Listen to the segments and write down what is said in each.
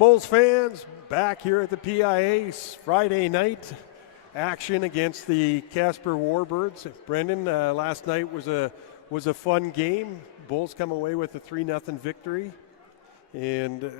Bulls fans, back here at the PIA Friday night action against the Casper Warbirds. Brendan, last night was a fun game. Bulls come away with a 3-0 victory, and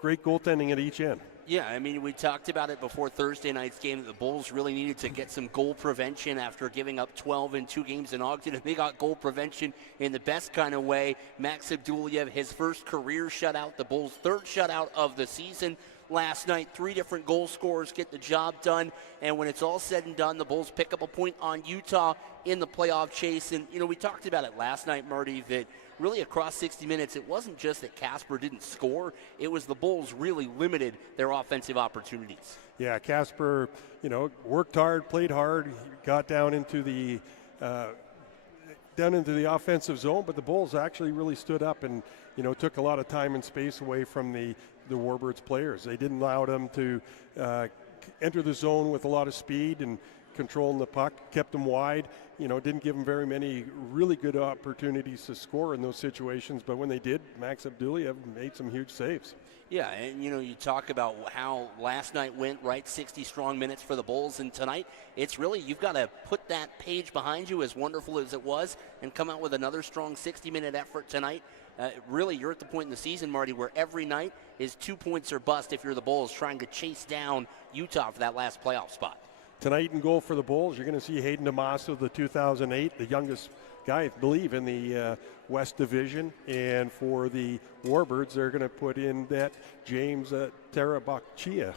great goaltending at each end. Yeah, I mean, we talked about it before Thursday night's game that the Bulls really needed to get some goal prevention after giving up 12 in 2 games in Ogden, and they got goal prevention in the best kind of way. Max Abduliev, his first career shutout, the Bulls' third shutout of the season. Last night, 3 different goal scorers get the job done, and when it's all said and done, the Bulls pick up a point on Utah in the playoff chase. And, we talked about it last night, Marty, that really across 60 minutes, it wasn't just that Casper didn't score, it was the Bulls really limited their offensive opportunities. Yeah, Casper, worked hard, played hard, got down into the offensive zone, but the Bulls actually really stood up and, took a lot of time and space away from the Warbirds players. They didn't allow them to enter the zone with a lot of speed and controlling the puck, kept them wide, didn't give them very many really good opportunities to score in those situations, but when they did, Max Abduliev made some huge saves. Yeah, and you talk about how last night went, right? 60 strong minutes for the Bulls, and tonight it's really, you've got to put that page behind you, as wonderful as it was, and come out with another strong 60-minute effort tonight. Really, you're at the point in the season, Marty, where every night is 2 points or bust if you're the Bulls trying to chase down Utah for that last playoff spot. Tonight in goal for the Bulls, you're going to see Hayden Damaso, the 2008, the youngest guy, I believe, in the West Division. And for the Warbirds, they're going to put in that James Terabachia.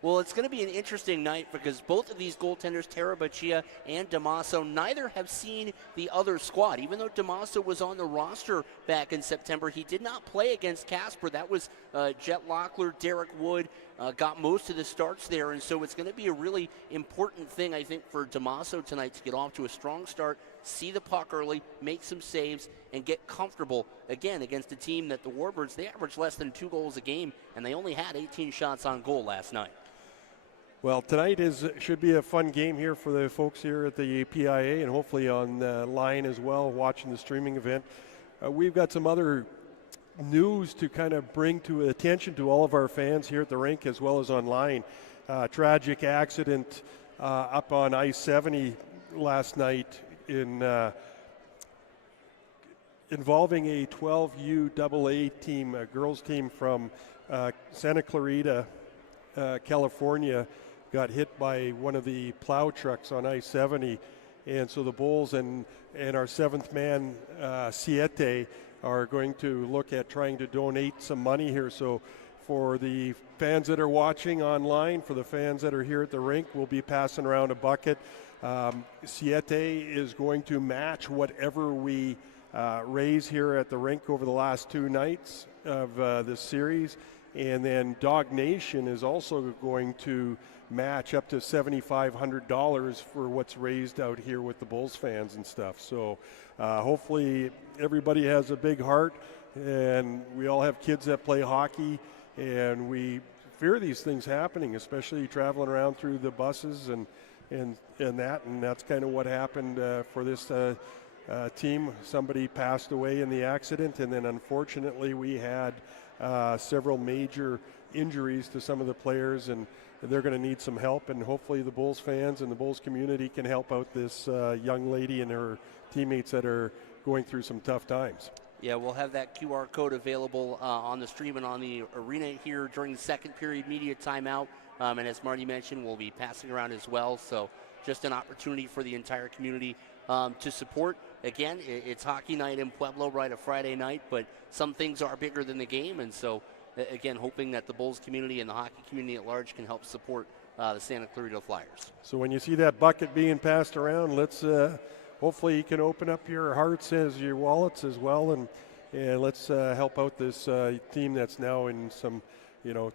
Well, it's going to be an interesting night because both of these goaltenders, Terabachia and Damaso, neither have seen the other squad. Even though Damaso was on the roster back in September, he did not play against Casper. That was Jet Locklear, Derek Wood, got most of the starts there. And so it's going to be a really important thing, I think, for Damaso tonight to get off to a strong start, see the puck early, make some saves, and get comfortable, again, against a team that the Warbirds, they average less than 2 goals a game, and they only had 18 shots on goal last night. Well, tonight should be a fun game here for the folks here at the PIA and hopefully on line as well, watching the streaming event. We've got some other news to kind of bring to attention to all of our fans here at the rink as well as online. Tragic accident up on I-70 last night involving a 12U AA team, a girls team from Santa Clarita, California, got hit by one of the plow trucks on I-70, and so the Bulls and our 7th man, Siete, are going to look at trying to donate some money here. So for the fans that are watching online, for the fans that are here at the rink, we'll be passing around a bucket. Siete is going to match whatever we raise here at the rink over the last 2 nights of this series. And then Dog Nation is also going to match up to $7,500 for what's raised out here with the Bulls fans and stuff. So hopefully everybody has a big heart, and we all have kids that play hockey, and we fear these things happening, especially traveling around through the buses and that's kind of what happened for this team. Somebody passed away in the accident, and then unfortunately we had several major injuries to some of the players, and they're going to need some help, and hopefully the Bulls fans and the Bulls community can help out this young lady and her teammates that are going through some tough times. Yeah, we'll have that QR code available on the stream and on the arena here during the second period media timeout. And as Marty mentioned, we'll be passing around as well. So just an opportunity for the entire community to support. Again, it's hockey night in Pueblo, right, a Friday night, but some things are bigger than the game. And so, again, hoping that the Bulls community and the hockey community at large can help support the Santa Clarita Flyers. So when you see that bucket being passed around, let's hopefully you can open up your hearts as your wallets as well, and let's help out this team that's now in some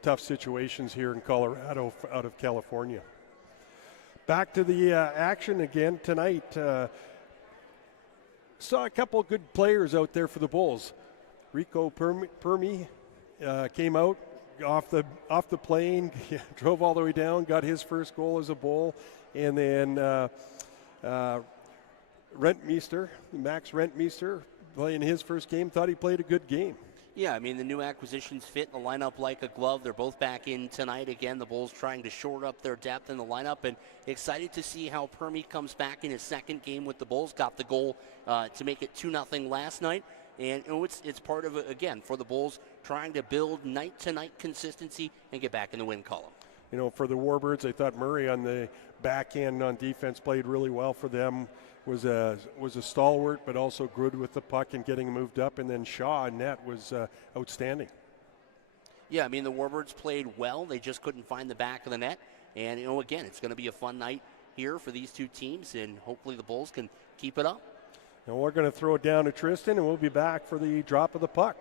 tough situations here in Colorado out of California. Back to the action again tonight. Saw a couple of good players out there for the Bulls. Rico Permi came out off the plane, drove all the way down, got his first goal as a Bull, and then Max Rentmeester, playing his first game, thought he played a good game. Yeah, I mean, the new acquisitions fit the lineup like a glove. They're both back in tonight again. The Bulls trying to shore up their depth in the lineup, and excited to see how Permy comes back in his second game with the Bulls. Got the goal to make it 2-0 last night. And it's part of, again, for the Bulls trying to build night-to-night consistency and get back in the win column. For the Warbirds, I thought Murray on the back end on defense played really well for them. Was a stalwart, but also good with the puck and getting moved up. And then Shaw in net was outstanding. Yeah, I mean, the Warbirds played well. They just couldn't find the back of the net. And, again, it's going to be a fun night here for these two teams, and hopefully the Bulls can keep it up. And we're going to throw it down to Tristan, and we'll be back for the drop of the puck.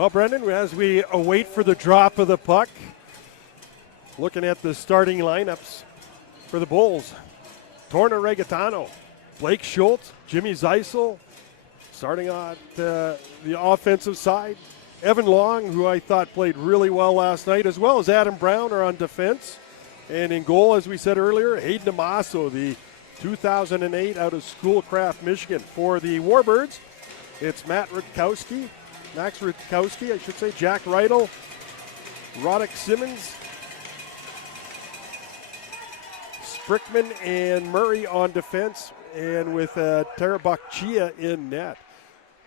Well, Brendan, as we await for the drop of the puck, looking at the starting lineups for the Bulls. Torna Regatano, Blake Schultz, Jimmy Zeisel, starting on the offensive side. Evan Long, who I thought played really well last night, as well as Adam Brown are on defense. And in goal, as we said earlier, Hayden Amaso, the 2008 out of Schoolcraft, Michigan. For the Warbirds, it's Max Rutkowski, I should say, Jack Rytle, Roddick Simmons, Sprickman and Murray on defense, and with Tarabakchia in net.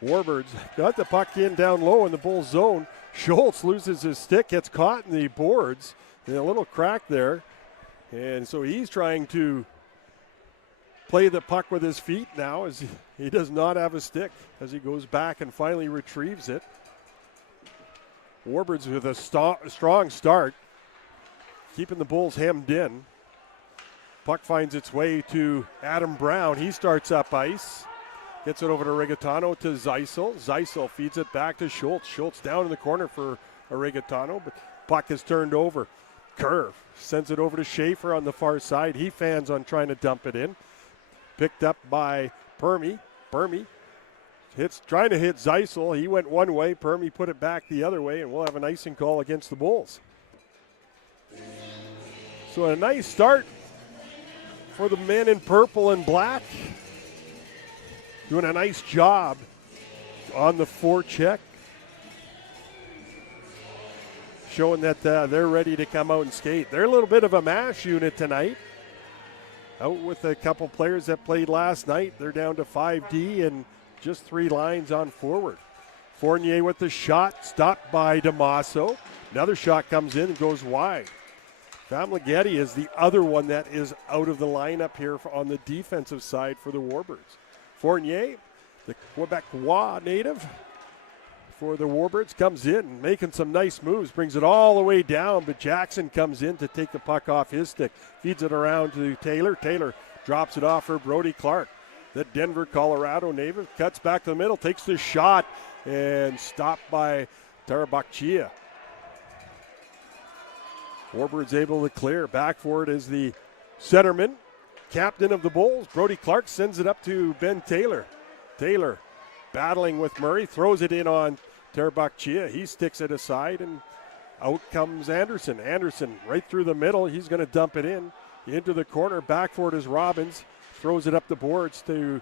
Warbirds got the puck in down low in the Bulls zone. Schultz loses his stick, gets caught in the boards, in a little crack there. And so he's trying to play the puck with his feet now, as he does not have a stick, as he goes back and finally retrieves it. Warbirds with a strong start, keeping the Bulls hemmed in. Puck finds its way to Adam Brown. He starts up ice. Gets it over to Regatano to Zeisel. Zeisel feeds it back to Schultz. Schultz down in the corner for Regatano, but puck is turned over. Curve sends it over to Schaefer on the far side. He fans on trying to dump it in. Picked up by Permy. Permy trying to hit Zeisel. He went one way. Permy put it back the other way, and we'll have an icing call against the Bulls. So a nice start for the men in purple and black. Doing a nice job on the forecheck. Showing that they're ready to come out and skate. They're a little bit of a mash unit tonight. Out with a couple players that played last night. They're down to 5D and just 3 lines on forward. Fournier with the shot, stopped by Damaso. Another shot comes in and goes wide. Famlighetti is the other one that is out of the lineup here on the defensive side for the Warbirds. Fournier, the Quebecois native for the Warbirds, comes in, making some nice moves, brings it all the way down, but Jackson comes in to take the puck off his stick, feeds it around to Taylor. Taylor drops it off for Brody Clark. The Denver, Colorado native cuts back to the middle, takes the shot, and stopped by Tarabakchia. Warbirds able to clear. Back for it is the centerman, captain of the Bulls. Brody Clark sends it up to Ben Taylor. Taylor battling with Murray, throws it in on Tarabakchia. He sticks it aside, and out comes Anderson. Anderson right through the middle. He's going to dump it in into the corner. Back for it is Robbins. Throws it up the boards to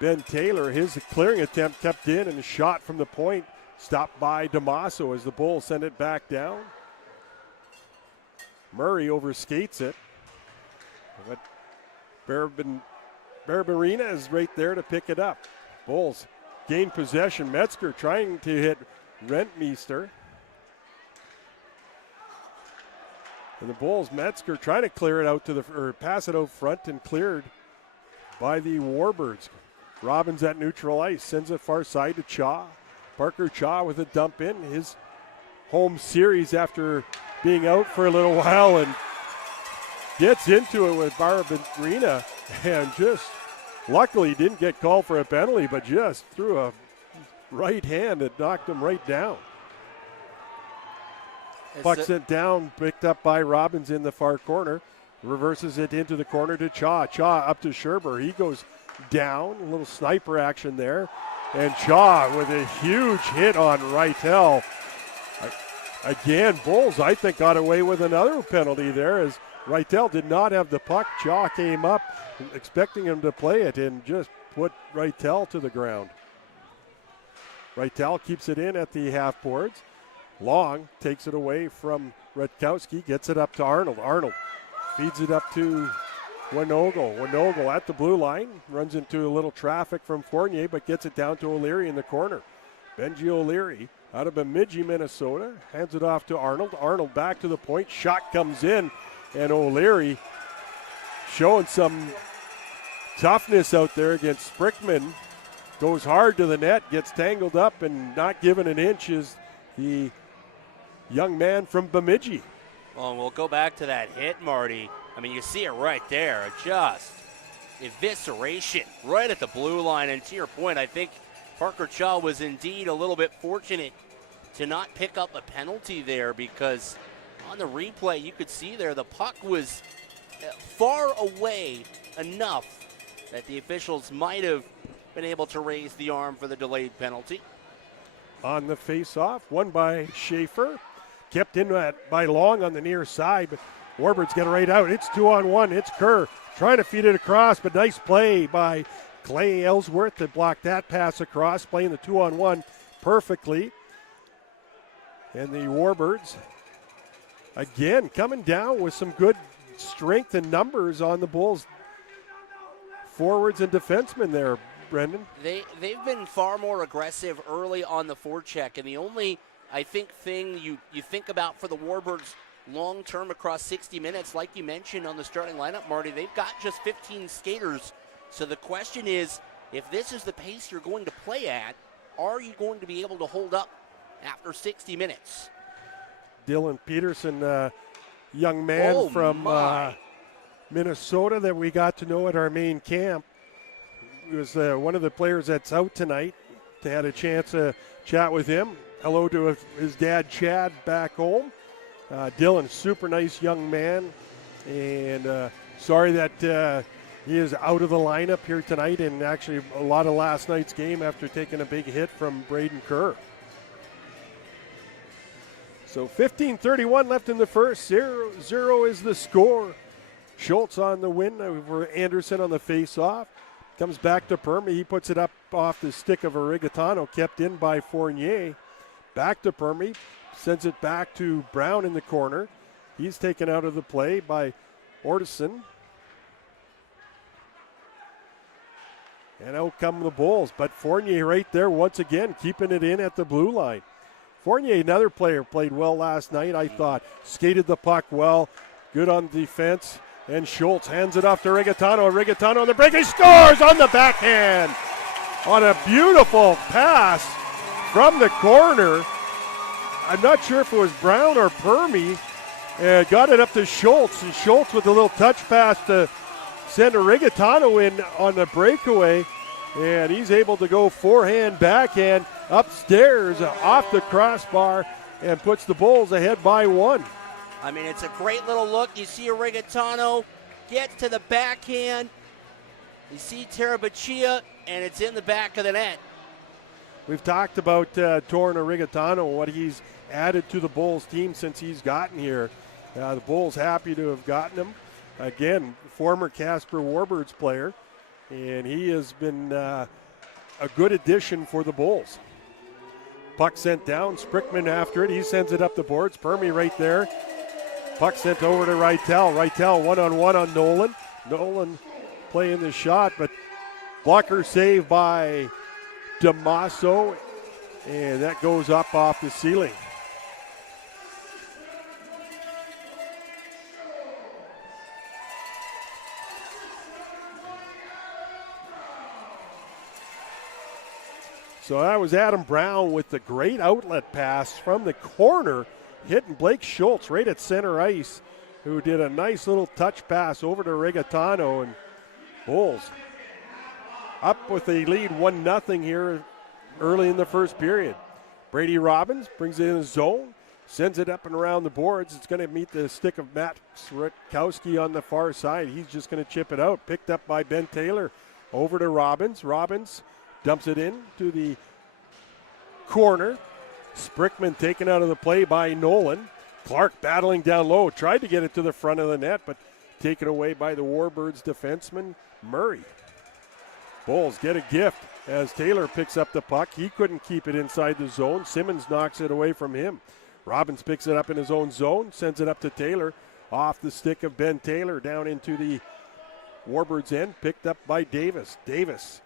Ben Taylor. His clearing attempt kept in, and a shot from the point stopped by Damaso as the Bulls send it back down. Murray overskates it. But Barbarina is right there to pick it up. Bulls gain possession. Metzger trying to hit Rentmeester. And the Bulls, Metzger trying to clear it out or pass it out front, and cleared by the Warbirds. Robbins at neutral ice, sends it far side to Cha. Parker Cha with a dump in, his home series after being out for a little while, and gets into it with Barbarina, and just luckily didn't get called for a penalty, but just threw a right hand that knocked him right down. Puck sent down, picked up by Robbins in the far corner. Reverses it into the corner to Cha. Cha up to Scherber. He goes down. A little sniper action there. And Cha with a huge hit on Rytel. Again, Bulls, I think, got away with another penalty there, as Rytel did not have the puck. Cha came up expecting him to play it and just put Rytel to the ground. Rytel keeps it in at the half boards. Long takes it away from Rutkowski, gets it up to Arnold. Arnold feeds it up to Winogle. Winogle at the blue line, runs into a little traffic from Fournier, but gets it down to O'Leary in the corner. Benji O'Leary out of Bemidji, Minnesota, hands it off to Arnold. Arnold back to the point, shot comes in, and O'Leary showing some toughness out there against Sprickman. Goes hard to the net, gets tangled up, and not given an inch is the young man from Bemidji. Well, we'll go back to that hit, Marty. I mean, you see it right there. Just evisceration right at the blue line. And to your point, I think Parker Shaw was indeed a little bit fortunate to not pick up a penalty there, because on the replay you could see there the puck was far away enough that the officials might have been able to raise the arm for the delayed penalty. On the face-off, won by Schaefer. Kept in by Long on the near side, but Warbirds get it right out. It's 2-on-1. It's Kerr trying to feed it across, but nice play by Clay Ellsworth to block that pass across, playing the 2-on-1 perfectly. And the Warbirds, again, coming down with some good strength and numbers on the Bulls' forwards and defensemen there, Brendan. They've been far more aggressive early on the forecheck, and the only, I think, thing you think about for the Warbirds long-term across 60 minutes, like you mentioned on the starting lineup, Marty, they've got just 15 skaters. So the question is, if this is the pace you're going to play at, are you going to be able to hold up after 60 minutes? Dylan Peterson, young man from Minnesota that we got to know at our main camp. He was one of the players that's out tonight. They had a chance to chat with him. Hello to his dad, Chad, back home. Dylan, super nice young man. And sorry that he is out of the lineup here tonight, and actually a lot of last night's game after taking a big hit from Braden Kerr. So 15:31 left in the first. 0-0 is the score. Schultz on the win over Anderson on the face-off. Comes back to Permy. He puts it up off the stick of Arigatano, kept in by Fournier. Back to Permy. Sends it back to Brown in the corner. He's taken out of the play by Ortison. And out come the Bulls. But Fournier right there once again, keeping it in at the blue line. Fournier, another player, played well last night, I thought. Skated the puck well. Good on defense. And Schultz hands it off to Rigatano. Rigatano on the break. He scores on the backhand on a beautiful pass from the corner. I'm not sure if it was Brown or Permy. Got it up to Schultz. And Schultz with a little touch pass to send a Rigatano in on the breakaway. And he's able to go forehand, backhand, upstairs, off the crossbar, and puts the Bulls ahead by one. I mean, it's a great little look. You see Rigatano gets to the backhand. You see Terabachia, and it's in the back of the net. We've talked about Torren Rigatano, what he's added to the Bulls team since he's gotten here. The Bulls happy to have gotten him. Again, former Casper Warbirds player, and he has been a good addition for the Bulls. Puck sent down, Sprickman after it. He sends it up the boards. Permy right there. Puck sent over to Reitel. Reitel one-on-one on Nolan. Nolan playing the shot, but blocker save by Damaso, and that goes up off the ceiling. So that was Adam Brown with the great outlet pass from the corner, hitting Blake Schultz right at center ice, who did a nice little touch pass over to Rigatano, and Bulls up with a lead 1-0 here early in the first period. Brady Robbins brings it in the zone, sends it up and around the boards. It's going to meet the stick of Matt Sretkowski on the far side. He's just going to chip it out. Picked up by Ben Taylor. Over to Robbins. Robbins dumps it in to the corner. Sprickman taken out of the play by Nolan. Clark battling down low. Tried to get it to the front of the net, but taken away by the Warbirds defenseman, Murray. Bulls get a gift as Taylor picks up the puck. He couldn't keep it inside the zone. Simmons knocks it away from him. Robbins picks it up in his own zone, sends it up to Taylor. Off the stick of Ben Taylor down into the Warbirds end, picked up by Davis. Davis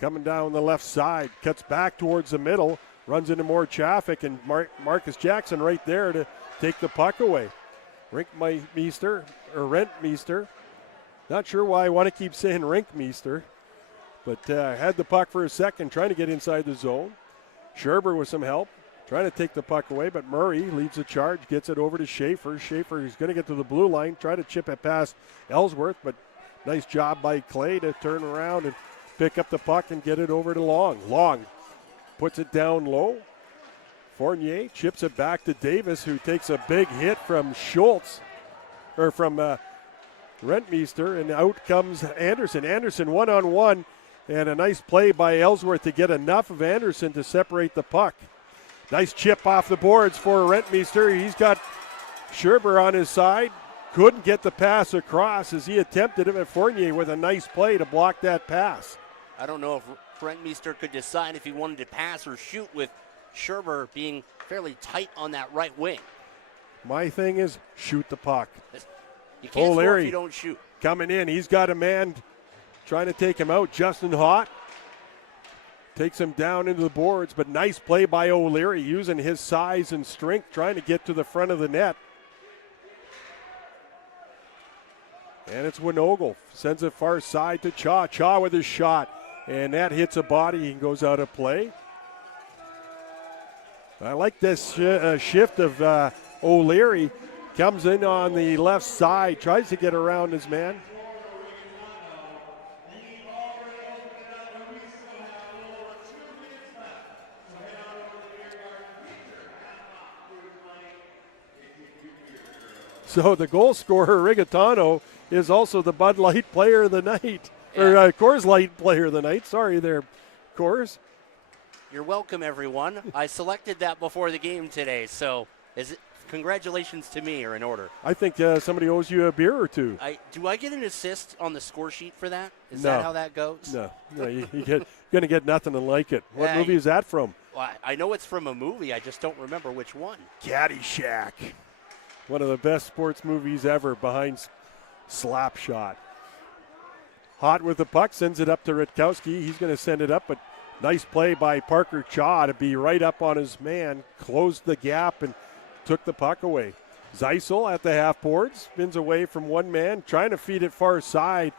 coming down the left side, cuts back towards the middle, runs into more traffic, and Marcus Jackson right there to take the puck away. Rentmeester, not sure why I want to keep saying Rinkmeester, but had the puck for a second, trying to get inside the zone. Scherber with some help, trying to take the puck away, but Murray leads the charge, gets it over to Schaefer. Schaefer is going to get to the blue line, try to chip it past Ellsworth, but nice job by Clay to turn around and pick up the puck and get it over to Long. Long puts it down low. Fournier chips it back to Davis, who takes a big hit from Schultz, or from Rentmeester, and out comes Anderson. Anderson one-on-one, and a nice play by Ellsworth to get enough of Anderson to separate the puck. Nice chip off the boards for Rentmeester. He's got Scherber on his side. Couldn't get the pass across as he attempted it, at Fournier with a nice play to block that pass. I don't know if Rentmeester could decide if he wanted to pass or shoot with Scherber being fairly tight on that right wing. My thing is shoot the puck. You can't score if you don't shoot. Coming in, he's got a man trying to take him out. Justin Hott takes him down into the boards, but nice play by O'Leary, using his size and strength, trying to get to the front of the net. And it's Winogle, sends it far side to Cha. Cha with his shot, and that hits a body and goes out of play. I like this shift of O'Leary. Comes in on the left side, tries to get around his man. So the goal scorer, Rigatano, is also the Bud Light player of the night. Yeah. Or Coors Light player of the night. Sorry there, Coors. You're welcome, everyone. I selected that before the game today, so congratulations to me are in order. I think somebody owes you a beer or two. Do I get an assist on the score sheet for that? Is No. that how that goes? No, you're going to get nothing like it. What Yeah, movie is that from? Well, I know it's from a movie. I just don't remember which one. Caddyshack. One of the best sports movies ever, behind Slapshot. Hot with the puck, sends it up to Rutkowski. He's going to send it up, but nice play by Parker Cha to be right up on his man, closed the gap and took the puck away. Zeisel at the half board, spins away from one man, trying to feed it far side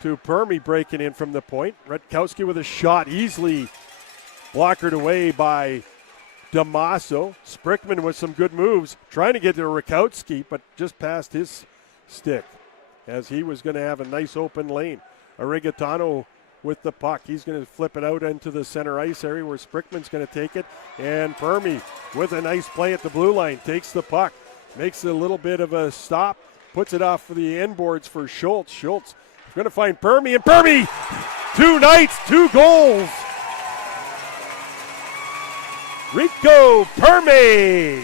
to Permy, breaking in from the point. Rutkowski with a shot, easily blockered away by Damaso. Sprickman with some good moves, trying to get to Rakowski, but just past his stick as he was going to have a nice open lane. Arigatano with the puck. He's going to flip it out into the center ice area where Sprickman's going to take it. And Permy with a nice play at the blue line takes the puck, makes a little bit of a stop, puts it off for the end boards for Schultz. Schultz is going to find Permy, and Permy, 2 nights, 2 goals. Rico Permy.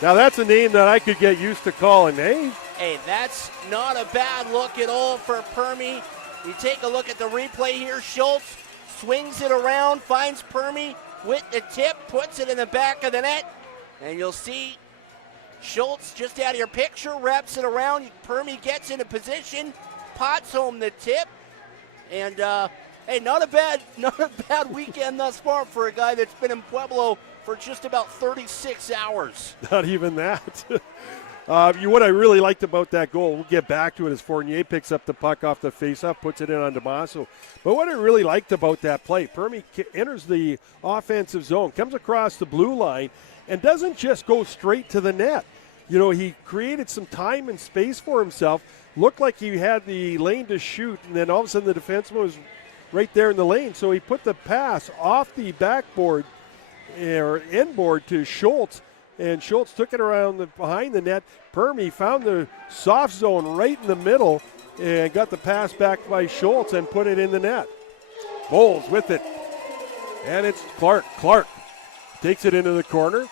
Now that's a name that I could get used to calling, eh? Hey, that's not a bad look at all for Permy. You take a look at the replay here. Schultz swings it around, finds Permy with the tip, puts it in the back of the net, and you'll see Schultz just out of your picture, wraps it around. Permy gets into position, pots home the tip, and hey, not a bad weekend thus far for a guy that's been in Pueblo for just about 36 hours. Not even that. What I really liked about that goal, we'll get back to it, as Fournier picks up the puck off the faceoff, puts it in on Damaso. But what I really liked about that play, Permy enters the offensive zone, comes across the blue line, and doesn't just go straight to the net. You know, he created some time and space for himself, looked like he had the lane to shoot, and then all of a sudden the defenseman was right there in the lane. So he put the pass off the backboard or inboard to Schultz, and Schultz took it around behind the net. Permy found the soft zone right in the middle and got the pass back by Schultz and put it in the net. Bowles with it, and it's Clark. Clark takes it into the corner,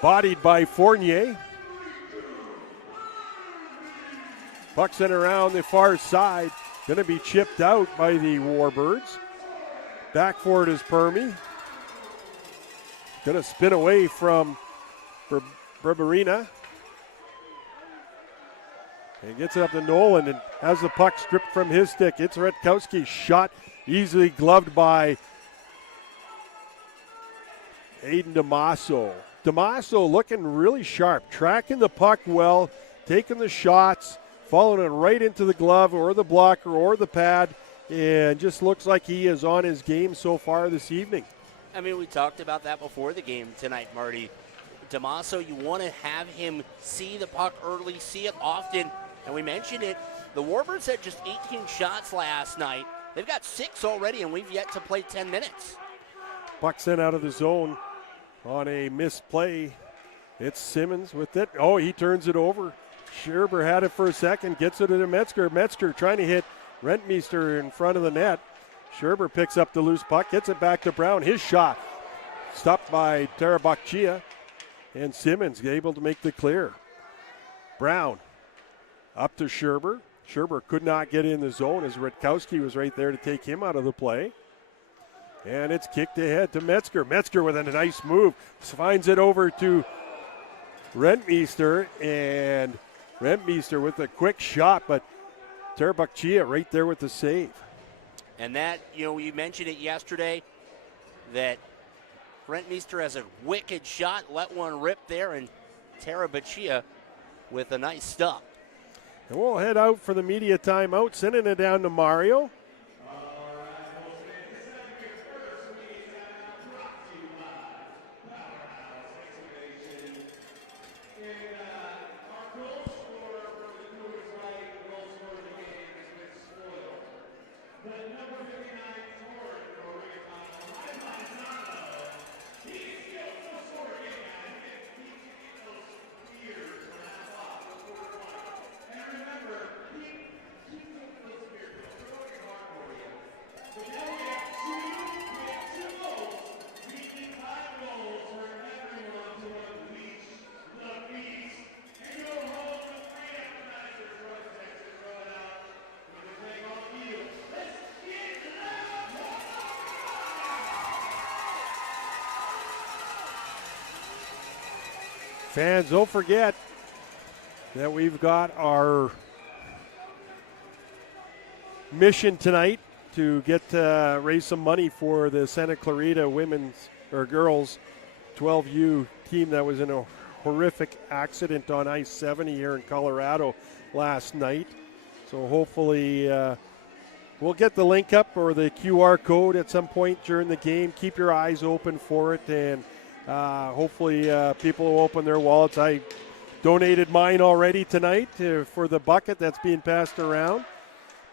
bodied by Fournier. Puck sent around the far side, going to be chipped out by the Warbirds. Back for it is Permy. Going to spin away from Barbarina. And gets it up to Nolan and has the puck stripped from his stick. It's Rutkowski's shot, easily gloved by Aiden Damaso. Damaso looking really sharp, tracking the puck well, taking the shots, following it right into the glove or the blocker or the pad, and just looks like he is on his game so far this evening. I mean, we talked about that before the game tonight, Marty. Damaso, you want to have him see the puck early, see it often, and we mentioned it. The Warbirds had just 18 shots last night. They've got 6 already, and we've yet to play 10 minutes. Puck sent out of the zone on a missed play. It's Simmons with it. Oh, he turns it over. Scherber had it for a second, gets it to Metzger. Metzger trying to hit Rentmeester in front of the net. Scherber picks up the loose puck, gets it back to Brown. His shot stopped by Tarabakchia, and Simmons able to make the clear. Brown up to Scherber. Scherber could not get in the zone as Rutkowski was right there to take him out of the play. And it's kicked ahead to Metzger. Metzger with a nice move. Finds it over to Rentmeester. And Rentmeester with a quick shot, but Tarabakchia right there with the save. And that, you mentioned it yesterday, that Rentmeester has a wicked shot, let one rip there, and Tarabakchia with a nice stop. And we'll head out for the media timeout, sending it down to Mario. Fans, don't forget that we've got our mission tonight to get raise some money for the Santa Clarita women's or girls 12U team that was in a horrific accident on I-70 here in Colorado last night. So hopefully we'll get the link up or the QR code at some point during the game. Keep your eyes open for it, and hopefully people will open their wallets. I donated mine already tonight for the bucket that's being passed around.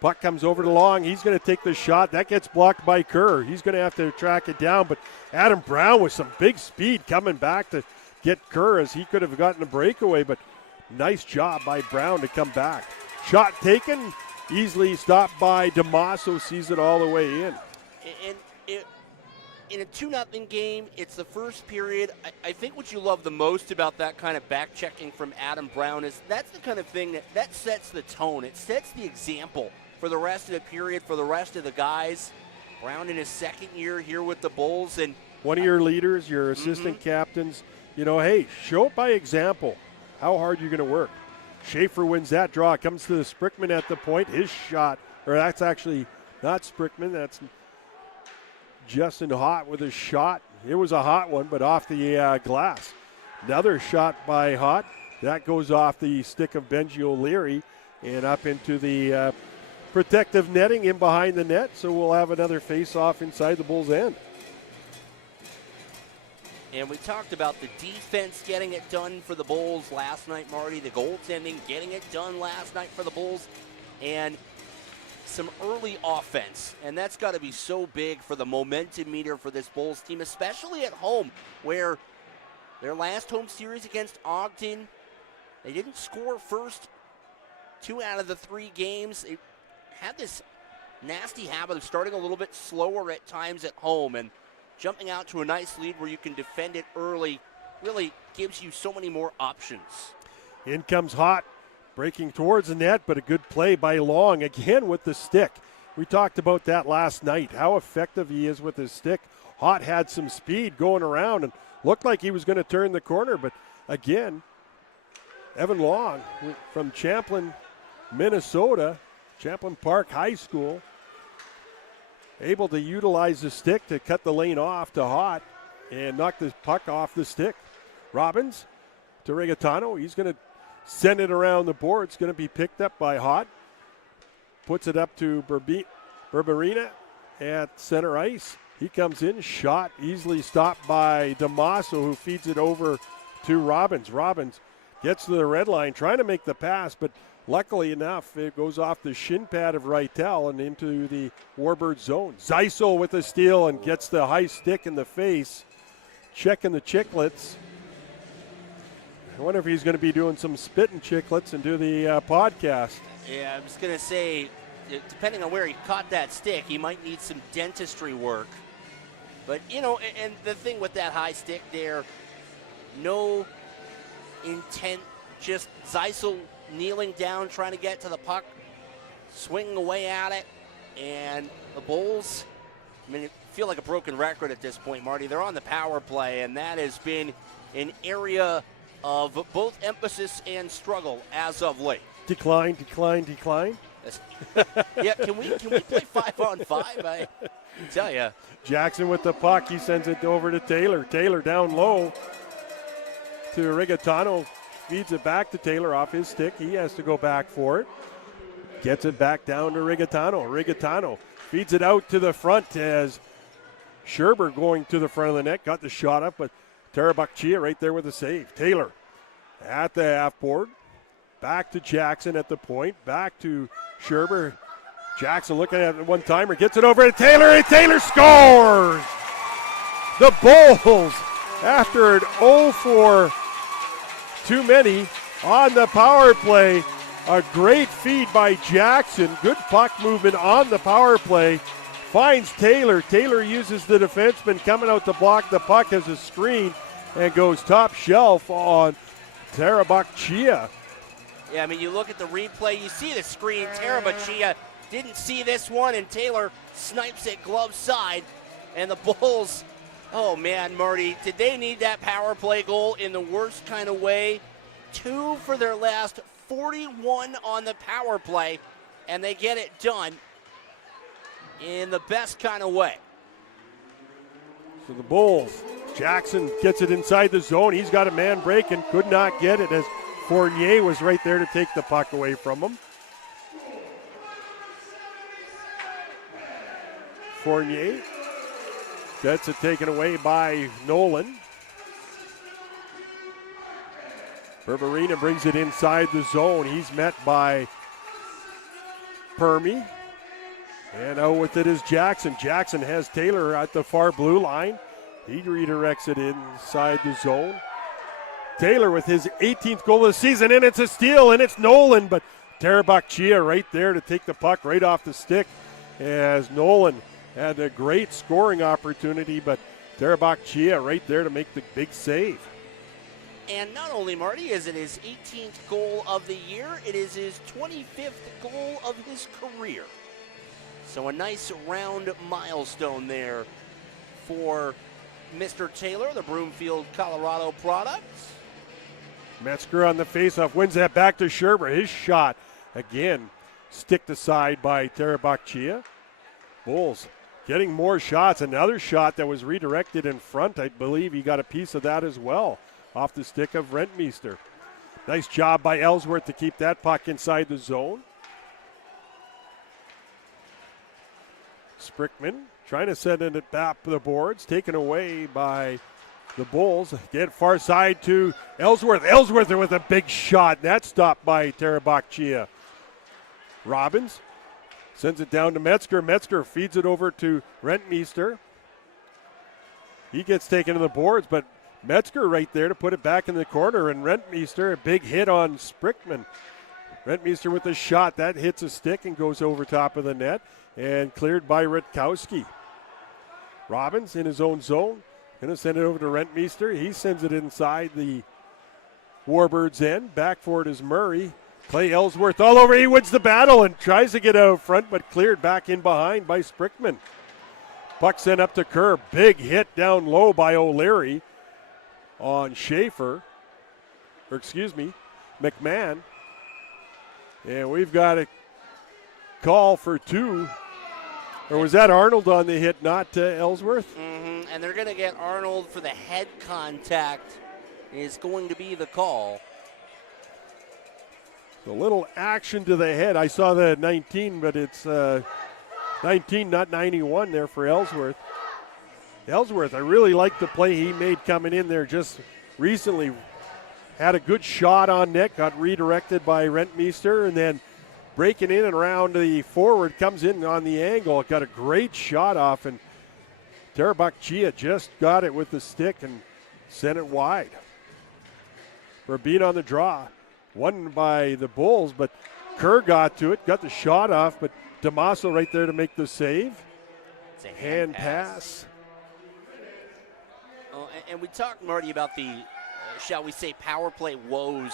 Puck comes over to Long. He's going to take the shot. That gets blocked by Kerr. He's going to have to track it down. But Adam Brown with some big speed coming back to get Kerr, as he could have gotten a breakaway. But nice job by Brown to come back. Shot taken. Easily stopped by DeMasso. Sees it all the way in. In a 2-0 game, it's the first period. I think what you love the most about that kind of back-checking from Adam Brown is that's the kind of thing that sets the tone. It sets the example for the rest of the period, for the rest of the guys. Brown in his second year here with the Bulls. And one of your leaders, your assistant captains, hey, show it by example how hard you're going to work. Schaefer wins that draw. Comes to the Sprickman at the point. His shot, or that's actually not Sprickman, that's Justin Hott with his shot. It was a hot one, but off the glass. Another shot by Hott. That goes off the stick of Benji O'Leary and up into the protective netting in behind the net. So we'll have another face-off inside the Bulls' end. And we talked about the defense getting it done for the Bulls last night, Marty. The goaltending getting it done last night for the Bulls. And some early offense, and that's got to be so big for the momentum meter for this Bulls team, especially at home, where their last home series against Ogden, they didn't score first 2 out of the 3 games. They had this nasty habit of starting a little bit slower at times at home, and jumping out to a nice lead where you can defend it early really gives you so many more options. In comes Hott. Breaking towards the net, but a good play by Long, again with the stick. We talked about that last night, how effective he is with his stick. Hott had some speed going around and looked like he was going to turn the corner, but again, Evan Long from Champlin, Minnesota, Champlin Park High School, able to utilize the stick to cut the lane off to Hott and knock the puck off the stick. Robbins to Rigatano. He's going to send it around the board. It's going to be picked up by Hott. Puts it up to Berberina at center ice. He comes in, shot easily stopped by DeMasso, who feeds it over to Robbins. Robbins gets to the red line, trying to make the pass, but luckily enough, it goes off the shin pad of Reitel and into the Warbirds zone. Zeisel with a steal and gets the high stick in the face, checking the chicklets. I wonder if he's going to be doing some spitting chicklets and do the podcast. Yeah, I was going to say, depending on where he caught that stick, he might need some dentistry work. But, you know, and the thing with that high stick there, no intent, just Zeisel kneeling down, trying to get to the puck, swinging away at it. And the Bulls, I mean, feel like a broken record at this point, Marty. They're on the power play, and that has been an area of both emphasis and struggle as of late. Decline. Yeah, can we play 5-on-5? I tell you. Jackson with the puck. He sends it over to Taylor. Taylor down low to Rigatano. Feeds it back to Taylor off his stick. He has to go back for it. Gets it back down to Rigatano. Rigatano feeds it out to the front as Scherber going to the front of the net. Got the shot up, but Terabakchia right there with the save. Taylor at the half board. Back to Jackson at the point. Back to Scherber. Jackson looking at it one-timer. Gets it over to Taylor, and Taylor scores! The Bulls, after an 0 for too many on the power play. A great feed by Jackson. Good puck movement on the power play. Finds Taylor. Taylor uses the defenseman coming out to block the puck as a screen and goes top shelf on Terabakchia. Yeah, I mean, you look at the replay, you see the screen. Terabakchia didn't see this one, and Taylor snipes it glove side. And the Bulls, oh man, Marty, did they need that power play goal in the worst kind of way? 2 for their last 41 on the power play, and they get it done in the best kind of way. So the Bulls, Jackson gets it inside the zone. He's got a man break and could not get it as Fournier was right there to take the puck away from him. Fournier gets it taken away by Nolan. Berberina brings it inside the zone. He's met by Permy. And out with it is Jackson. Jackson has Taylor at the far blue line. He redirects it inside the zone. Taylor with his 18th goal of the season, and it's a steal, and it's Nolan, but Terabakchia right there to take the puck right off the stick as Nolan had a great scoring opportunity, but Terabakchia right there to make the big save. And not only, Marty, is it his 18th goal of the year, it is his 25th goal of his career. So a nice round milestone there for Mr. Taylor, the Broomfield, Colorado product. Metzger on the faceoff, wins that back to Scherber. His shot, again, sticked aside by Terabakchia. Bulls getting more shots. Another shot that was redirected in front. I believe he got a piece of that as well, off the stick of Rentmeester. Nice job by Ellsworth to keep that puck inside the zone. Sprickman trying to send it back to the boards, taken away by the Bulls. Get far side to Ellsworth. Ellsworth with a big shot. That's stopped by Terabakchia. Robbins sends it down to Metzger. Metzger feeds it over to Rentmeester. He gets taken to the boards, but Metzger right there to put it back in the corner, and Rentmeester, a big hit on Sprickman. Rentmeester with a shot. That hits a stick and goes over top of the net and cleared by Rutkowski. Robbins in his own zone. Going to send it over to Rentmeester. He sends it inside the Warbirds end. Back for it is Murray. Clay Ellsworth all over. He wins the battle and tries to get out front, but cleared back in behind by Sprickman. Puck sent up to Kerr. Big hit down low by O'Leary on Schaefer. Or excuse me, McMahon. And we've got a call for 2. Or was that Arnold on the hit, not Ellsworth? Mm-hmm. And they're going to get Arnold for the head contact is going to be the call. A little action to the head. I saw the 19, but it's 19, not 91 there for Ellsworth. Ellsworth, I really like the play he made coming in there just recently. had a good shot on net, got redirected by Rentmeester, and then breaking in and around the forward, comes in on the angle, got a great shot off, and Chia just got it with the stick and sent it wide. For being on the draw, won by the Bulls, but Kerr got to it, got the shot off, but Damaso right there to make the save. It's a hand pass. Oh, and we talked, Marty, about the, shall we say, power play woes.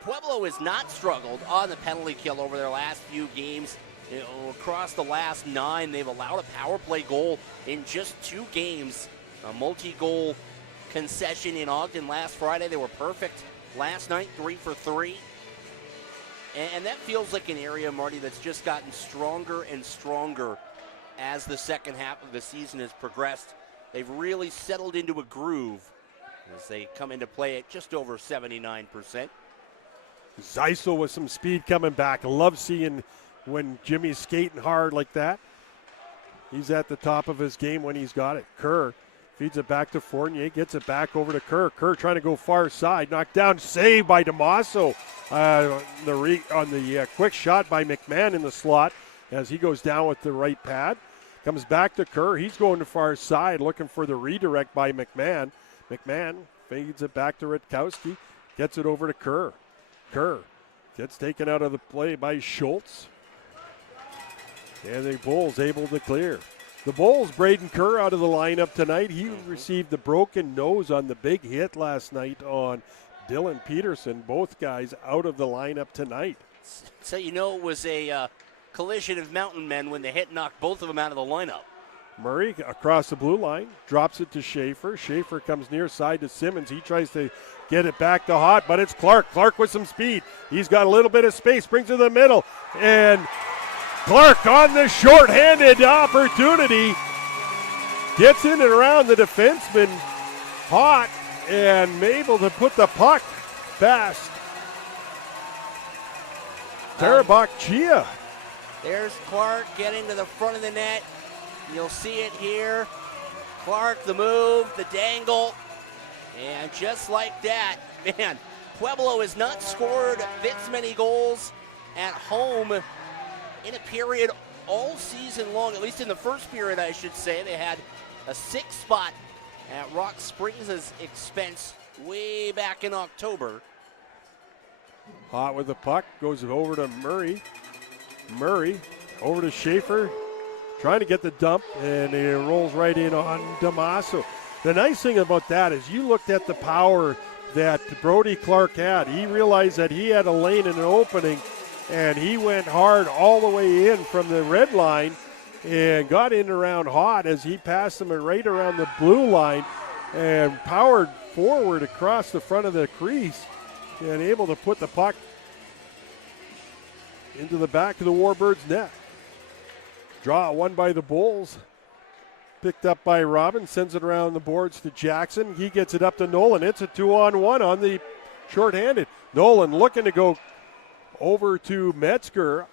Pueblo has not struggled on the penalty kill over their last few games. Across the last 9, they've allowed a power play goal in just 2 games. A multi-goal concession in Ogden last Friday. They were perfect last night, 3 for 3. And that feels like an area, Marty, that's just gotten stronger and stronger as the second half of the season has progressed. They've really settled into a groove as they come into play at just over 79%. Zeisel with some speed coming back. I love seeing when Jimmy's skating hard like that. He's at the top of his game when he's got it. Kerr feeds it back to Fournier, gets it back over to Kerr. Kerr trying to go far side, knocked down, saved by Damaso. On the quick shot by McMahon in the slot as he goes down with the right pad. Comes back to Kerr. He's going to far side, looking for the redirect by McMahon. McMahon feeds it back to Rutkowski, gets it over to Kerr. Kerr gets taken out of the play by Schultz. And the Bulls able to clear. The Bulls, Braden Kerr out of the lineup tonight. He received the broken nose on the big hit last night on Dylan Peterson. Both guys out of the lineup tonight. So you know it was a collision of mountain men when the hit knocked both of them out of the lineup. Murray across the blue line, drops it to Schaefer. Schaefer comes near side to Simmons. He tries to get it back to Hott, but it's Clark. Clark with some speed. He's got a little bit of space, brings it to the middle, and Clark on the short-handed opportunity. Gets in and around the defenseman, Hott, and able to put the puck past Chia. There's Clark getting to the front of the net. You'll see it here. Clark, the move, the dangle. And just like that, man, Pueblo has not scored this many goals at home in a period all season long, at least in the first period, I should say. They had a 6th spot at Rock Springs' expense way back in October. Hott with the puck, goes over to Murray. Murray over to Schaefer, trying to get the dump, and it rolls right in on Damaso. The nice thing about that is you looked at the power that Brody Clark had. He realized that he had a lane and an opening, and he went hard all the way in from the red line and got in around Hott as he passed him right around the blue line and powered forward across the front of the crease and able to put the puck into the back of the Warbirds' net. Draw won by the Bulls. Picked up by Robin, sends it around the boards to Jackson. He gets it up to Nolan. It's a 2-on-1 on the shorthanded. Nolan looking to go over to Metzger,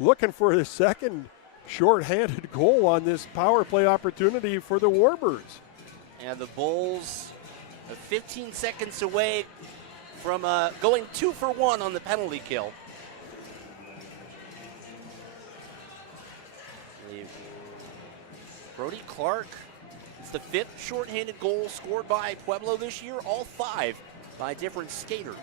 looking for his second shorthanded goal on this power play opportunity for the Warbirds. And the Bulls are 15 seconds away from going 2 for 1 on the penalty kill. Brody Clark is the 5th shorthanded goal scored by Pueblo this year, all 5 by different skaters.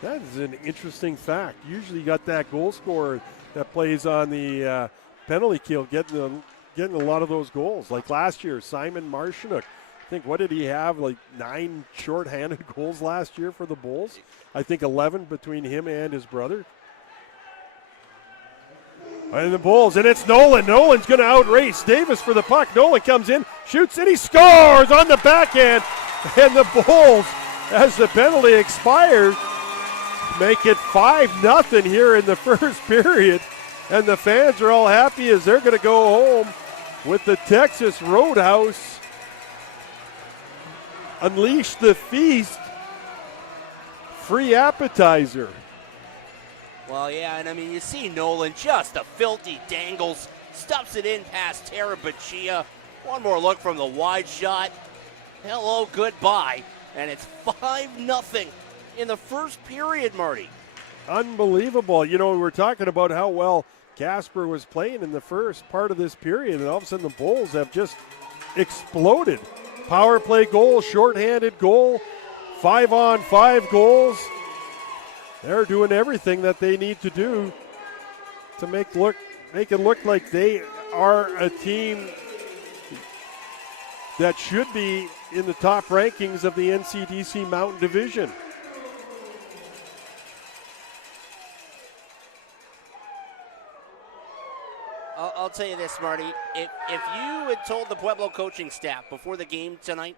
That is an interesting fact. Usually you got that goal scorer that plays on the penalty kill getting a lot of those goals. Like last year, Simon Marshanook. I think, what did he have, like 9 shorthanded goals last year for the Bulls? I think 11 between him and his brother. And the Bulls, and it's Nolan. Nolan's going to outrace Davis for the puck. Nolan comes in, shoots, and he scores on the backhand. And the Bulls, as the penalty expires, make it 5-0 here in the first period. And the fans are all happy as they're going to go home with the Texas Roadhouse. Unleash the feast. Free appetizer. Well, yeah, and I mean, you see Nolan, just a filthy dangles, stuffs it in past Chia. One more look from the wide shot. Hello, goodbye. and it's 5-0 in the first period, Marty. Unbelievable. You know, we were talking about how well Casper was playing in the first part of this period, and all of a sudden the Bulls have just exploded. Power play goal, shorthanded goal, 5-on-5 goals. They're doing everything that they need to do to make it look like they are a team that should be in the top rankings of the NCDC Mountain Division. I'll tell you this, Marty. If you had told the Pueblo coaching staff before the game tonight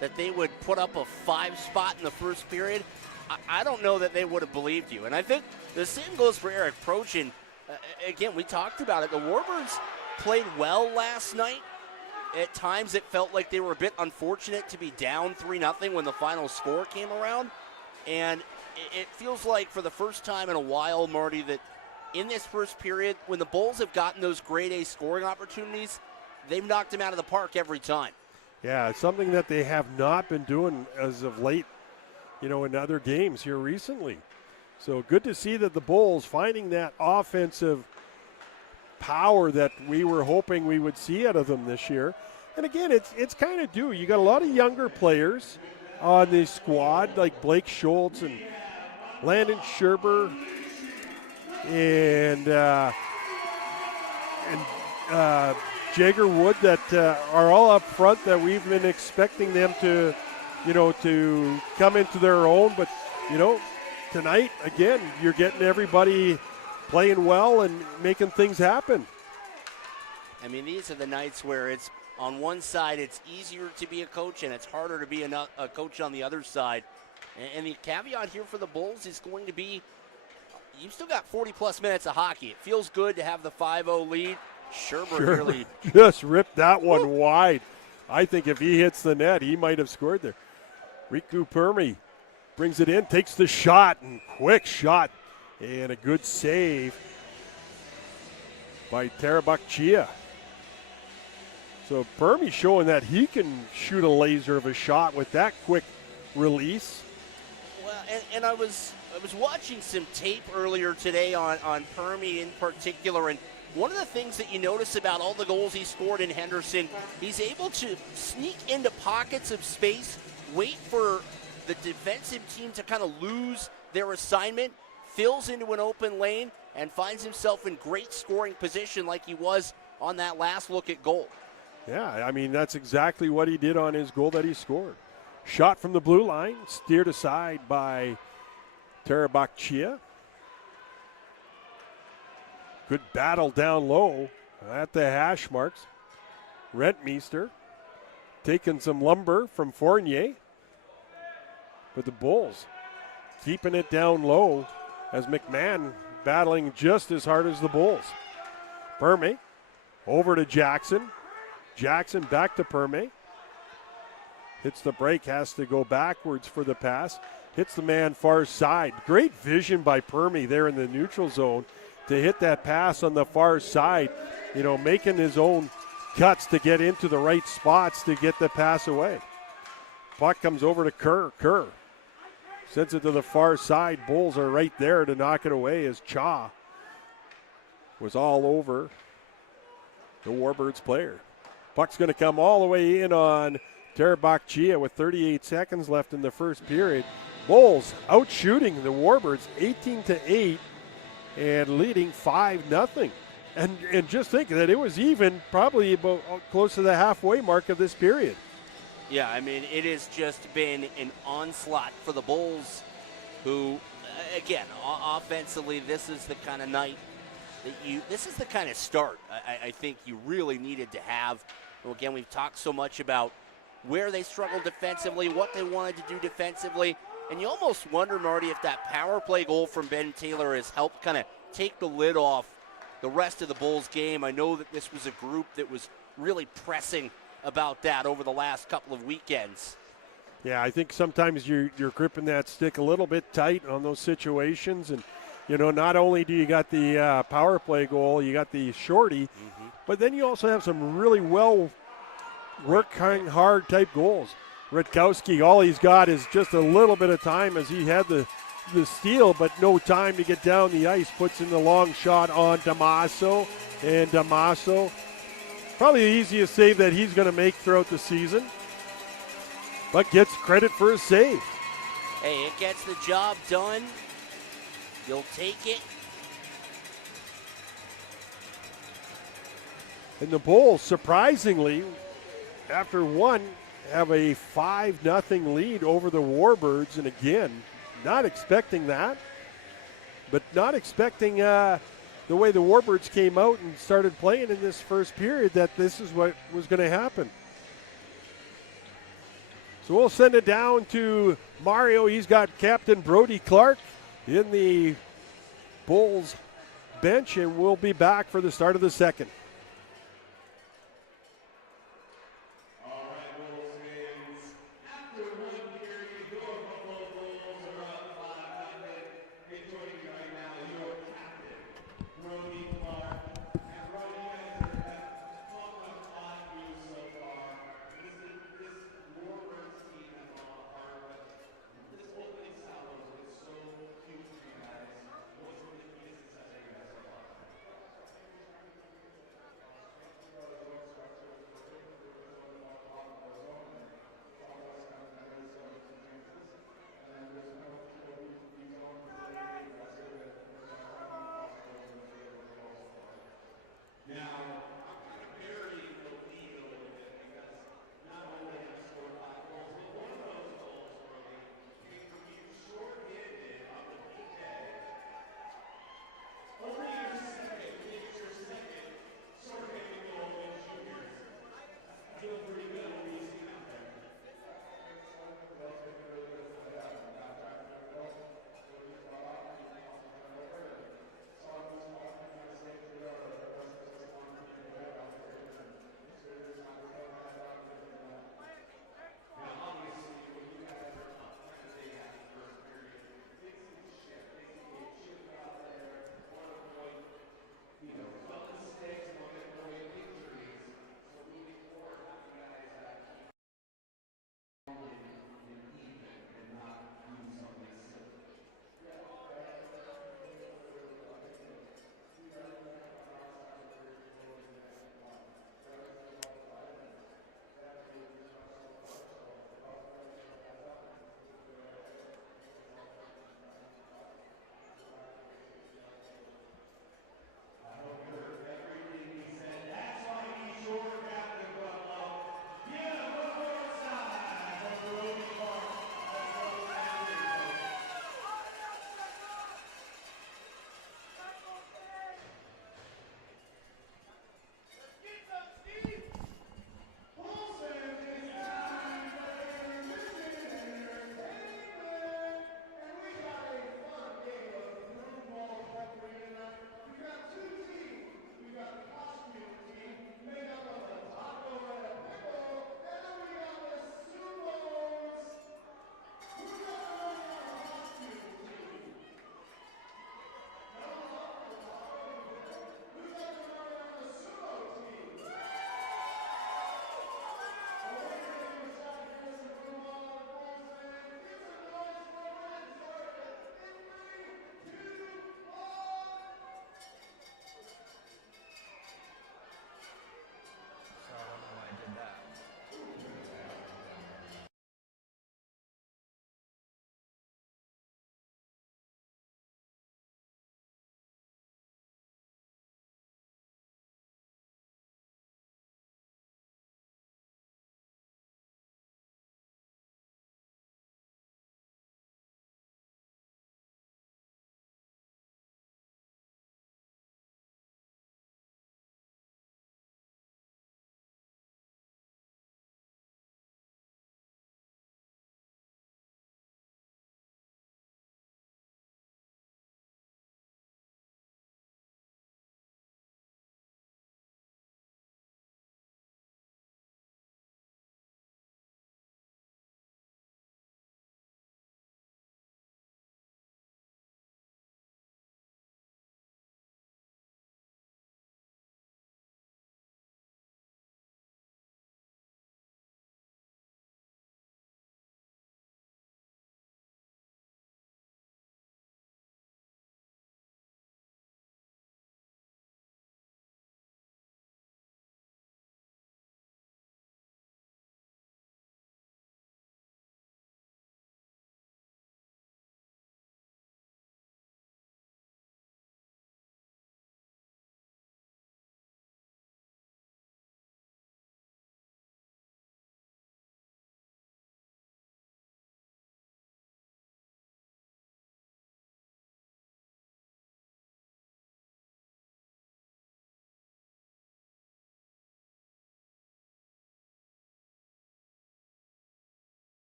that they would put up a 5 spot in the first period, I don't know that they would have believed you. And I think the same goes for Eric Prochin. Again, we talked about it. The Warbirds played well last night. At times it felt like they were a bit unfortunate to be down 3-0 when the final score came around. And it feels like for the first time in a while, Marty, that in this first period, when the Bulls have gotten those grade A scoring opportunities, they've knocked them out of the park every time. Yeah, it's something that they have not been doing as of late, you know, in other games here recently. So good to see that the Bulls finding that offensive power that we were hoping we would see out of them this year. And again, it's kind of due. You got a lot of younger players on the squad, like Blake Schultz and Landon Scherber and Jagger Wood that are all up front that we've been expecting them to, you know, to come into their own. But, you know, tonight, again, you're getting everybody playing well and making things happen. I mean, these are the nights where it's on one side it's easier to be a coach and it's harder to be a coach on the other side. And the caveat here for the Bulls is going to be you've still got 40-plus minutes of hockey. It feels good to have the 5-0 lead. Scherber really just ripped that one wide. I think if he hits the net, he might have scored there. Riku Permi brings it in, takes the shot, and quick shot. And a good save by Tarabak Chia. So Permi showing that he can shoot a laser of a shot with that quick release. Well, and I was watching some tape earlier today on Permi in particular, and one of the things that you notice about all the goals he scored in Henderson, he's able to sneak into pockets of space, wait for the defensive team to kind of lose their assignment, fills into an open lane, and finds himself in great scoring position like he was on that last look at goal. Yeah, I mean, that's exactly what he did on his goal that he scored. Shot from the blue line, steered aside by Tarabak Chia. Good battle down low at the hash marks. Rentmeester taking some lumber from Fournier. But the Bulls keeping it down low as McMahon battling just as hard as the Bulls. Perme over to Jackson. Jackson back to Perme. Hits the break, has to go backwards for the pass. Hits the man far side. Great vision by Perme there in the neutral zone to hit that pass on the far side. You know, making his own cuts to get into the right spots to get the pass away. Puck comes over to Kerr. Kerr sends it to the far side. Bulls are right there to knock it away as Cha was all over the Warbirds player. Puck's going to come all the way in on Tarabak Chia with 38 seconds left in the first period. Bulls out shooting the Warbirds 18-8 and leading 5-0. And just think that it was even probably about close to the halfway mark of this period. Yeah, I mean, it has just been an onslaught for the Bulls who, again, offensively, this is the kind of night that this is the kind of start I think you really needed to have. Well, again, we've talked so much about where they struggled defensively, what they wanted to do defensively, and you almost wonder, Marty, if that power play goal from Ben Taylor has helped kind of take the lid off the rest of the Bulls game. I know that this was a group that was really pressing about that over the last couple of weekends. Yeah, I think sometimes you're gripping that stick a little bit tight on those situations. And, you know, not only do you got the power play goal, you got the shorty, but then you also have some really well working hard type goals. Rutkowski, all he's got is just a little bit of time as he had the steal, but no time to get down the ice. Puts in the long shot on Damaso, and Damaso, probably the easiest save that he's going to make throughout the season, but gets credit for his save. Hey, it gets the job done. You'll take it. And the Bulls, surprisingly, after one, have a 5-0 lead over the Warbirds. And again, not expecting that, but not expecting the way the Warbirds came out and started playing in this first period, that this is what was going to happen. So we'll send it down to Mario. He's got Captain Brody Clark in the Bulls bench, and we'll be back for the start of the second.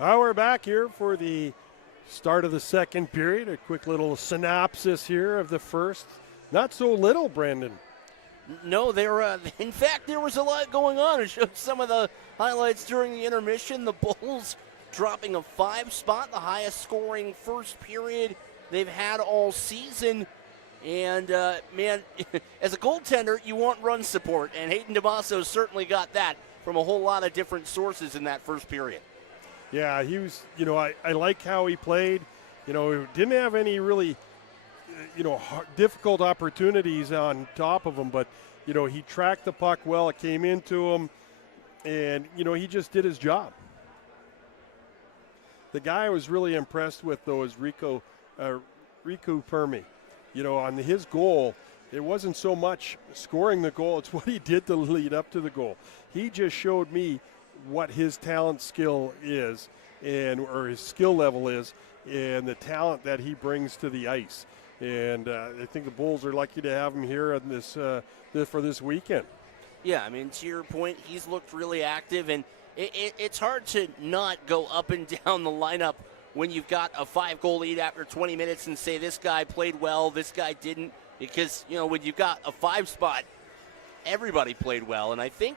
We're back here for the start of the second period. A quick little synopsis here of the first. Not so little, Brandon. No, in fact, there was a lot going on. I showed some of the highlights during the intermission. The Bulls dropping a 5 spot, the highest scoring first period they've had all season. And, man, as a goaltender, you want run support, and Hayden DeMasso certainly got that from a whole lot of different sources in that first period. Yeah, he was, I like how he played. Didn't have any really, difficult opportunities on top of him, but, he tracked the puck well. It came into him, and, he just did his job. The guy I was really impressed with, though, is Riku Permi. On his goal, it wasn't so much scoring the goal, it's what he did to lead up to the goal. He just showed me what his talent skill is, or his skill level is, and the talent that he brings to the ice. And I think the Bulls are lucky to have him here on for this weekend. Yeah, I mean, to your point, he's looked really active, and it's hard to not go up and down the lineup when you've got a 5-goal lead after 20 minutes and say this guy played well, this guy didn't, because, when you've got a 5 spot, everybody played well. And I think,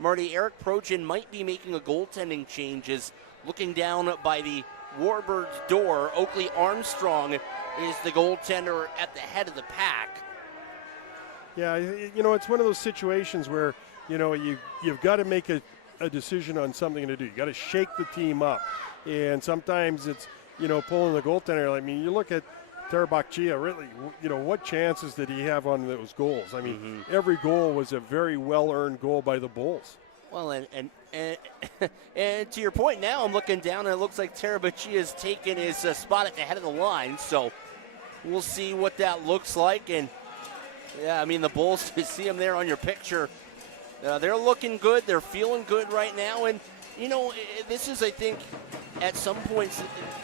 Marty, Eric Projan might be making a goaltending changes. Looking down by the Warbirds door, Oakley Armstrong is the goaltender at the head of the pack. Yeah, it's one of those situations where, you've got to make a decision on something to do. You got to shake the team up. And sometimes it's, pulling the goaltender. I mean, you look at Terabachia, really, what chances did he have on those goals? I mean, every goal was a very well-earned goal by the Bulls. Well, and to your point now, I'm looking down, and it looks like Terabachia has taken his spot at the head of the line. So we'll see what that looks like. And, yeah, I mean, the Bulls, you see them there on your picture. They're looking good. They're feeling good right now. And, this is, I think, at some points,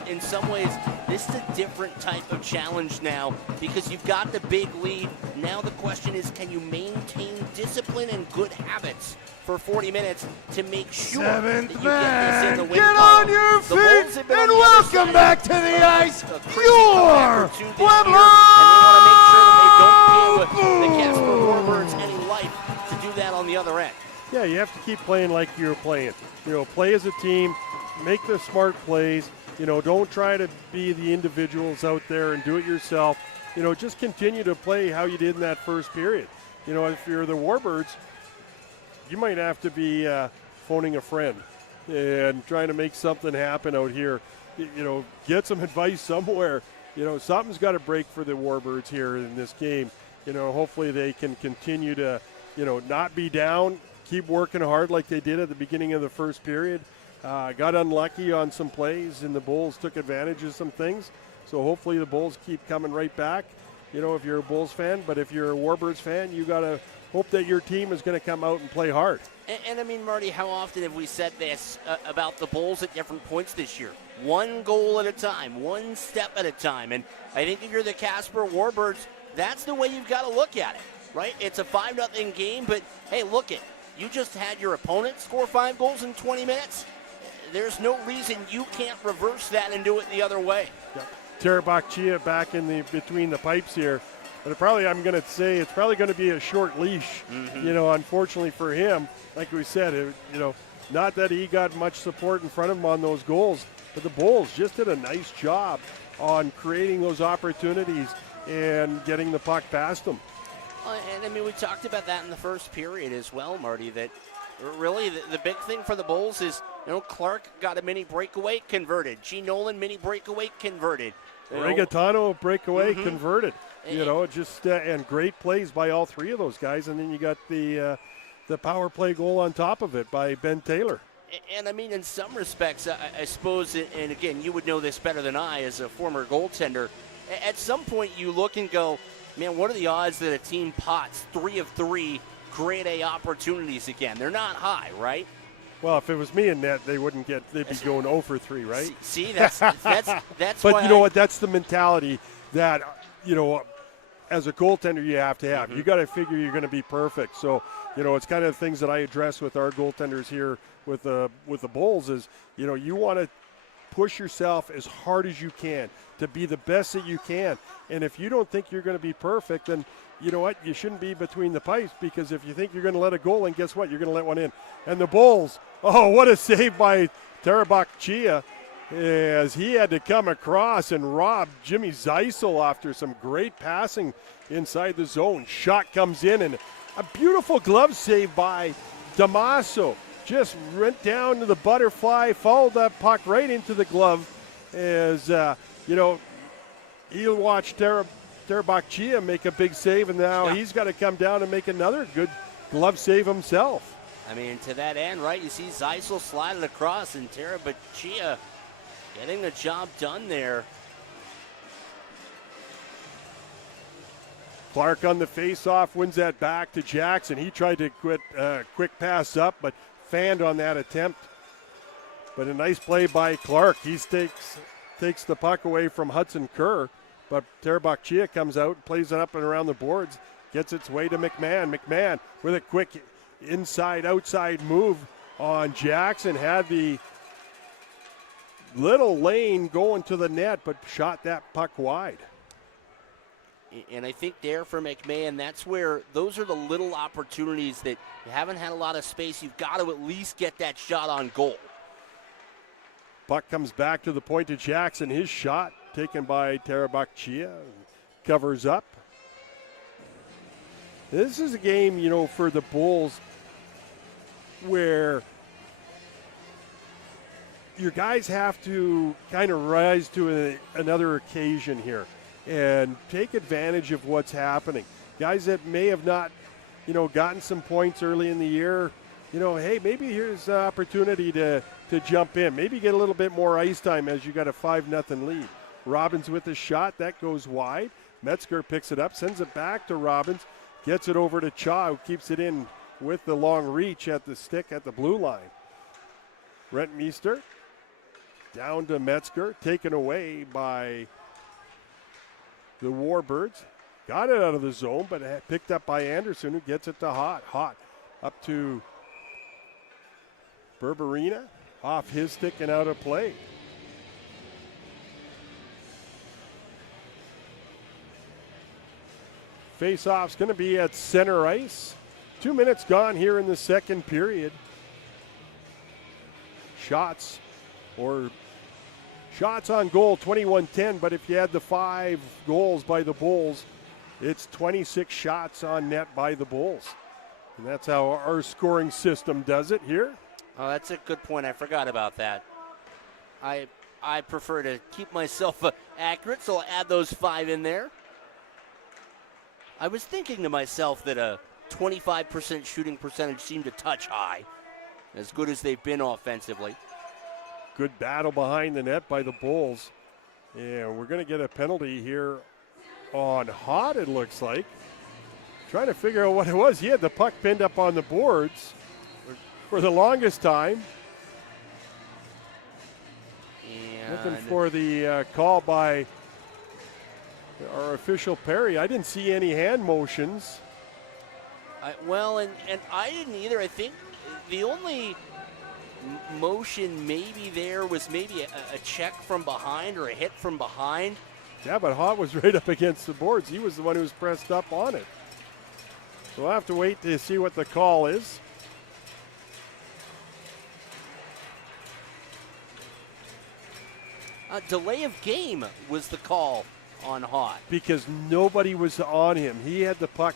in some ways, this is a different type of challenge now because you've got the big lead. Now the question is, can you maintain discipline and good habits for 40 minutes to make sure that you get this in the win Get column? on your feet and on welcome back to the ice, your Pueblo! And they want to make sure that they don't give the Casper Warbirds any life to do that on the other end. Yeah, you have to keep playing like you're playing. Play as a team, make the smart plays. Don't try to be the individuals out there and do it yourself. Just continue to play how you did in that first period. If you're the Warbirds, you might have to be phoning a friend and trying to make something happen out here. Get some advice somewhere. Something's got to break for the Warbirds here in this game. Hopefully they can continue to, not be down, keep working hard like they did at the beginning of the first period. Got unlucky on some plays, and the Bulls took advantage of some things. So hopefully the Bulls keep coming right back, if you're a Bulls fan. But if you're a Warbirds fan, you got to hope that your team is going to come out and play hard. And I mean, Marty, how often have we said this about the Bulls at different points this year? One goal at a time, one step at a time. And I think if you're the Casper Warbirds, that's the way you've got to look at it, right? It's a 5-0 game, but, hey, look it. You just had your opponent score 5 goals in 20 minutes. There's no reason you can't reverse that and do it the other way. Yep. Terabachia back in between the pipes here. But I'm going to say it's probably going to be a short leash, unfortunately for him. Like we said, not that he got much support in front of him on those goals, but the Bulls just did a nice job on creating those opportunities and getting the puck past them. And, I mean, we talked about that in the first period as well, Marty, that really the big thing for the Bulls is, Clark got a mini breakaway converted. G. Nolan mini breakaway converted. Regatano breakaway converted. And great plays by all three of those guys. And then you got the power play goal on top of it by Ben Taylor. And I mean, in some respects, I suppose, and again, you would know this better than I as a former goaltender, at some point you look and go, man, what are the odds that a team pots 3 of 3 grade A opportunities again? They're not high, right? Well, if it was me in net, they'd be going 0 for 3, right? See, that's But you know what? That's the mentality that, as a goaltender you have to have. You got to figure you're going to be perfect. So, it's kind of things that I address with our goaltenders here with the Bulls is, you want to push yourself as hard as you can to be the best that you can. And if you don't think you're going to be perfect, then you know what? You shouldn't be between the pipes, because if you think you're going to let a goal in, guess what? You're going to let one in. And the Bulls, oh, what a save by Terabak-Chia, as he had to come across and rob Jimmy Zeisel after some great passing inside the zone. Shot comes in, and a beautiful glove save by Damaso. Just went down to the butterfly, followed that puck right into the glove. As, he'll watch Terabak-Chia make a big save, and now he's got to come down and make another good glove save himself. I mean, to that end, right, you see Zeisel slide it across, and Terabak-Chia getting the job done there. Clark on the face-off wins that back to Jackson. He tried to quick pass up, but fanned on that attempt. But a nice play by Clark. He takes the puck away from Hudson Kerr, but Terabak-Chia comes out, plays it up and around the boards, gets its way to McMahon. McMahon with a quick inside-outside move on Jackson. Had the little lane going to the net, but shot that puck wide. And I think there for McMahon, that's where those are the little opportunities that you haven't had a lot of space. You've got to at least get that shot on goal. Puck comes back to the point to Jackson. His shot taken by Terabak-Chia. Covers up. This is a game, for the Bulls where your guys have to kind of rise to another occasion here and take advantage of what's happening. Guys that may have not, gotten some points early in the year, hey, maybe here's an opportunity to jump in. Maybe get a little bit more ice time as you got a 5-0 lead. Robbins with a shot. That goes wide. Metzger picks it up, sends it back to Robbins, gets it over to Cha, who keeps it in with the long reach at the stick at the blue line. Rentmeester down to Metzger, taken away by the Warbirds. Got it out of the zone, but picked up by Anderson, who gets it to Hot. Hot up to Berberina, off his stick and out of play. Face-off's going to be at center ice. 2 minutes gone here in the second period. Shots on goal, 21-10, but if you add the 5 goals by the Bulls, it's 26 shots on net by the Bulls. And that's how our scoring system does it here. Oh, that's a good point. I forgot about that. I prefer to keep myself accurate, so I'll add those 5 in there. I was thinking to myself that a 25% shooting percentage seemed a touch high, as good as they've been offensively. Good battle behind the net by the Bulls. And we're going to get a penalty here on Hot, it looks like. Trying to figure out what it was. He had the puck pinned up on the boards for the longest time. And looking for the call by our official Perry. I didn't see any hand motions. And I didn't either. I think the only motion maybe there was maybe a check from behind or a hit from behind. Yeah, but Hot was right up against the boards. He was the one who was pressed up on it. So we'll have to wait to see what the call is. A delay of game was the call on Hot. Because nobody was on him. He had the puck.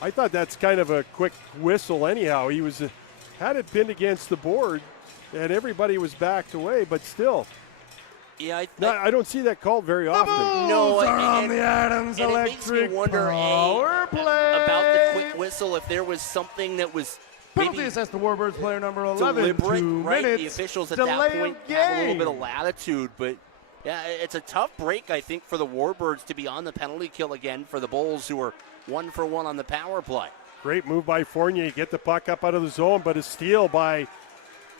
I thought that's kind of a quick whistle anyhow. He had it pinned against the board, and everybody was backed away, but still. Yeah, I don't see that called very often. No, are on the Adams and it makes me wonder power play about the quick whistle, if there was something that was penalty assessed to Warbirds player number 11. Deliberate, 2 right? minutes. The officials at delay that point of have a little game. bit of latitude, but yeah, it's a tough break, I think, for the Warbirds to be on the penalty kill again for the Bulls, who are 1-for-1 on the power play. Great move by Fournier. Get the puck up out of the zone, but a steal by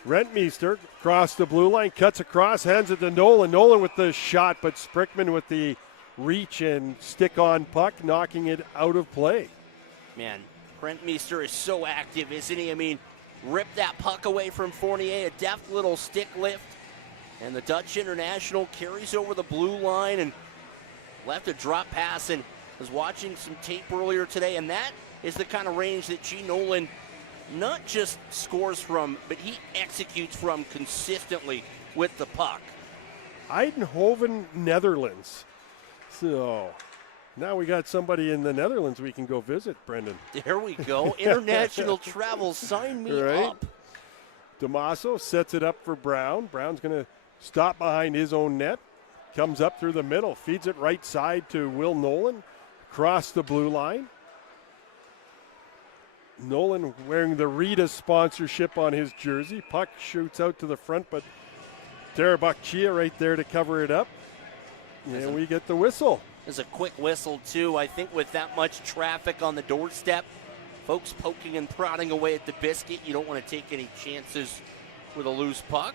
Rentmeester. Across the blue line, cuts across, hands it to Nolan. Nolan with the shot, but Sprickman with the reach and stick on puck, knocking it out of play. Man, Rentmeester is so active, isn't he? I mean, rip that puck away from Fournier, a deft little stick lift, And the Dutch international carries over the blue line and left a drop pass, and was watching some tape earlier today, and that is the kind of range that G. Nolan not just scores from, but he executes from consistently with the puck. Eindhoven, Netherlands. So now we got somebody in the Netherlands we can go visit, Brendan. There we go. International travel, sign me up. Damaso sets it up for Brown. Brown's going to stop behind his own net. Comes up through the middle, feeds it right side to Will Nolan. Across the blue line. Nolan wearing the Rita sponsorship on his jersey. Puck shoots out to the front, but Terabakchia right there to cover it up. And we get the whistle. There's a quick whistle, too. I think with that much traffic on the doorstep, folks poking and prodding away at the biscuit, you don't want to take any chances with a loose puck.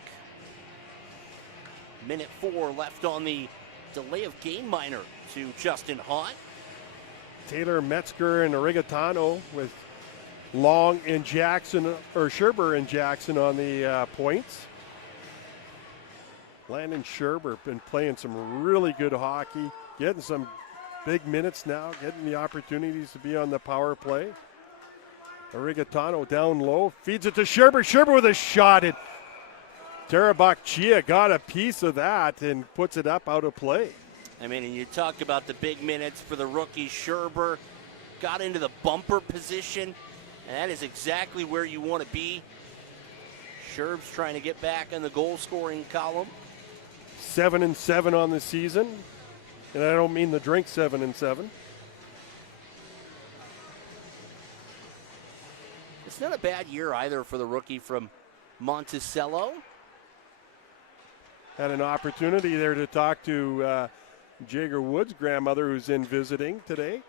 Minute 4 left on the delay of game minor to Justin Haught. Taylor, Metzger, and Arigatano with Long and Jackson, or Scherber and Jackson on the points. Landon Scherber been playing some really good hockey, getting some big minutes now, getting the opportunities to be on the power play. Arigatano down low, feeds it to Scherber. Scherber with a shot, and Terabakchia got a piece of that and puts it up out of play. I mean, and you talk about the big minutes for the rookie. Scherber got into the bumper position, and that is exactly where you want to be. Sherb's trying to get back in the goal-scoring column. 7-7 on the season, and I don't mean the drink 7-7. It's not a bad year either for the rookie from Monticello. Had an opportunity there to talk to Jager Wood's grandmother, who's in visiting today,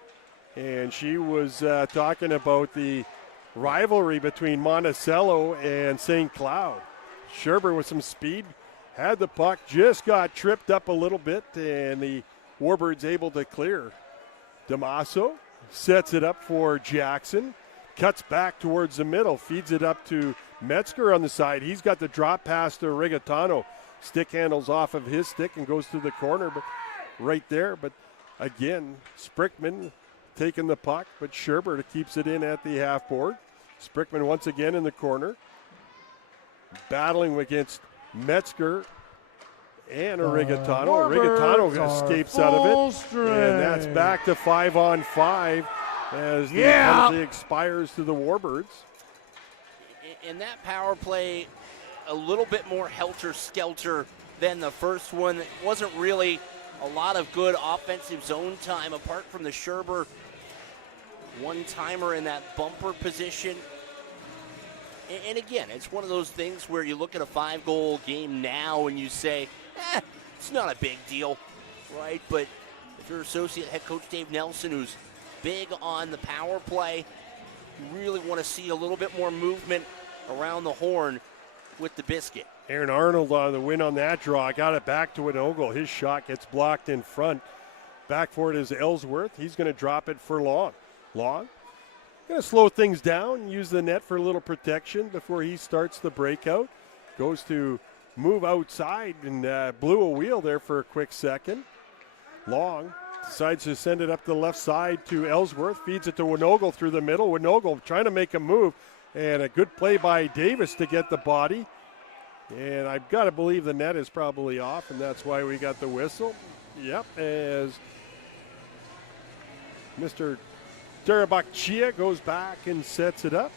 and she was talking about the rivalry between Monticello and St. Cloud. Scherber with some speed, had the puck, just got tripped up a little bit, and the Warbirds able to clear. Damaso sets it up for Jackson, cuts back towards the middle, feeds it up to Metzger on the side. He's got the drop pass to Rigatano. Stick handles off of his stick and goes to the corner, but right there. But again, Sprickman taking the puck, but Scherber keeps it in at the half board. Sprickman once again in the corner, battling against Metzger and Rigatano. Rigatano escapes out of it, and that's back to 5-on-5 as the penalty expires to the Warbirds. And that power play, a little bit more helter-skelter than the first one. It wasn't really a lot of good offensive zone time apart from the Scherber one-timer in that bumper position. And again, it's one of those things where you look at a 5-goal game now and you say, it's not a big deal, right? But if you're associate head coach Dave Nelson, who's big on the power play, you really want to see a little bit more movement around the horn with the biscuit. Aaron Arnold on the win on that draw. Got it back to Winogle. His shot gets blocked in front. Back for it is Ellsworth. He's going to drop it for Long. Long going to slow things down, use the net for a little protection before he starts the breakout. Goes to move outside and blew a wheel there for a quick second. Long decides to send it up the left side to Ellsworth. Feeds it to Winogle through the middle. Winogle trying to make a move. And a good play by Davis to get the body. And I've got to believe the net is probably off, and that's why we got the whistle. Yep, as Mr. Terabakchia goes back and sets it up.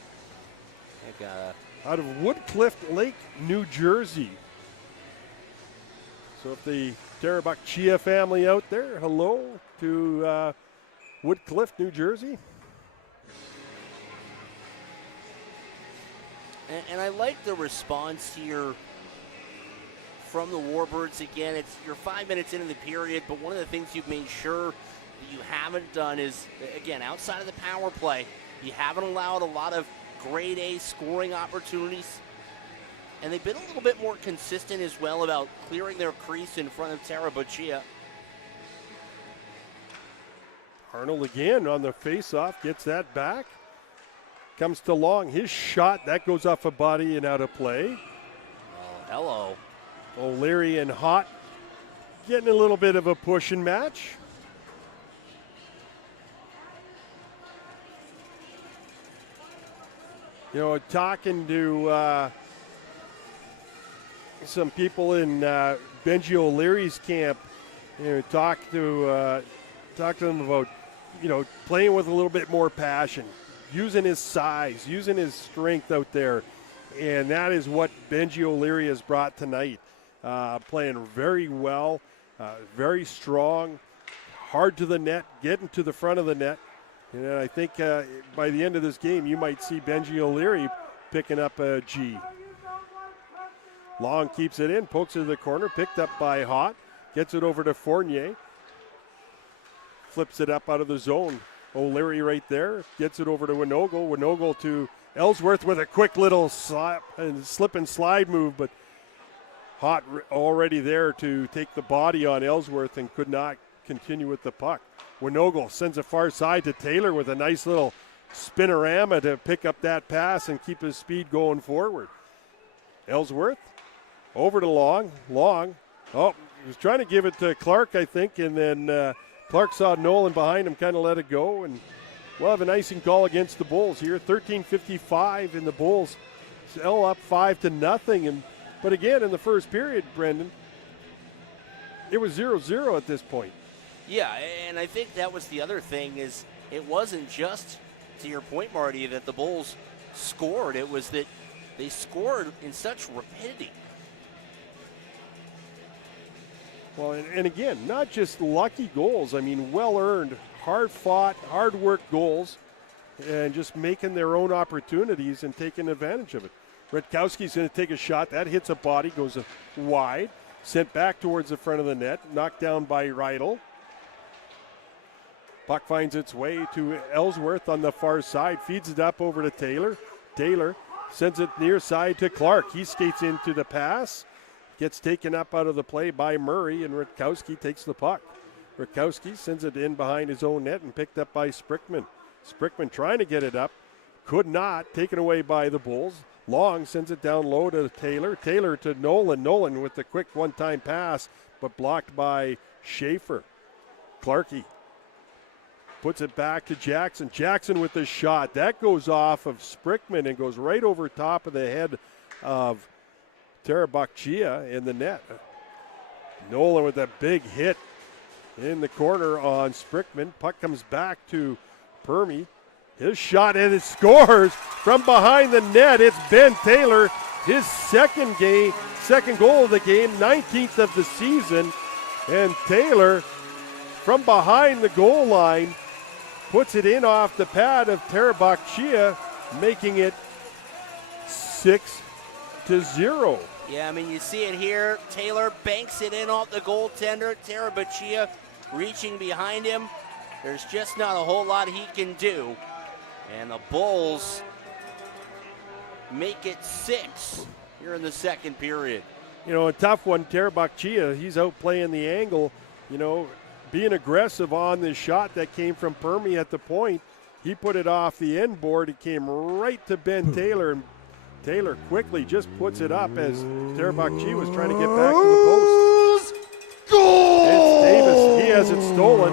Out of Woodcliff Lake, New Jersey. So if the Terabakchia family out there, hello to Woodcliff, New Jersey. And I like the response here from the Warbirds. Again, you're 5 minutes into the period, but one of the things you've made sure that you haven't done is, again, outside of the power play, you haven't allowed a lot of grade A scoring opportunities. And they've been a little bit more consistent as well about clearing their crease in front of Terabakchia. Arnold again on the face-off, gets that back. Comes to Long, his shot, that goes off a body and out of play. Oh, hello. O'Leary and Hott getting a little bit of a push and match. You know, talking to some people in Benji O'Leary's camp, you know, talk to them about, you know, playing with a little bit more passion, using his size, using his strength out there, and that is what Benji O'Leary has brought tonight. Playing very well, very strong, hard to the net, getting to the front of the net. And I think by the end of this game, you might see Benji O'Leary picking up a G. Long keeps it in, pokes it to the corner, picked up by Hott, gets it over to Fournier, flips it up out of the zone. O'Leary right there, gets it over to Winogle. Winogle to Ellsworth with a quick little slip and slide move, but Hott already there to take the body on Ellsworth and could not continue with the puck. Winogle sends it far side to Taylor with a nice little spinorama to pick up that pass and keep his speed going forward. Ellsworth over to Long. Long, oh, he was trying to give it to Clark, I think, and then Clark saw Nolan behind him, kind of let it go, and we'll have an icing call against the Bulls here. 13:55 in the Bulls still up 5-0. But again, in the first period, Brendan, it was 0-0 at this point. Yeah, and I think that was the other thing is it wasn't just, to your point, Marty, that the Bulls scored. It was that they scored in such rapidity. Well, and again, not just lucky goals. I mean, well-earned, hard-fought, hard-worked goals, and just making their own opportunities and taking advantage of it. Redkowski's going to take a shot. That hits a body, goes wide, sent back towards the front of the net, knocked down by Riedel. Puck finds its way to Ellsworth on the far side, feeds it up over to Taylor. Taylor sends it near side to Clark. He skates into the pass, gets taken up out of the play by Murray, and Redkowski takes the puck. Redkowski sends it in behind his own net and picked up by Sprickman. Sprickman trying to get it up, could not, taken away by the Bulls. Long sends it down low to Taylor. Taylor to Nolan. Nolan with the quick one-time pass, but blocked by Schaefer. Clarkie puts it back to Jackson. Jackson with the shot. That goes off of Sprickman and goes right over top of the head of Terabakchia in the net. Nolan with a big hit in the corner on Sprickman. Puck comes back to Permy. His shot, and it scores from behind the net. It's Ben Taylor, his second goal of the game, 19th of the season. And Taylor, from behind the goal line, puts it in off the pad of Terabakchia, making it 6-0. Yeah, I mean, you see it here. Taylor banks it in off the goaltender. Terabakchia reaching behind him. There's just not a whole lot he can do. And the Bulls make it 6 here in the second period. You know, a tough one, Terabakchia. He's out playing the angle, you know, being aggressive on this shot that came from Permy at the point. He put it off the end board. It came right to Ben Taylor, and Taylor quickly just puts it up as Terabakchia was trying to get back to the post. Goal! It's Davis. He has it stolen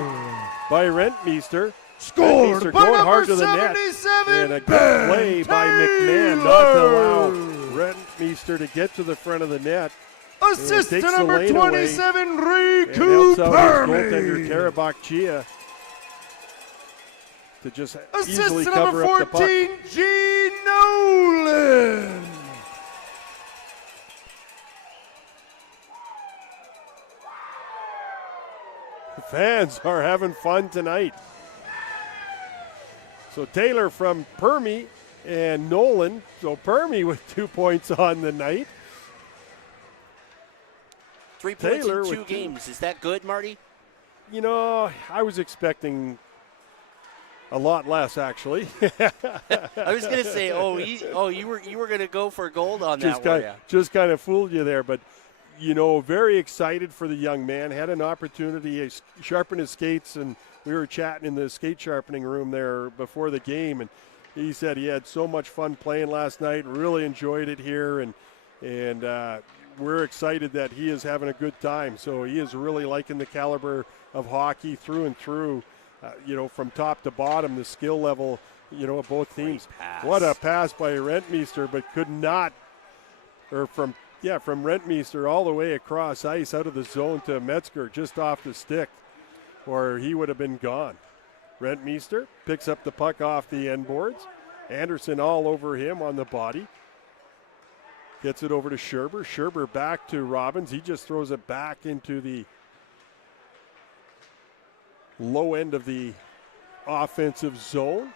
by Rentmeester. Scored Rentmeester by going hard number to the net. 77, And a good Ben play by McMahon Taylor. not to allow Rentmeester to get to the front of the net. Assist to takes the number lane away 27, And Riku helps out his goaltender Permy. Terabakchia to just Assist easily to cover number up the 14, puck. G. Nolan. The fans are having fun tonight. So Taylor from Permy and Nolan. So Permy with 2 points on the night. 3 points Taylor in with 2 two. games. Is that good, Marty? You know, I was expecting a lot less, actually. I was going to say, you were going to go for gold on that one. Yeah. Just kind of fooled you there, but you know, very excited for the young man. Had an opportunity to sharpen his skates, and we were chatting in the skate sharpening room there before the game, and he said he had so much fun playing last night. Really enjoyed it here, and we're excited that he is having a good time. So he is really liking the caliber of hockey through and through, from top to bottom, the skill level, of both teams. What a pass by Rentmeester, but could not, from Rentmeester all the way across ice out of the zone to Metzger just off the stick, or he would have been gone. Rentmeester picks up the puck off the end boards. Anderson all over him on the body. Gets it over to Scherber. Scherber back to Robbins. He just throws it back into the low end of the offensive zone,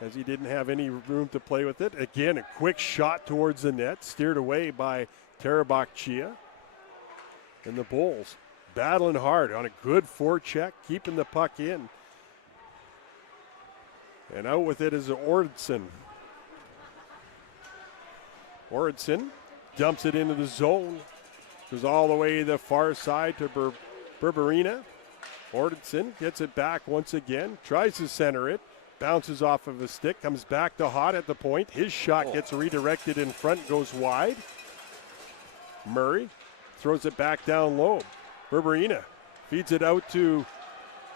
as he didn't have any room to play with it. Again, a quick shot towards the net, steered away by Terabach-Chia. And the Bulls battling hard on a good forecheck, keeping the puck in. And out with it is Ordson. Ordson dumps it into the zone. Goes all the way to the far side to Berberina. Ordson gets it back once again. Tries to center it. Bounces off of a stick. Comes back to Hott at the point. His shot gets redirected in front. Goes wide. Murray throws it back down low. Berberina feeds it out to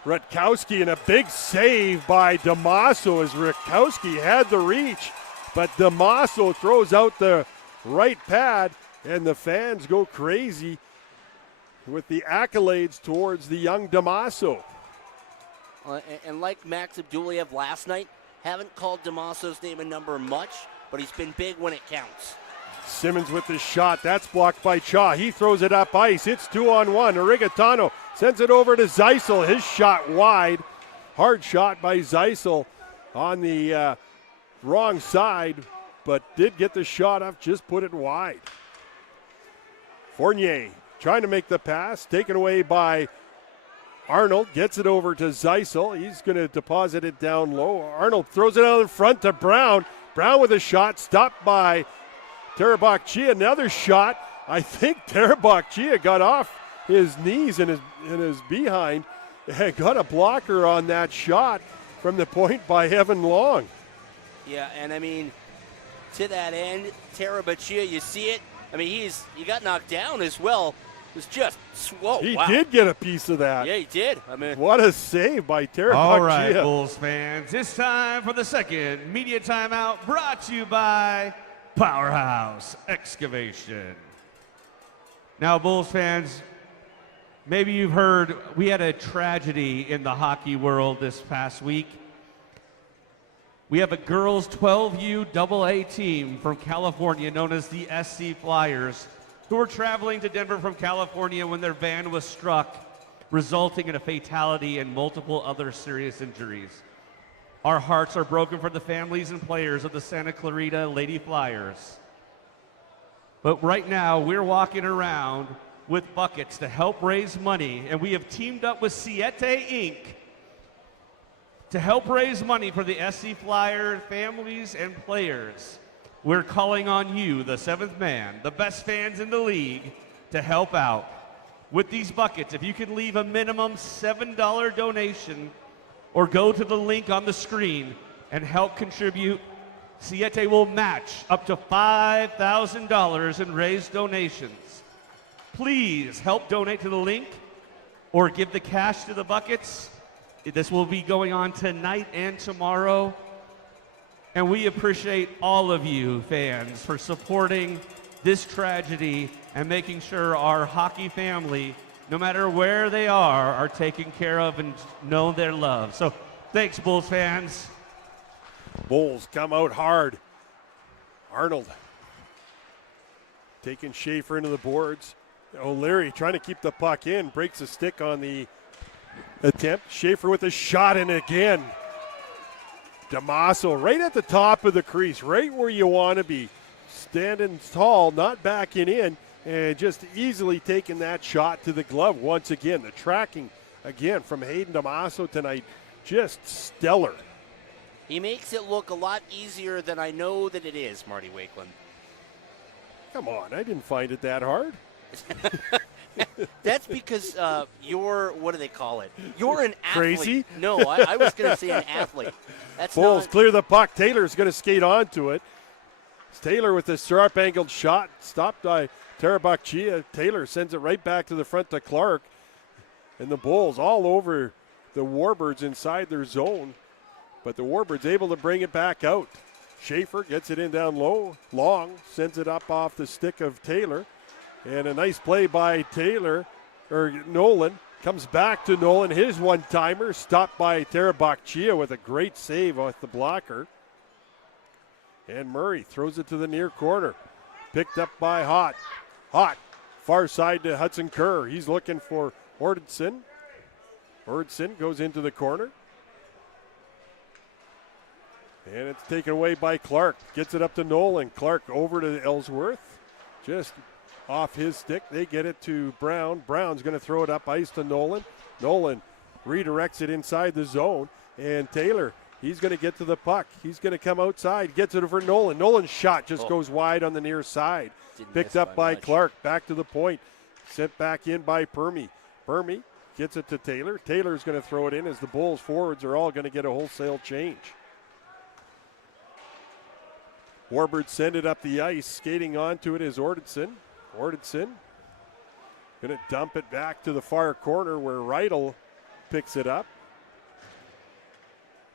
Rutkowski, and a big save by Damaso as Rutkowski had the reach, but Damaso throws out the right pad, and the fans go crazy with the accolades towards the young Damaso. And like Max Abduliev last night, haven't called Damaso's name and number much, but he's been big when it counts. Simmons with the shot. That's blocked by Cha. He throws it up ice. It's 2-on-1. Arigatano sends it over to Zeisel. His shot wide. Hard shot by Zeisel on the wrong side, but did get the shot up, just put it wide. Fournier trying to make the pass. Taken away by Arnold. Gets it over to Zeisel. He's going to deposit it down low. Arnold throws it out in front to Brown. Brown with a shot. Stopped by Terabach-Chia, another shot. I think Terabach-Chia got off his knees and his behind and got a blocker on that shot from the point by Evan Long. Yeah, and I mean, to that end, Terabach-Chia, you see it. I mean, he got knocked down as well. It was just, whoa, He wow. did get a piece of that. Yeah, he did. I mean, what a save by Terabach-Chia. All right, Bulls fans, it's time for the second media timeout, brought to you by Powerhouse Excavation. Now, Bulls fans, maybe you've heard we had a tragedy in the hockey world this past week. We have a girls 12U AA team from California known as the SC Flyers, who were traveling to Denver from California when their van was struck, resulting in a fatality and multiple other serious injuries. Our hearts are broken for the families and players of the Santa Clarita Lady Flyers. But right now, we're walking around with buckets to help raise money, and we have teamed up with Siete Inc. to help raise money for the SC Flyer families and players. We're calling on you, the seventh man, the best fans in the league, to help out. With these buckets, if you can leave a minimum $7 donation or go to the link on the screen and help contribute, Siete will match up to $5,000 in raised donations. Please help donate to the link or give the cash to the buckets. This will be going on tonight and tomorrow. And we appreciate all of you fans for supporting this tragedy and making sure our hockey family, no matter where they are taken care of and know their love. So thanks, Bulls fans. Bulls come out hard. Arnold taking Schaefer into the boards. O'Leary trying to keep the puck in, breaks a stick on the attempt. Schaefer with a shot, and again, Damaso right at the top of the crease, right where you want to be. Standing tall, not backing in, and just easily taking that shot to the glove once again. The tracking, again, from Hayden Damaso tonight, just stellar. he makes it look a lot easier than I know that it is, Marty Wakeland. Come on, I didn't find it that hard. That's because you're, what do they call it? You're an athlete. Crazy? No, I was going to say an athlete. That's Bulls not, clear the puck. Taylor's going to skate onto it. It's Taylor with a sharp angled shot, stopped by Tarabakchia. Taylor sends it right back to the front to Clark. And the Bulls all over the Warbirds inside their zone. But the Warbirds able to bring it back out. Schaefer gets it in down low. Long sends it up off the stick of Taylor. And a nice play by Nolan. Comes back to Nolan. His one-timer stopped by Tarabakchia with a great save off the blocker. And Murray throws it to the near corner. Picked up by Hott. Hott, far side to Hudson Kerr. He's looking for Ordson. Ordson goes into the corner. And it's taken away by Clark. Gets it up to Nolan. Clark over to Ellsworth. Just off his stick. They get it to Brown. Brown's going to throw it up ice to Nolan. Nolan redirects it inside the zone. And Taylor, he's going to get to the puck. He's going to come outside. Gets it over Nolan. Nolan's shot just goes wide on the near side. Picked up by Clark. Back to the point. Sent back in by Permy. Permy gets it to Taylor. Taylor's going to throw it in as the Bulls forwards are all going to get a wholesale change. Warbirds send it up the ice. Skating onto it is Ordson. Ordson going to dump it back to the far corner where Riedel picks it up.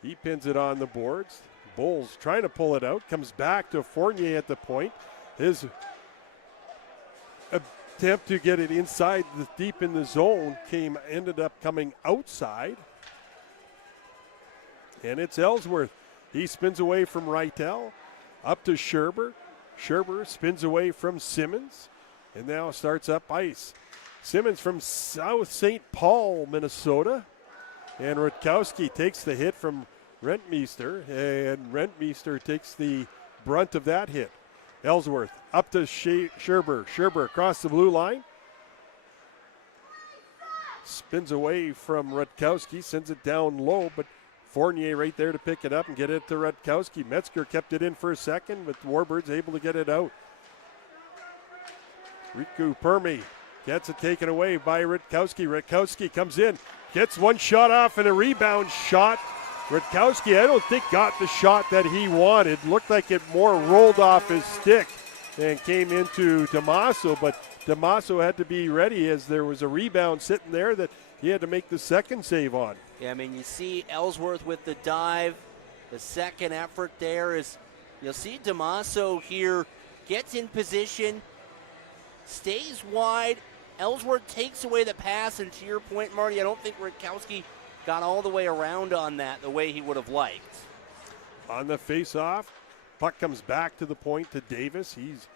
He pins it on the boards. Bulls trying to pull it out. Comes back to Fournier at the point. His attempt to get it inside, deep in the zone, ended up coming outside. And it's Ellsworth. He spins away from Riedel. Up to Scherber. Scherber spins away from Simmons. And now starts up ice. Simmons from South St. Paul, Minnesota. And Rutkowski takes the hit from Rentmeester. And Rentmeester takes the brunt of that hit. Ellsworth up to Scherber. Scherber across the blue line. Spins away from Rutkowski. Sends it down low, but Fournier right there to pick it up and get it to Rutkowski. Metzger kept it in for a second, but the Warbirds able to get it out. Riku Permy gets it taken away by Rutkowski. Rutkowski comes in, gets one shot off and a rebound shot. Rutkowski, I don't think got the shot that he wanted. Looked like it more rolled off his stick and came into Damaso, but Damaso had to be ready as there was a rebound sitting there that he had to make the second save on. Yeah, I mean, you see Ellsworth with the dive. The second effort there is, you'll see Damaso here gets in position, stays wide. Ellsworth takes away the pass, and to your point, Marty, I don't think Rutkowski got all the way around on that the way he would have liked. On the face-off, puck comes back to the point to Davis. He's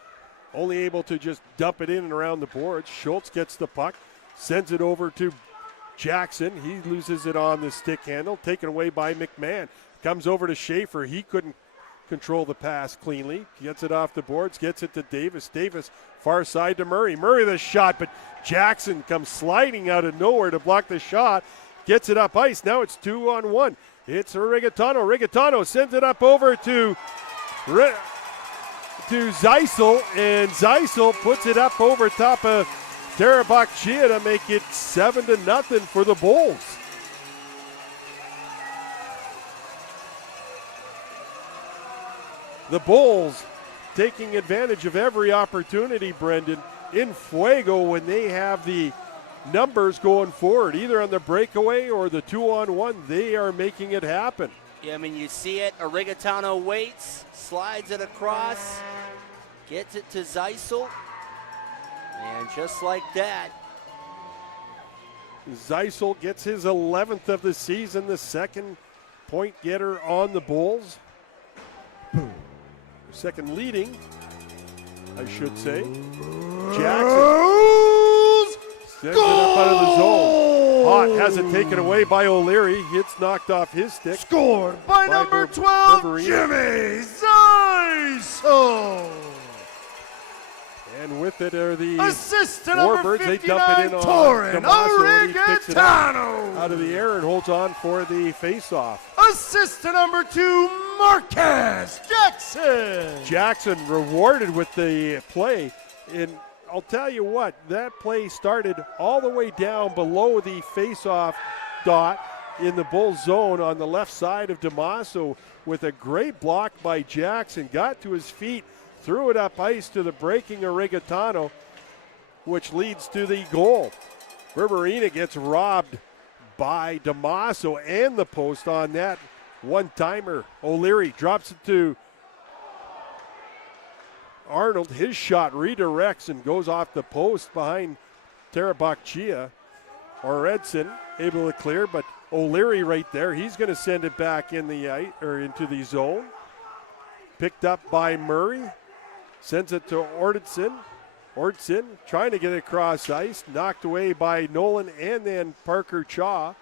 only able to just dump it in and around the boards. Schultz gets the puck, sends it over to Jackson. He loses it on the stick handle, taken away by McMahon. Comes over to Schaefer. He couldn't control the pass cleanly. Gets it off the boards, gets it to Davis. Davis, far side to Murray. Murray the shot, but Jackson comes sliding out of nowhere to block the shot. Gets it up ice. Now it's 2-on-1. It's Rigatano. Rigatano sends it up over to Zeisel, and Zeisel puts it up over top of Tarabakchia to make it 7-0 for the Bulls. The Bulls taking advantage of every opportunity, Brendan, in Fuego when they have the numbers going forward, either on the breakaway or the 2-on-1. They are making it happen. Yeah, I mean, you see it. Rigatano waits, slides it across, gets it to Zeisel, and just like that, Zeisel gets his 11th of the season, the second point getter on the Bulls. Second leading, I should say. Jackson sends it up out of the zone. Hott has it taken away by O'Leary. It's knocked off his stick. Scored by number 12, Jimmy Zeisel. And with it are the assist to Warbirds. They dump it in on Damaso, and he picks it up out of the air and holds on for the face-off. Assist to number 2, Marquez Jackson. Jackson rewarded with the play. And I'll tell you what, that play started all the way down below the face-off dot in the Bulls zone on the left side of Damaso with a great block by Jackson. Got to his feet, threw it up ice to the breaking Rigatano, which leads to the goal. Riverina gets robbed by DeMasso and the post on that one-timer. O'Leary drops it to Arnold. His shot redirects and goes off the post behind Terabachia. Oredson able to clear, but O'Leary right there. He's going to send it back in the into the zone. Picked up by Murray. Sends it to Oredson. Oredson trying to get it across ice. Knocked away by Nolan and then Parker Chaw.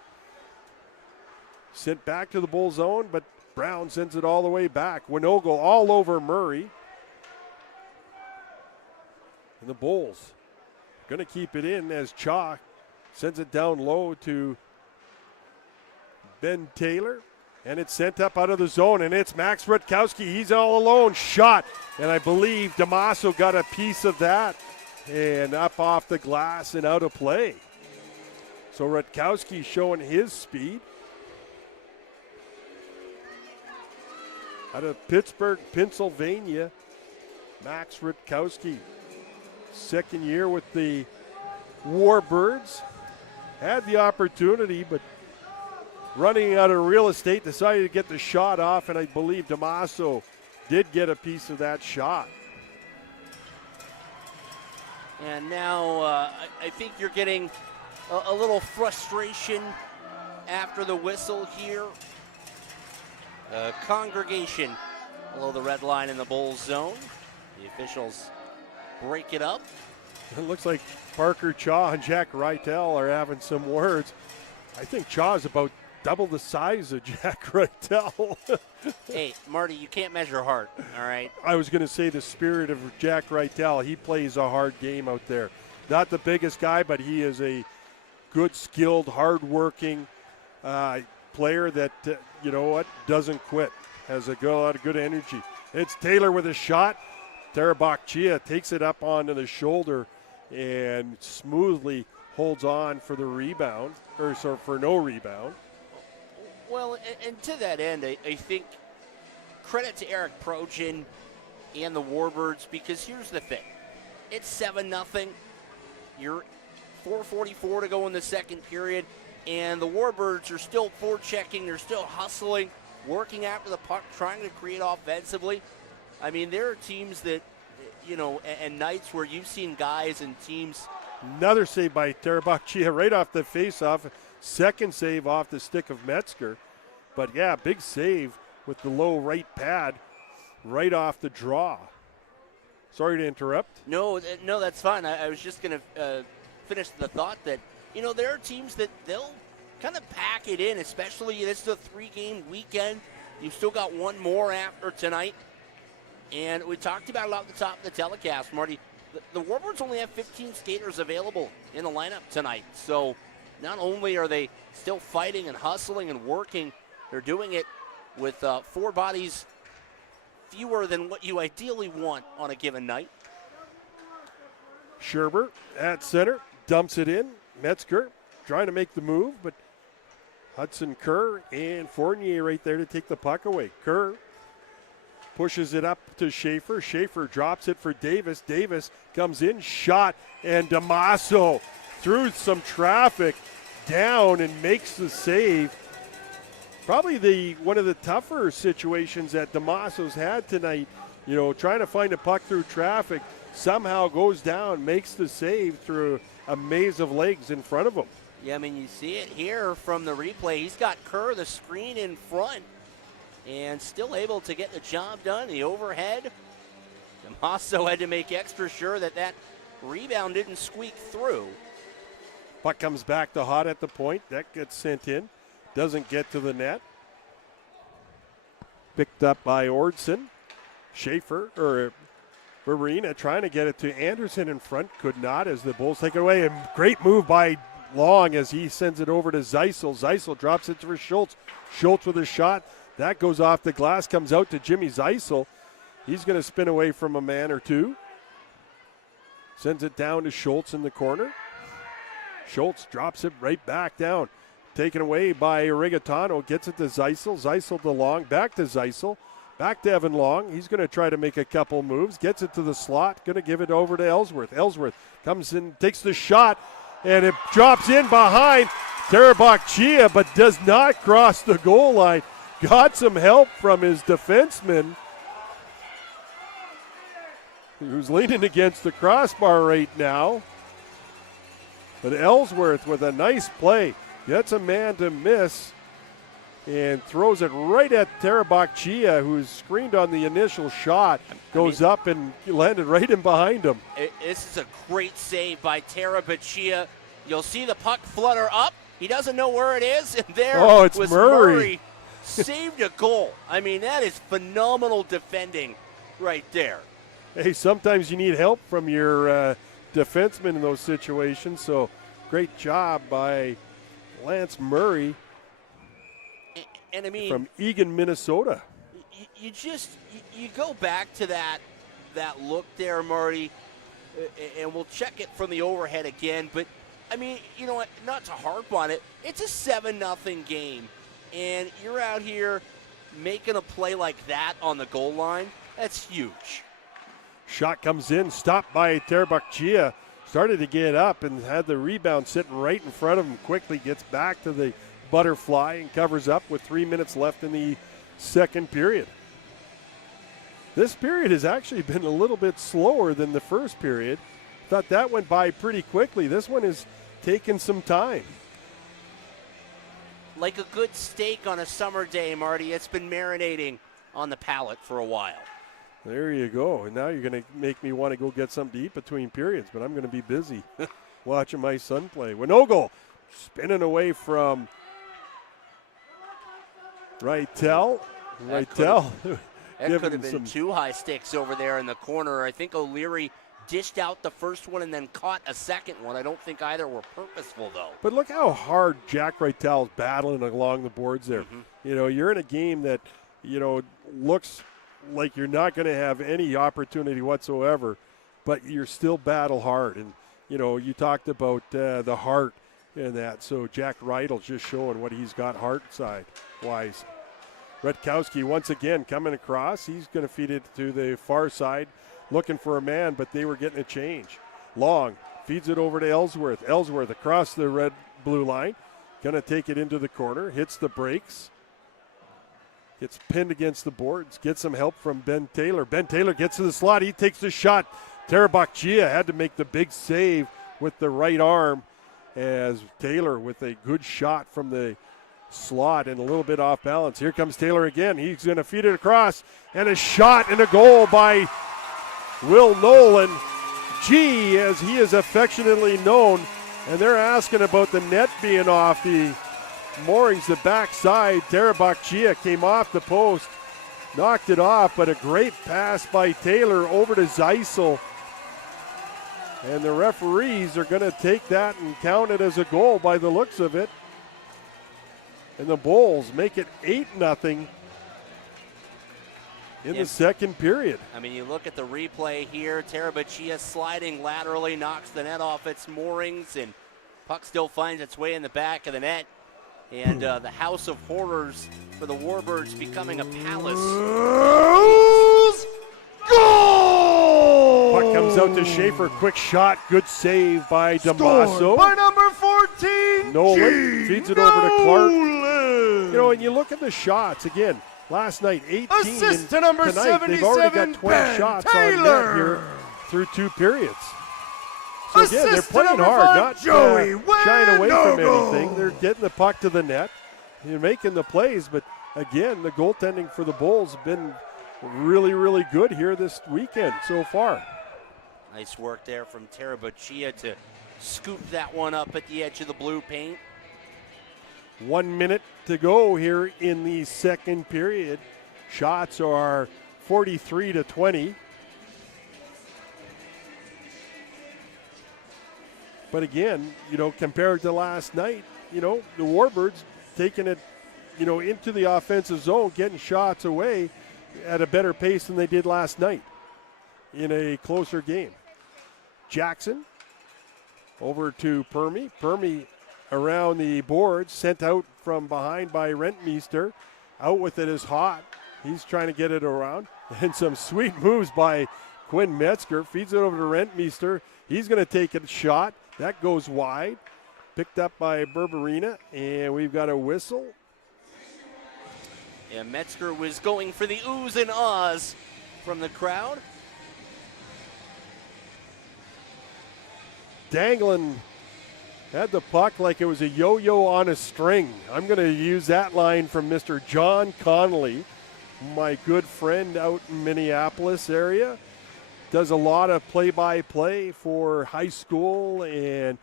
Sent back to the Bull zone, but Brown sends it all the way back. Winogo all over Murray. And the Bulls going to keep it in as Chaw sends it down low to Ben Taylor. And it's sent up out of the zone, and it's Max Rutkowski. He's all alone. Shot. And I believe DeMasso got a piece of that. And up off the glass and out of play. So Rutkowski showing his speed. Out of Pittsburgh, Pennsylvania, Max Rutkowski. Second year with the Warbirds. Had the opportunity, but running out of real estate, decided to get the shot off, and I believe DeMasso did get a piece of that shot. And now I think you're getting a little frustration after the whistle here. Congregation below the red line in the Bulls zone. The officials break it up. It looks like Parker Chaw and Jack Rytel are having some words. I think Chaw is about double the size of Jack Rytel. Hey, Marty, you can't measure heart, all right? I was going to say the spirit of Jack Rytel. He plays a hard game out there. Not the biggest guy, but he is a good, skilled, hard-working player that, you know what, doesn't quit. Has a lot of good energy. It's Taylor with a shot. Terabachia takes it up onto the shoulder and smoothly holds on for the rebound, or sorry, for no rebound. Well, and to that end, I think credit to Eric Projan and the Warbirds, because here's the thing. It's 7-0. You're 4:44 to go in the second period, and the Warbirds are still forechecking. They're still hustling, working after the puck, trying to create offensively. I mean, there are teams that, you know, and nights where you've seen guys and teams. Another save by Terabachia right off the faceoff. Second save off the stick of Metzger. But, yeah, big save with the low right pad right off the draw. Sorry to interrupt. No, that's fine. I was just going to finish the thought that, you know, there are teams that they'll kind of pack it in, especially this is a 3-game weekend. You've still got one more after tonight. And we talked about it at the top of the telecast, Marty. The Warbirds only have 15 skaters available in the lineup tonight. So not only are they still fighting and hustling and working, they're doing it with 4 bodies fewer than what you ideally want on a given night. Scherber at center, dumps it in. Metzger trying to make the move, but Hudson Kerr and Fournier right there to take the puck away. Kerr pushes it up to Schaefer. Schaefer drops it for Davis. Davis comes in, shot, and DeMasso through some traffic down and makes the save. Probably one of the tougher situations that DeMasso's had tonight, you know, trying to find a puck through traffic, somehow goes down, makes the save through a maze of legs in front of him. Yeah, I mean, you see it here from the replay. He's got Kerr, the screen in front, and still able to get the job done. The overhead. DeMasso had to make extra sure that rebound didn't squeak through. Puck comes back to Hot at the point. That gets sent in. Doesn't get to the net. Picked up by Ordson. Schaefer, or Verena trying to get it to Anderson in front. Could not as the Bulls take it away. And great move by Long as he sends it over to Zeisel. Zeisel drops it for Schultz. Schultz with a shot. That goes off the glass, comes out to Jimmy Zeisel. He's going to spin away from a man or two. Sends it down to Schultz in the corner. Schultz drops it right back down. Taken away by Rigatano. Gets it to Zeisel. Zeisel to Long. Back to Zeisel. Back to Evan Long. He's going to try to make a couple moves. Gets it to the slot. Going to give it over to Ellsworth. Ellsworth comes in, takes the shot, and it drops in behind Terabachia, but does not cross the goal line. Got some help from his defenseman, who's leaning against the crossbar right now. But Ellsworth with a nice play. Gets a man to miss and throws it right at Terabachia, who's screened on the initial shot. Goes up and landed right in behind him. This is a great save by Terabachia. You'll see the puck flutter up. He doesn't know where it is, and there it's Murray. Saved a goal. I mean, that is phenomenal defending right there. Hey, sometimes you need help from your defenseman in those situations, so great job by Lance Murray. And I mean, from Eagan, Minnesota. You go back to that look there, Marty, and we'll check it from the overhead again. But I mean, you know what? Not to harp on it, it's a 7-0 game, and you're out here making a play like that on the goal line. That's huge. Shot comes in, stopped by Terabachia. Started to get up and had the rebound sitting right in front of him. Quickly gets back to the butterfly and covers up with 3 minutes left in the second period. This period has actually been a little bit slower than the first period. Thought that went by pretty quickly. This one is taking some time. Like a good steak on a summer day, Marty. It's been marinating on the palate for a while. There you go. And now you're going to make me want to go get something to eat between periods, but I'm going to be busy watching my son play. Winogle spinning away from Reitel. That could have been two high sticks over there in the corner. I think O'Leary dished out the first one and then caught a second one. I don't think either were purposeful, though. But look how hard Jack Reitel's battling along the boards there. Mm-hmm. You know, you're in a game that, you know, looks like you're not going to have any opportunity whatsoever, but you're still battle hard. And, you know, you talked about the heart in that. So Jack Reitel's just showing what he's got heart side-wise. Rutkowski once again coming across. He's going to feed it to the far side, looking for a man, but they were getting a change. Long feeds it over to Ellsworth. Ellsworth across the red-blue line. Going to take it into the corner. Hits the brakes. Gets pinned against the boards. Gets some help from Ben Taylor. Ben Taylor gets to the slot. He takes the shot. Terabachia had to make the big save with the right arm, as Taylor with a good shot from the slot and a little bit off balance. Here comes Taylor again. He's going to feed it across, and a shot and a goal by Will Nolan, G, as he is affectionately known. And they're asking about the net being off the moorings, the backside. Terabachia came off the post, knocked it off, but a great pass by Taylor over to Zeisel. And the referees are going to take that and count it as a goal by the looks of it. And the Bulls make it 8-0 in the second period. I mean, you look at the replay here. Terabachia sliding laterally, knocks the net off its moorings, and puck still finds its way in the back of the net. And the House of Horrors for the Warbirds becoming a palace. Goal! Puck comes out to Schaefer. Quick shot. Good save by Damaso. By number 14, Nolan feeds it over to Clark. You know, and you look at the shots again. Last night, 18. Assist to number tonight, 77, they've already got 12 Ben shots Taylor. on net here through 2 periods. So again, they're Assist to playing number hard, 5, not Joey shying away from Winogle. anything. They're getting the puck to the net. They're making the plays, but again, the goaltending for the Bulls have been really, really good here this weekend so far. Nice work there from Terabachia to scoop that one up at the edge of the blue paint. 1 minute to go here in the second period. Shots are 43-20. But again, you know, compared to last night, you know, the Warbirds taking it, you know, into the offensive zone, getting shots away at a better pace than they did last night in a closer game. Jackson over to Permy. Permy around the boards, sent out from behind by Rentmeester. Out with it is Hott. He's trying to get it around. And some sweet moves by Quinn Metzger. Feeds it over to Rentmeester. He's going to take a shot. That goes wide. Picked up by Berberina. And we've got a whistle. Yeah, Metzger was going for the oohs and ahs from the crowd. Danglin had the puck like it was a yo-yo on a string. I'm going to use that line from Mr. John Connolly, my good friend out in Minneapolis area. Does a lot of play-by-play for high school and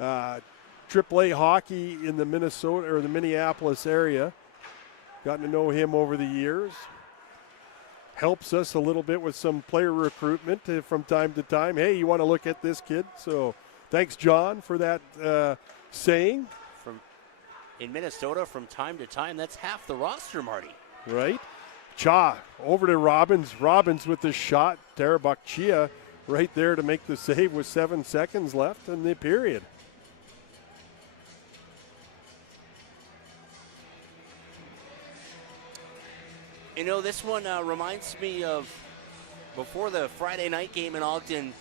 AAA hockey in the Minnesota or the Minneapolis area. Gotten to know him over the years. Helps us a little bit with some player recruitment from time to time. Hey, you want to look at this kid? So thanks, John, for that saying. In Minnesota, from time to time, that's half the roster, Marty. Right. Cha over to Robbins. Robbins with the shot. Tarabak Chia right there to make the save with 7 seconds left in the period. You know, this one reminds me of before the Friday night game in Ogden.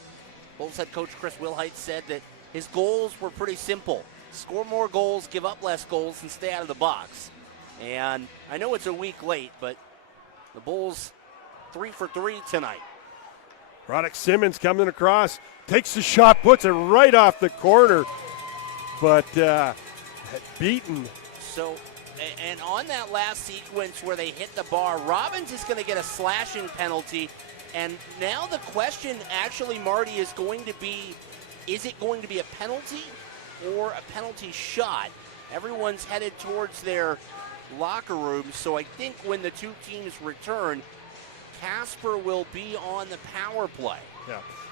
Bulls head coach Chris Wilhite said that his goals were pretty simple. Score more goals, give up less goals, and stay out of the box. And I know it's a week late, but the Bulls 3 for 3 tonight. Roddick Simmons coming across, takes the shot, puts it right off the corner, but beaten. So, and on that last sequence where they hit the bar, Robbins is going to get a slashing penalty. And now the question actually, Marty, is going to be, is it going to be a penalty or a penalty shot? Everyone's headed towards their locker room, so I think when the two teams return, Casper will be on the power play.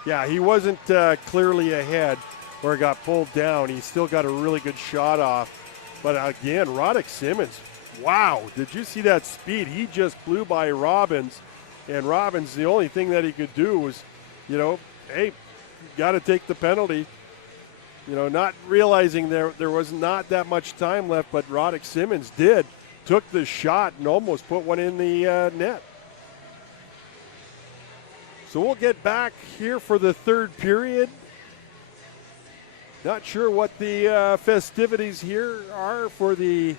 Yeah, he wasn't clearly ahead where it got pulled down. He still got a really good shot off. But again, Roddick Simmons, wow, did you see that speed? He just blew by Robbins, and Robbins, the only thing that he could do was, hey, got to take the penalty. Not realizing there was not that much time left, but Roddick Simmons took the shot and almost put one in the net. So we'll get back here for the third period. Not sure what the festivities here are for the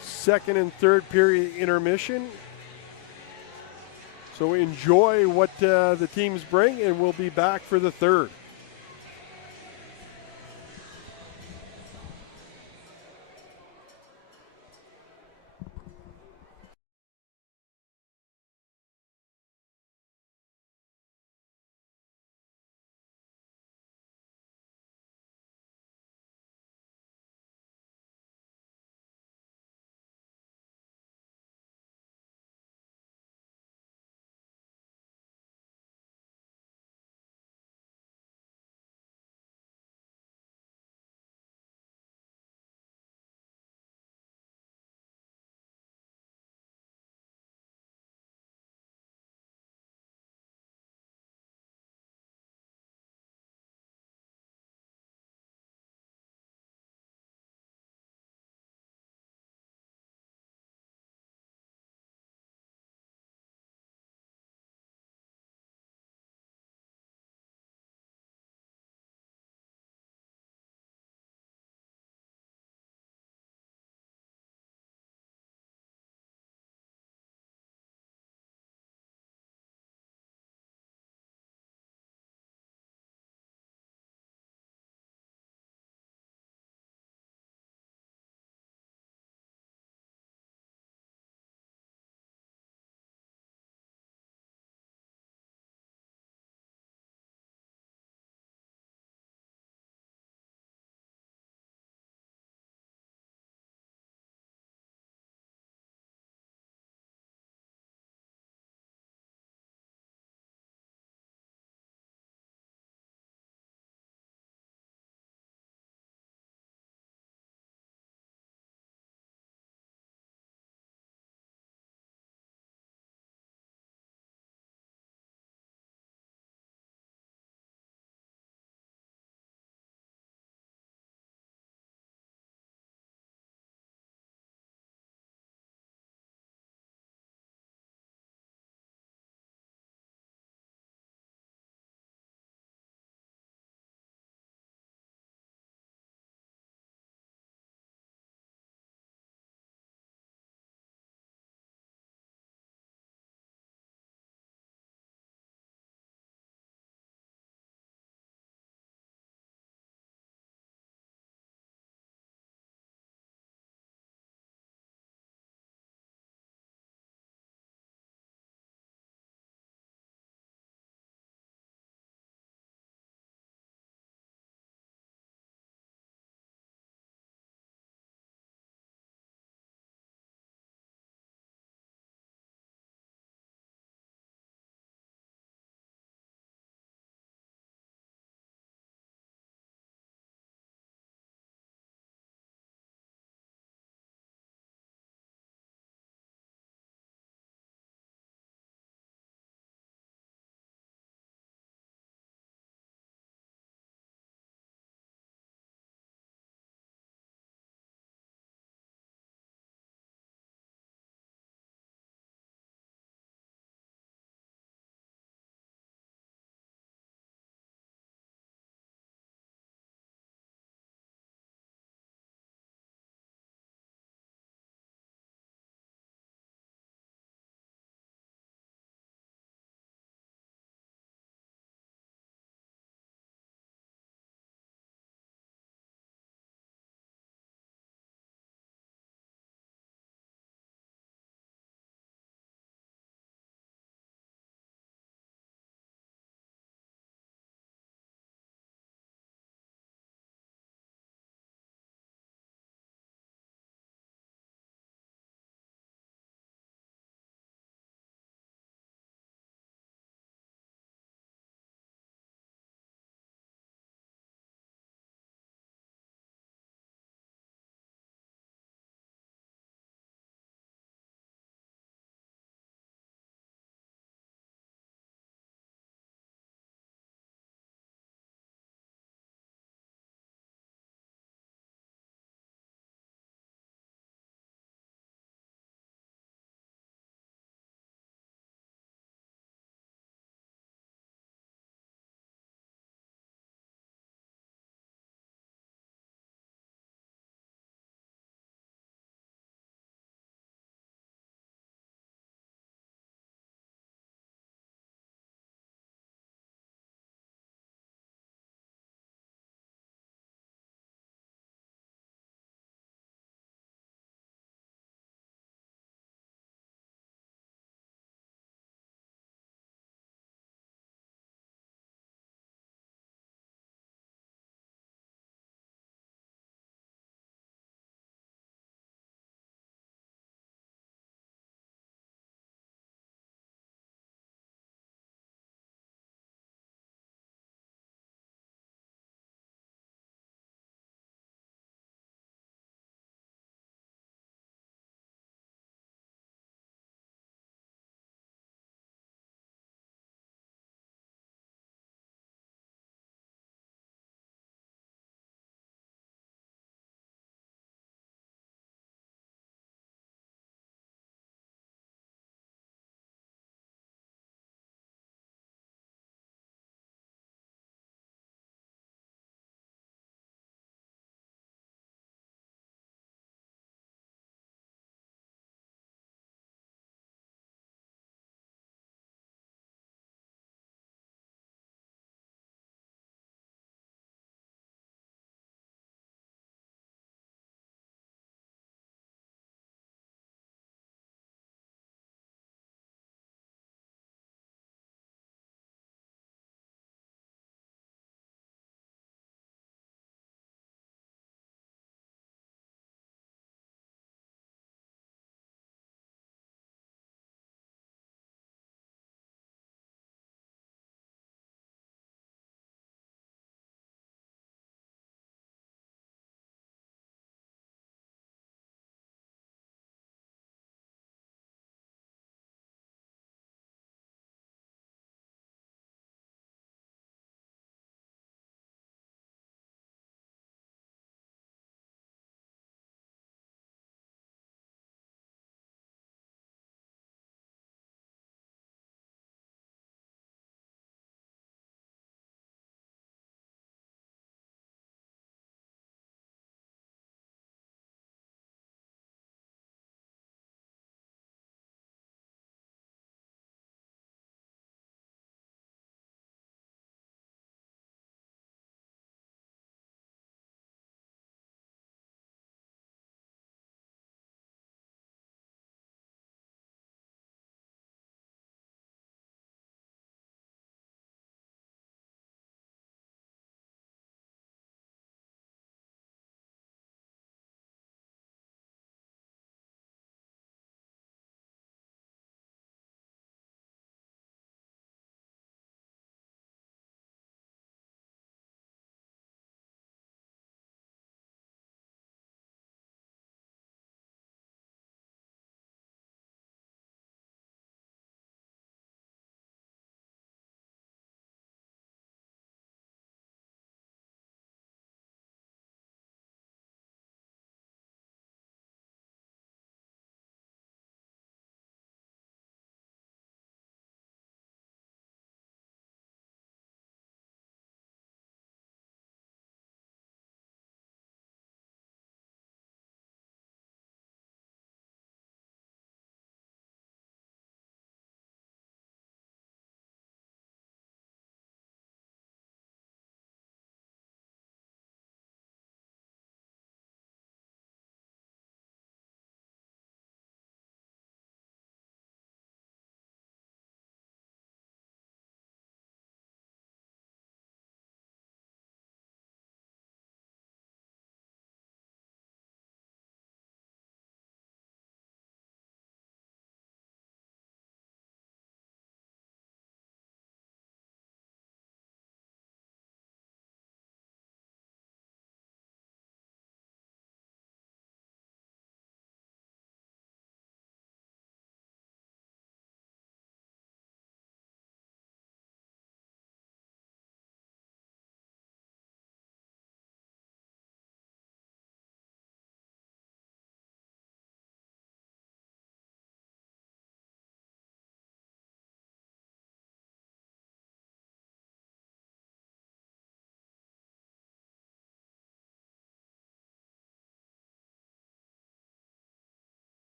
second and third period intermission. So enjoy what the teams bring, and we'll be back for the third.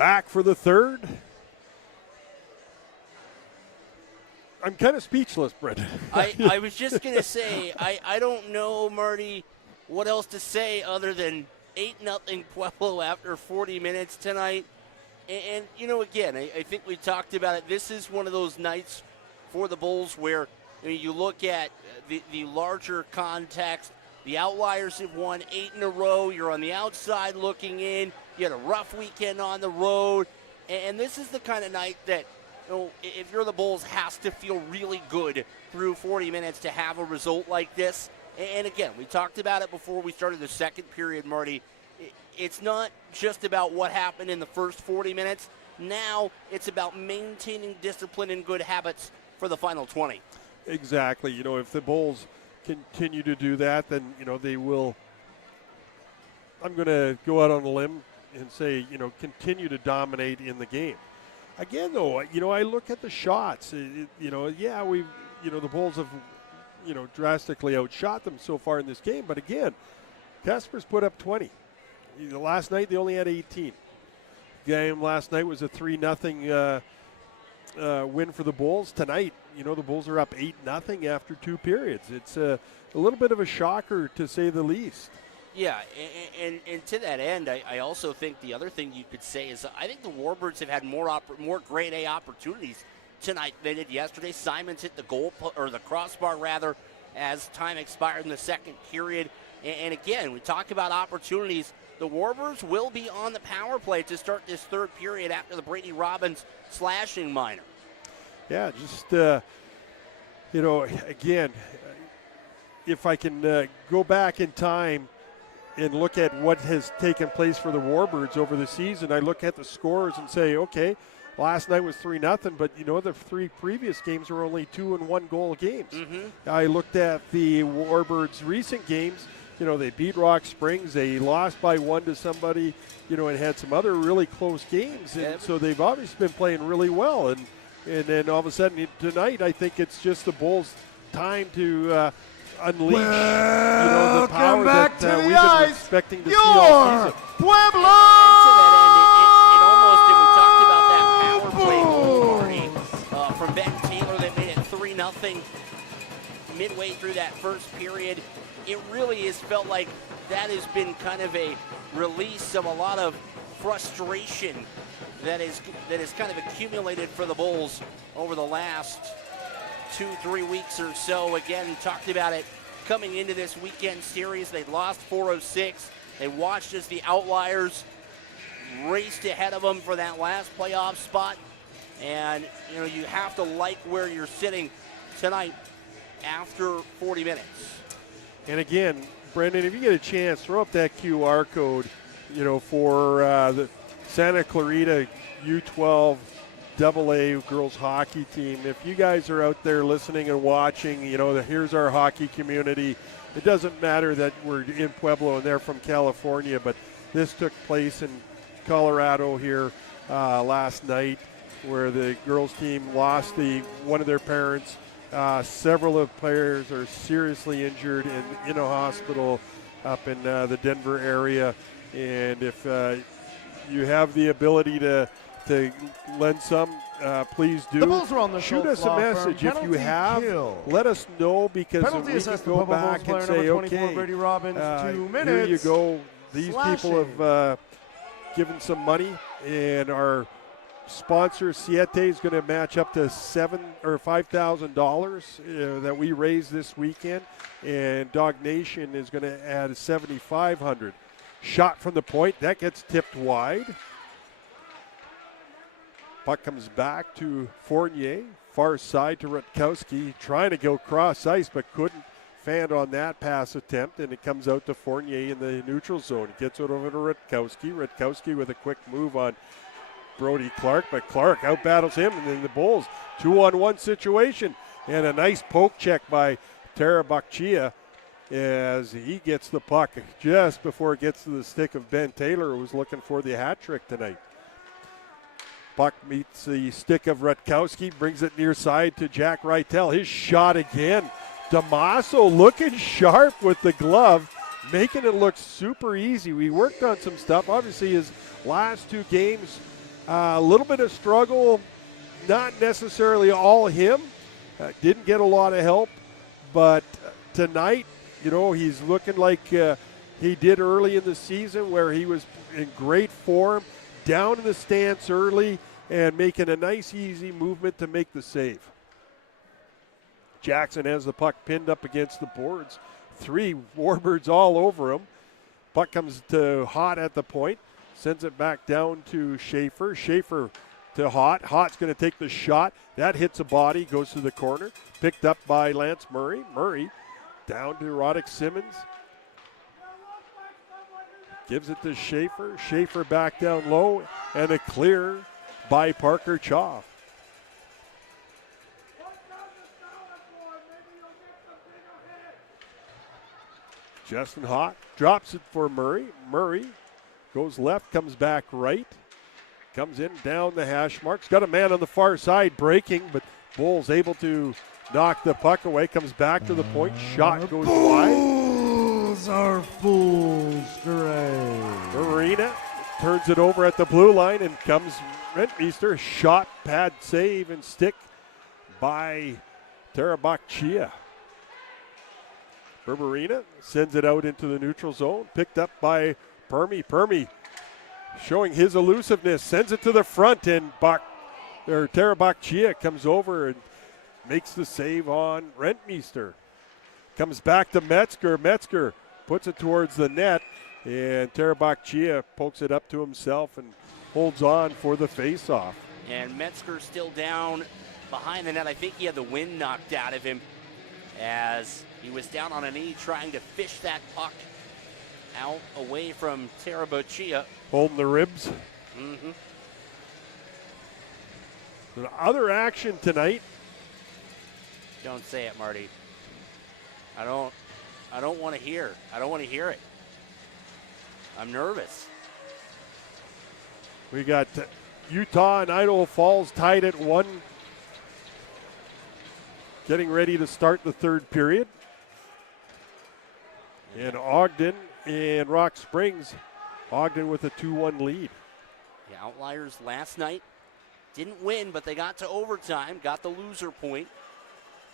back for the third. I'm kind of speechless, Brent. I was just going to say, I don't know, Marty, what else to say other than 8-0 Pueblo after 40 minutes tonight. And again, I think we talked about it. This is one of those nights for the Bulls where you look at the larger context. The Outliers have won 8 in a row. You're on the outside looking in. You had a rough weekend on the road. And this is the kind of night that, if you're the Bulls, has to feel really good through 40 minutes to have a result like this. And again, we talked about it before we started the second period, Marty. It's not just about what happened in the first 40 minutes. Now it's about maintaining discipline and good habits for the final 20. Exactly. If the Bulls continue to do that, then, they will. I'm going to go out on a limb and say, continue to dominate in the game. Again, though, I look at the shots. The Bulls have, drastically outshot them so far in this game. But again, Casper's put up 20. Last night they only had 18. Game last night was a 3-0 win for the Bulls. Tonight, the Bulls are up 8-0 after 2 periods. It's a little bit of a shocker, to say the least. Yeah, and to that end, I also think the other thing you could say is I think the Warbirds have had more grade A opportunities tonight than they did yesterday. Simons hit the crossbar rather, as time expired in the second period. And again, we talk about opportunities. The Warbirds will be on the power play to start this third period after the Brady Robbins slashing minor. Yeah, just, again, if I can go back in time and look at what has taken place for the Warbirds over the season, I look at the scores and say, okay, last night was 3-0, but the 3 previous games were only 2 and 1 goal games. Mm-hmm. I looked at the Warbirds' recent games. They beat Rock Springs. They lost by 1 to somebody, and had some other really close games. And so they've obviously been playing really well. And then all of a sudden tonight, I think it's just the Bulls' time to unleash the power that we've been expecting to see all season. Pueblo! To that end, it almost, and we talked about that power play goal, Marty, from Ben Taylor that made it 3-0 midway through that first period. It really has felt like that has been kind of a release of a lot of frustration that is kind of accumulated for the Bulls over the last 2-3 weeks or so. Again, talked about it coming into this weekend series. They lost 4-6. They watched as the Outliers raced ahead of them for that last playoff spot. And, you have to like where you're sitting tonight after 40 minutes. And again, Brendan, if you get a chance, throw up that QR code, for the Santa Clarita U12 AA girls hockey team. If you guys are out there listening and watching, here's our hockey community. It doesn't matter that we're in Pueblo and they're from California, but this took place in Colorado here last night, where the girls team lost one of their parents. Several of the players are seriously injured and in a hospital up in the Denver area. And if you have the ability to lend some, please do. The Bulls are on the Shoot us a message if you have. Let us know, because Penalty we can go back and say, okay, Brady Robbins, 2 minutes. Here you go. These people have given some money, and our sponsor Siete is going to match up to $5,000 that we raised this weekend, and Dog Nation is going to add $7,500. Shot from the point that gets tipped wide. Puck comes back to Fournier, far side to Rutkowski, trying to go cross ice but couldn't. Fan on that pass attempt, and it comes out to Fournier in the neutral zone. He gets it over to Rutkowski. Rutkowski with a quick move on Brody Clark, but Clark out-battles him, and then the Bulls 2-on-1 situation, and a nice poke check by Tara Bakchia as he gets the puck just before it gets to the stick of Ben Taylor, who was looking for the hat trick tonight. Puck meets the stick of Rutkowski, brings it near side to Jack Rytel. His shot again. Damaso looking sharp with the glove, making it look super easy. We worked on some stuff. Obviously his last 2 games A little bit of struggle, not necessarily all him. Didn't get a lot of help, but tonight, he's looking like he did early in the season where he was in great form, down in the stance early, and making a nice, easy movement to make the save. Jackson has the puck pinned up against the boards. 3 Warbirds all over him. Puck comes to Hott at the point. Sends it back down to Schaefer. Schaefer to Hott. Hott's going to take the shot. That hits a body, goes to the corner. Picked up by Lance Murray. Murray down to Roddick Simmons. Gives it to Schaefer. Schaefer back down low. And a clear by Parker Choff. Justin Hott drops it for Murray. Murray goes left, comes back right. Comes in down the hash marks. Got a man on the far side breaking, but Bulls able to knock the puck away. Comes back to the point. Shot goes wide. Bulls are full strength. Marina turns it over at the blue line and comes Rentmeester. Shot, pad, save, and stick by Terabachia. Berberina sends it out into the neutral zone. Picked up by Permy. Permy showing his elusiveness. Sends it to the front, and Terabachia comes over and makes the save on Rentmeester. Comes back to Metzger. Metzger puts it towards the net, and Terabachia pokes it up to himself and holds on for the faceoff. And Metzger still down behind the net. I think he had the wind knocked out of him as he was down on a knee trying to fish that puck out away from Terabachia. Holding the ribs. Mm-hmm. The other action tonight. Don't say it, Marty. I don't want to hear. I don't want to hear it. I'm nervous. We got Utah and Idaho Falls tied at 1. Getting ready to start the third period. And Ogden and Rock Springs. Ogden with a 2-1 lead. The Outliers last night didn't win, but they got to overtime, got the loser point.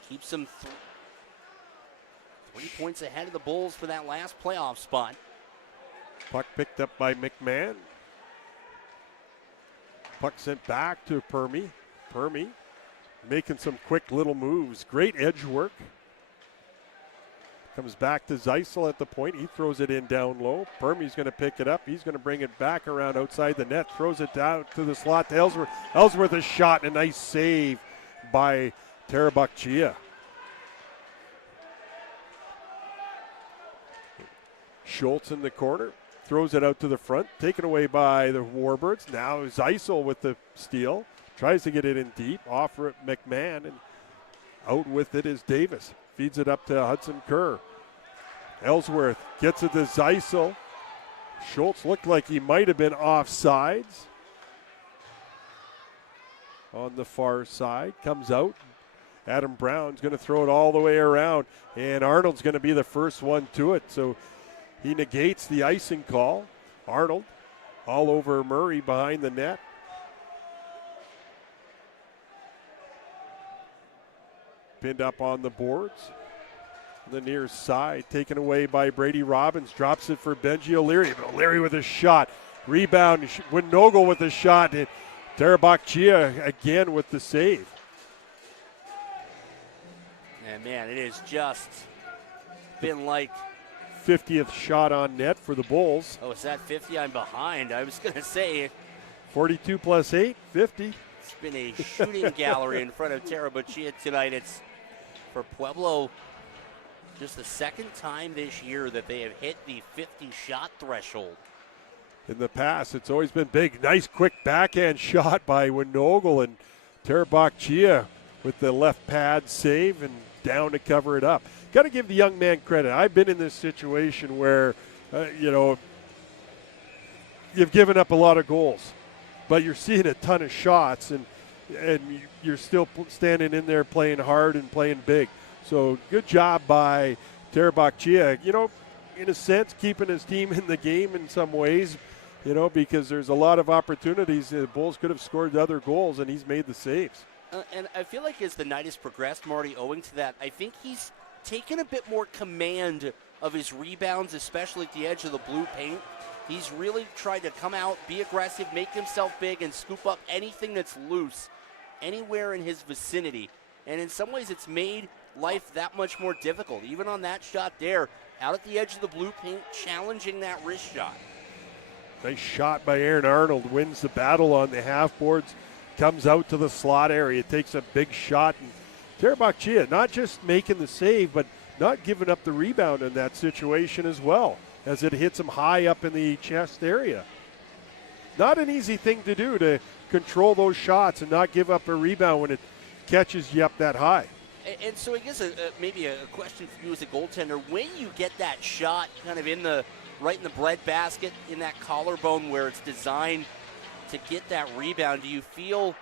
Keeps them 3 points ahead of the Bulls for that last playoff spot. Puck picked up by McMahon. Puck sent back to Permy. Permy making some quick little moves. Great edge work. Comes back to Zeisel at the point. He throws it in down low. Permy's going to pick it up. He's going to bring it back around outside the net. Throws it down to the slot to Ellsworth. Ellsworth a shot and a nice save by Terabachia. Schultz in the corner. Throws it out to the front. Taken away by the Warbirds. Now Zeisel with the steal. Tries to get it in deep. Offer it McMahon. And out with it is Davis. Feeds it up to Hudson Kerr. Ellsworth gets it to Zeisel. Schultz looked like he might have been offsides. On the far side. Comes out. Adam Brown's going to throw it all the way around. And Arnold's going to be the first one to it. So he negates the icing call. Arnold all over Murray behind the net. Pinned up on the boards. The near side taken away by Brady Robbins. Drops it for Benji O'Leary. But O'Leary with a shot. Rebound. Winogle with a shot. And Terabachia again with the save. And man, it has just been like 50th shot on net for the Bulls. Oh, is that 50? I'm behind. I was going to say 42 plus 8, 50. It's been a shooting gallery in front of Terabachia tonight. It's for Pueblo just the second time this year that they have hit the 50-shot threshold. In the past, it's always been big. Nice quick backhand shot by Winogle, and Terabachia with the left pad save and down to cover it up. Got to give the young man credit. I've been in this situation where, you've given up a lot of goals, but you're seeing a ton of shots, and you're still standing in there playing hard and playing big. So good job by Terabachia. In a sense, keeping his team in the game in some ways, because there's a lot of opportunities. The Bulls could have scored the other goals, and he's made the saves. And I feel like as the night has progressed, Marty, owing to that, I think he's taken a bit more command of his rebounds, especially at the edge of the blue paint. He's really tried to come out, be aggressive, make himself big, and scoop up anything that's loose anywhere in his vicinity. And in some ways, it's made life that much more difficult. Even on that shot there, out at the edge of the blue paint, challenging that wrist shot. Nice shot by Aaron Arnold, wins the battle on the half boards, comes out to the slot area, takes a big shot. And Terabachia not just making the save, but not giving up the rebound in that situation as well, as it hits him high up in the chest area. Not an easy thing to do, to control those shots and not give up a rebound when it catches you up that high. And so I guess maybe a question for you as a goaltender, when you get that shot kind of right in the breadbasket, in that collarbone where it's designed to get that rebound, do you feel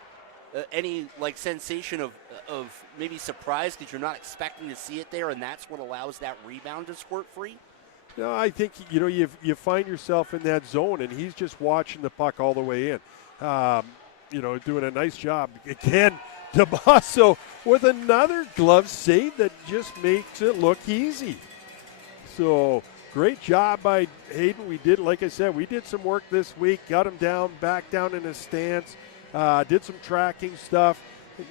any sensation of maybe surprise because you're not expecting to see it there, and that's what allows that rebound to squirt free? No, I think you find yourself in that zone, and he's just watching the puck all the way in. Doing a nice job again. DeMasso with another glove save that just makes it look easy. So great job by Hayden. We did, like I said, we did some work this week, got him back down in his stance, did some tracking stuff,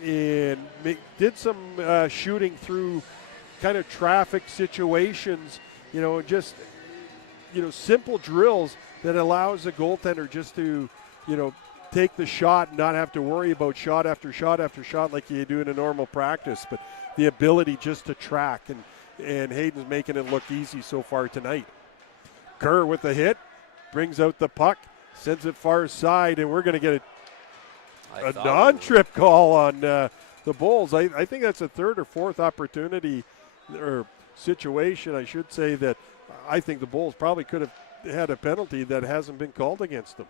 and did some shooting through kind of traffic situations, simple drills that allows the goaltender just to, take the shot and not have to worry about shot after shot after shot like you do in a normal practice, but the ability just to track, and Hayden's making it look easy so far tonight. Kerr with the hit, brings out the puck, sends it far side, and we're going to get a non-trip call on the Bulls. I think that's a third or fourth opportunity or situation, I should say, that I think the Bulls probably could have had a penalty that hasn't been called against them.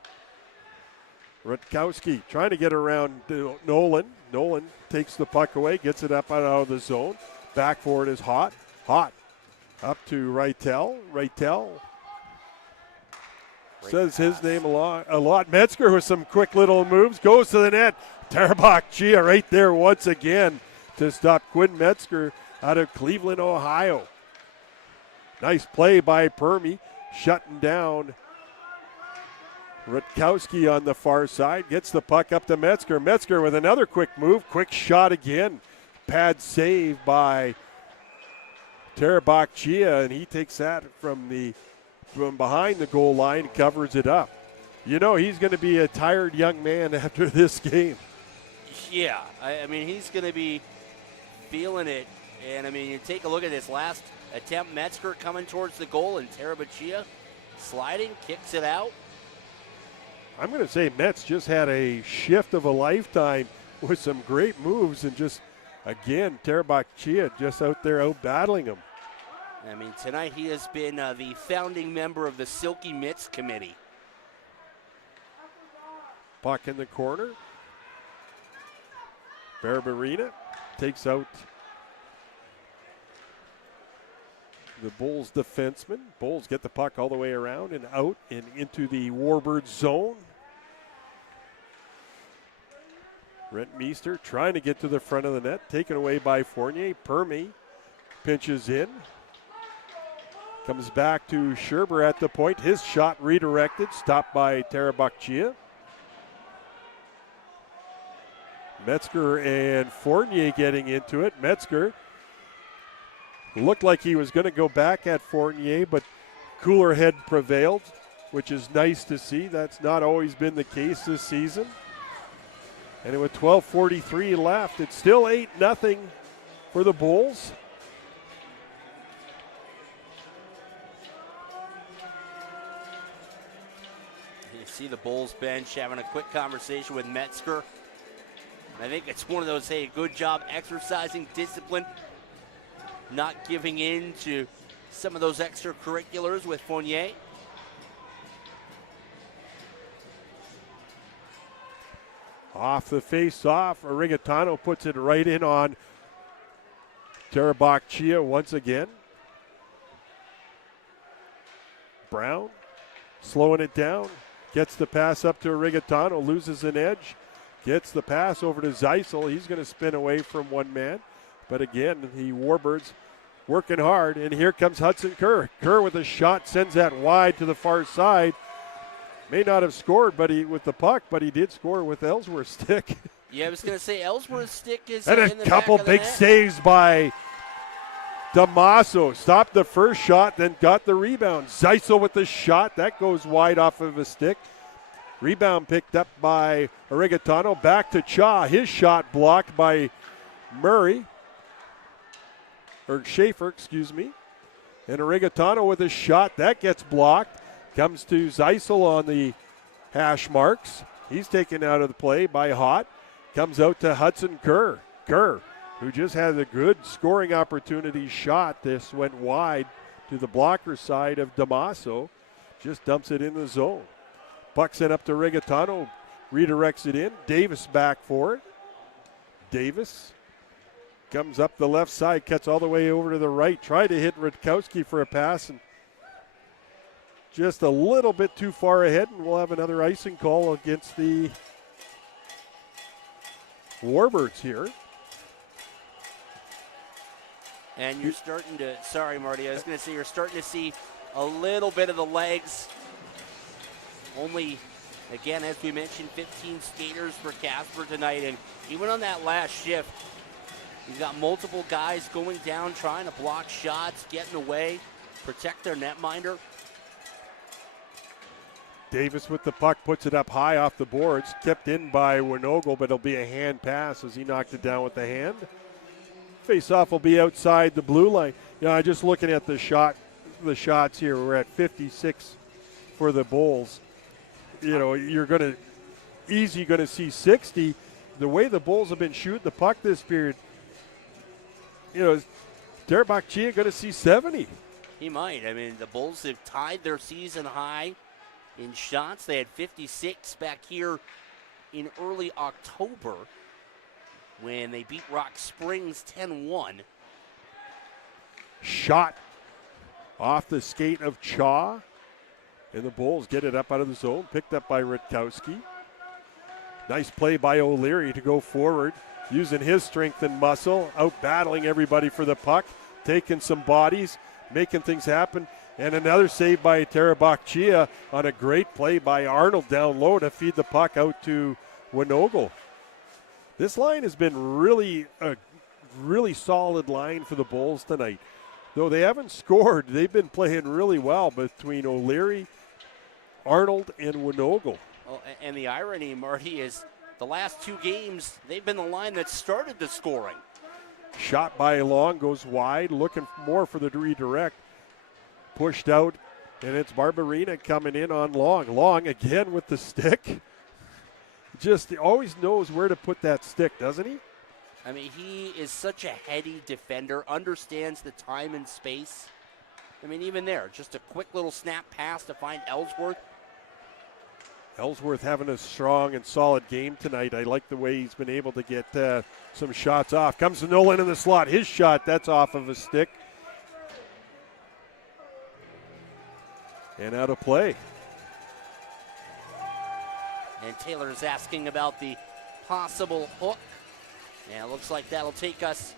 Rutkowski trying to get around Nolan. Nolan takes the puck away, gets it up out of the zone. Back forward is Hot. Up to Reitel. Says his name a lot. Metzger with some quick little moves. Goes to the net. Terabachia right there once again to stop Quinn Metzger out of Cleveland, Ohio. Nice play by Permy. Shutting down Rutkowski on the far side. Gets the puck up to Metzger. Metzger with another quick move. Quick shot again. Pad save by Terabachia, and he takes that from behind the goal line and covers it up. He's going to be a tired young man after this game. Yeah, I mean, he's going to be feeling it. And, I mean, you take a look at this last attempt. Metzger coming towards the goal, and Terabachia sliding, kicks it out. I'm going to say Metz just had a shift of a lifetime with some great moves, and just, again, Terabachia just out there out-battling him. I mean, tonight he has been the founding member of the Silky Mitts Committee. Puck in the corner. Barbarina takes out the Bulls defenseman. Bulls get the puck all the way around and out and into the Warbirds zone. Rentmeester trying to get to the front of the net, taken away by Fournier. Permy pinches in. Comes back to Scherber at the point. His shot redirected, stopped by Terabachia. Metzger and Fournier getting into it. Metzger looked like he was going to go back at Fournier, but cooler head prevailed, which is nice to see. That's not always been the case this season. And with 12:43 left, it's still 8-0 for the Bulls. You see the Bulls bench having a quick conversation with Metzger. I think it's one of those, hey, good job exercising discipline, not giving in to some of those extracurriculars with Fournier. Off the face-off, Arigatano puts it right in on Terabachia once again. Brown slowing it down, Gets the pass up to Rigatano, loses an edge. Gets the pass over to Zeisel. He's going to spin away from one man. But again, the Warbirds working hard. And here comes Hudson Kerr. Kerr with a shot, sends that wide to the far side. May not have scored with the puck, but he did score with Ellsworth's stick. Yeah, I was going to say Ellsworth's stick is and in the a couple back of the big net. saves by Damaso. Stopped the first shot, then got the rebound. Zeisel with the shot. That goes wide off of a stick. Rebound picked up by Rigatano. Back to Cha. His shot blocked by Schaefer, excuse me. And Rigatano with a shot. That gets blocked. Comes to Zeisel on the hash marks. He's taken out of the play by Hott. Comes out to Hudson Kerr. Kerr, who just had a good scoring opportunity shot. This went wide to the blocker side of Damaso. Just dumps it in the zone. Puck sent up to Rigatano. Redirects it in. Davis back for it. Davis comes up the left side, cuts all the way over to the right. Tried to hit Rutkowski for a pass and just a little bit too far ahead, and we'll have another icing call against the Warbirds here. And you're starting to, sorry, Marty, I was going to say you're starting to see a little bit of the legs. Only, again, as we mentioned, 15 skaters for Casper tonight. And even on that last shift, you've got multiple guys going down, trying to block shots, getting away, protect their netminder. Davis with the puck, puts it up high off the boards. Kept in by Winogle, but it'll be a hand pass as he knocked it down with the hand. Face-off will be outside the blue line. You know, just looking at the shots here, we're at 56 for the Bulls. You know, you're going to see 60. The way the Bulls have been shooting the puck this period, you know, is Terabachia going to see 70? He might. I mean, the Bulls have tied their season high in shots. They had 56 back here in early October when they beat Rock Springs 10-1. Shot off the skate of Chaw. And the Bulls get it up out of the zone. Picked up by Rutkowski. Nice play by O'Leary to go forward. Using his strength and muscle. Out battling everybody for the puck. Taking some bodies. Making things happen. And another save by Terabachia on a great play by Arnold down low to feed the puck out to Winogle. This line has been a really solid line for the Bulls tonight. Though they haven't scored, they've been playing really well between O'Leary, Arnold, and Winogle. Well, and the irony, Marty, is the last two games, they've been the line that started the scoring. Shot by Long, goes wide, looking more for the redirect. Pushed out, and it's Barbarina coming in on Long. Long again with the stick. Just always knows where to put that stick, doesn't he? I mean, he is such a heady defender, understands the time and space. I mean, even there, just a quick little snap pass to find Ellsworth. Ellsworth having a strong and solid game tonight. I like the way he's been able to get some shots off. Comes to Nolan in the slot. His shot, that's off of a stick. And out of play. And Taylor's asking about the possible hook. And it looks like that'll take us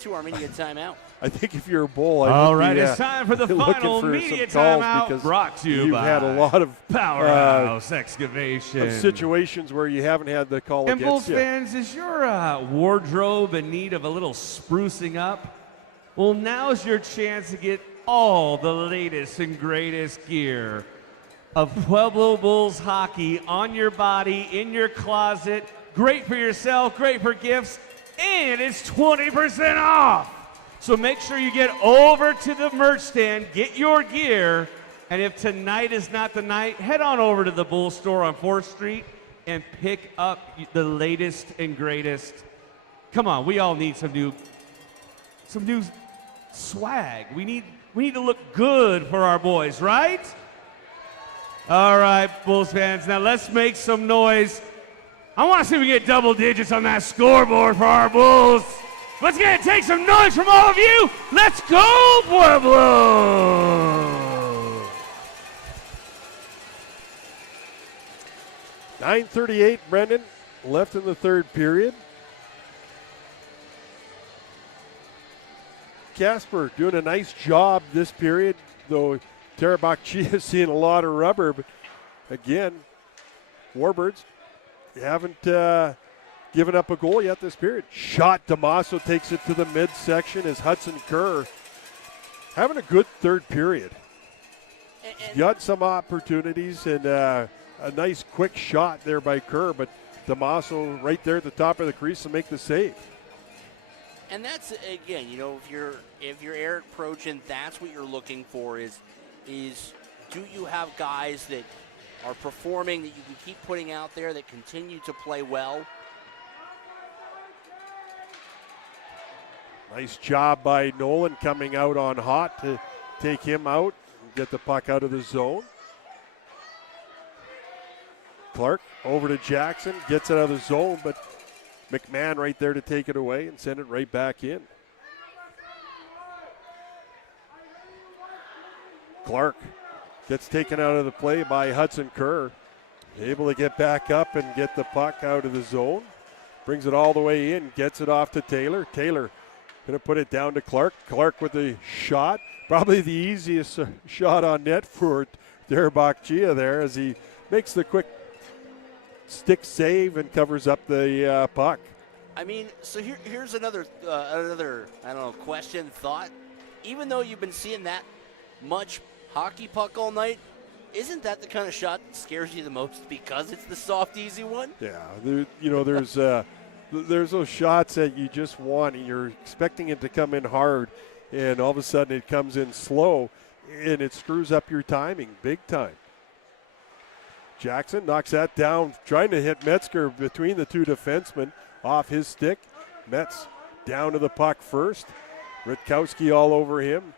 to our media timeout. I think if you're a Bull, all right, it's time for the final media timeout, brought to you by had a lot of Powerhouse Excavation. Of situations where you haven't had the call and against Bulls you. fans, is your wardrobe in need of a little sprucing up? Well, now's your chance to get all the latest and greatest gear of Pueblo Bulls hockey on your body, in your closet. Great for yourself, great for gifts, and it's 20% off. So make sure you get over to the merch stand, get your gear, and if tonight is not the night, head on over to the Bull store on 4th Street and pick up the latest and greatest. Come on, we all need some new swag. We need to look good for our boys, right? All right, Bulls fans, now let's make some noise. I want to see if we get double digits on that scoreboard for our Bulls. Let's take some noise from all of you. Let's go, Pueblo! 9:38, Brendan, left in the third period. Casper doing a nice job this period, though Terabachia is seeing a lot of rubber. But again, Warbirds haven't given up a goal yet this period. Shot, Damaso takes it to the midsection as Hudson Kerr having a good third period. He's got some opportunities and a nice quick shot there by Kerr, but Damaso right there at the top of the crease to make the save. And that's, again, you know, if you're Eric Projan, that's what you're looking for is do you have guys that are performing that you can keep putting out there that continue to play well? Nice job by Nolan coming out on hot to take him out and get the puck out of the zone. Clark over to Jackson, gets it out of the zone, but McMahon right there to take it away and send it right back in. Clark gets taken out of the play by Hudson Kerr. Able to get back up and get the puck out of the zone. Brings it all the way in, gets it off to Taylor. Taylor going to put it down to Clark. Clark with the shot. Probably the easiest shot on net for Terabachia there as he makes the quick stick save and covers up the puck. I mean, so here's another I don't know, question, thought. Even though you've been seeing that much hockey puck all night, isn't that the kind of shot that scares you the most because it's the soft, easy one? Yeah, there's those shots that you just want and you're expecting it to come in hard, and all of a sudden it comes in slow and it screws up your timing big time. Jackson knocks that down, trying to hit Metzger between the two defensemen off his stick. Metz down to the puck first. Rutkowski all over him.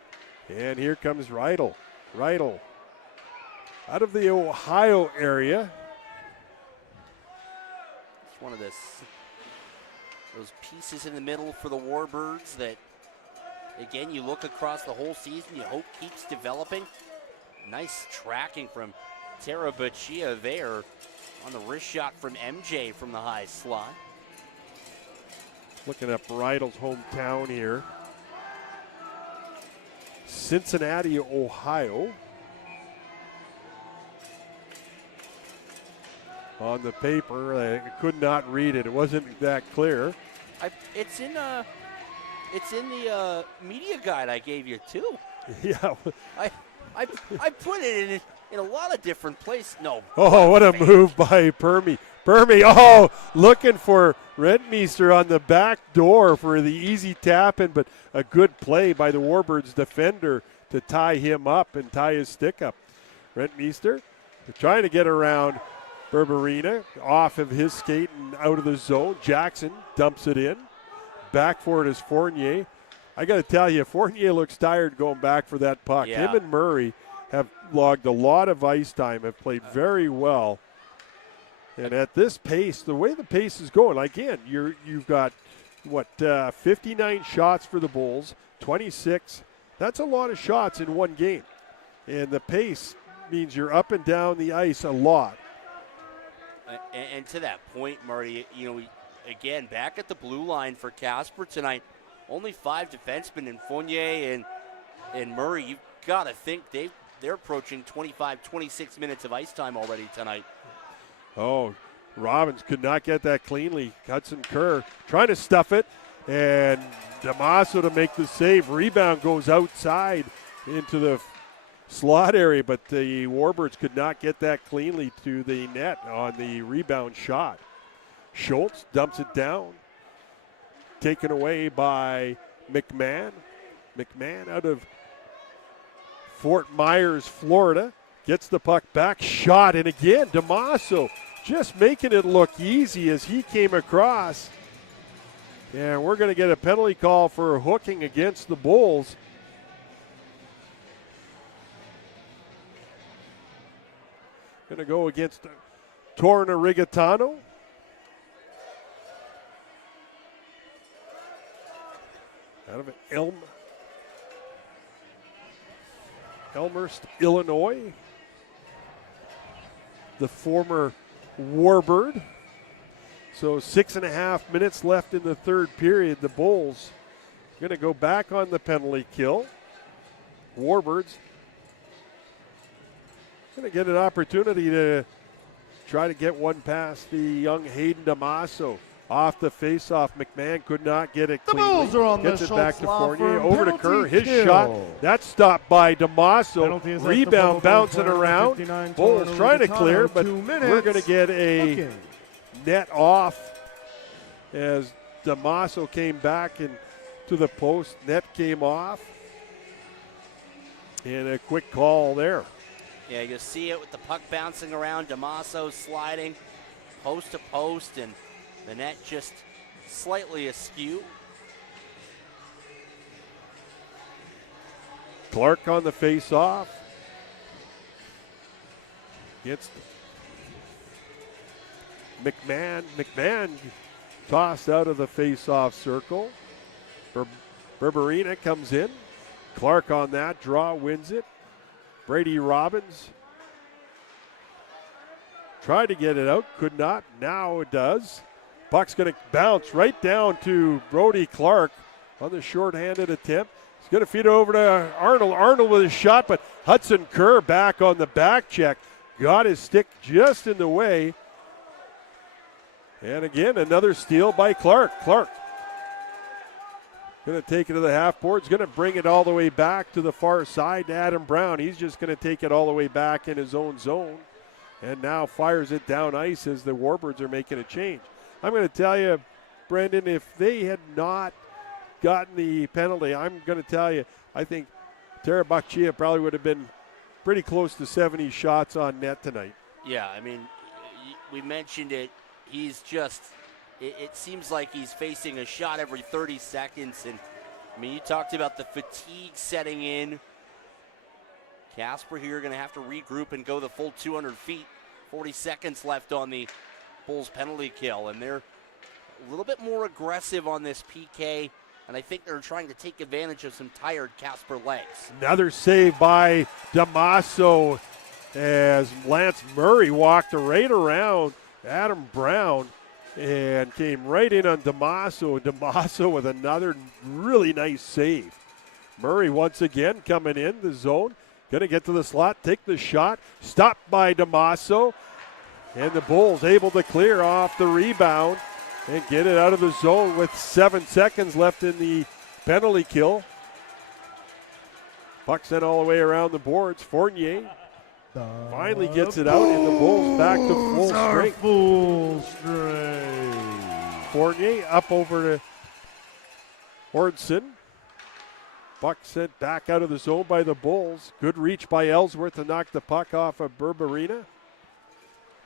And here comes Rydell. Rydell out of the Ohio area. It's one of those pieces in the middle for the Warbirds that, again, you look across the whole season, you hope keeps developing. Nice tracking from Terabachia there on the wrist shot from MJ from the high slot. Looking up Rydell's hometown here. Cincinnati, Ohio. On the paper, I could not read it. It wasn't that clear. It's in the media guide I gave you too. Yeah. I put it in a lot of different places. No. Oh, what a move by Permy. Permy, looking for Rentmeester on the back door for the easy tap in, but a good play by the Warbirds defender to tie him up and tie his stick up. Rentmeester trying to get around Berberina, off of his skate and out of the zone. Jackson dumps it in. Back for it is Fournier. I got to tell you, Fournier looks tired going back for that puck. Yeah. Him and Murray have logged a lot of ice time, have played very well. And at this pace, the way the pace is going, again, you've got, 59 shots for the Bulls, 26. That's a lot of shots in one game. And the pace means you're up and down the ice a lot. And to that point, Marty, again, back at the blue line for Casper tonight, only 5 defensemen in Fournier and Murray. You've got to think they're approaching 25, 26 minutes of ice time already tonight. Oh, Robbins could not get that cleanly. Hudson Kerr trying to stuff it, and Damaso to make the save. Rebound goes outside into the slot area, but the Warbirds could not get that cleanly to the net on the rebound shot. Schultz dumps it down. Taken away by McMahon. McMahon out of Fort Myers, Florida. Gets the puck back, shot, and again, Damaso just making it look easy as he came across. And we're going to get a penalty call for hooking against the Bulls. Going to go against Torna Rigatano. Out of Elmhurst, Illinois. The former Warbird. So 6.5 minutes left in the third period. The Bulls going to go back on the penalty kill. Warbirds going to get an opportunity to try to get one past the young Hayden Damaso. Off the face-off, McMahon could not get it cleanly. The Bulls are on Gets the it back to Schultz Fournier. Law Over to Firm Kerr. His penalty shot. kill. That's stopped by Damaso. Penalty is at the Rebound Pueblo bouncing corner, around. 59 Bulls Toronto trying to Lutano, clear, but 2 we're going to minutes. get a Looking. net off as Damaso came back and to the post. Net came off. And a quick call there. Yeah, you'll see it with the puck bouncing around, Damaso sliding post to post, and the net just slightly askew. Clark on the face-off. Gets McMahon. McMahon tossed out of the face-off circle. Berberina comes in. Clark on that draw wins it. Brady Robbins tried to get it out, could not. Now it does. Puck's going to bounce right down to Brody Clark on the shorthanded attempt. He's going to feed it over to Arnold. Arnold with a shot, but Hudson Kerr back on the back check. Got his stick just in the way. And again, another steal by Clark. Clark going to take it to the half board. He's going to bring it all the way back to the far side to Adam Brown. He's just going to take it all the way back in his own zone. And now fires it down ice as the Warbirds are making a change. I'm going to tell you, Brendan, if they had not gotten the penalty, I'm going to tell you, I think Terabachia probably would have been pretty close to 70 shots on net tonight. Yeah, I mean, we mentioned it. He's just, it seems like he's facing a shot every 30 seconds. And, I mean, you talked about the fatigue setting in. Casper here going to have to regroup and go the full 200 feet. 40 seconds left on the Bulls penalty kill, and they're a little bit more aggressive on this PK, and I think they're trying to take advantage of some tired Casper legs. Another save by Damaso as Lance Murray walked right around Adam Brown and came right in on Damaso. Damaso with another really nice save. Murray once again coming in the zone. Going to get to the slot, take the shot, stopped by Damaso, and the Bulls able to clear off the rebound and get it out of the zone with 7 seconds left in the penalty kill. Puck sent all the way around the boards. Fournier finally gets it out, and the Bulls back to full strength. Full strength. Fournier up over to Hordson. Puck sent back out of the zone by the Bulls. Good reach by Ellsworth to knock the puck off of Berberina.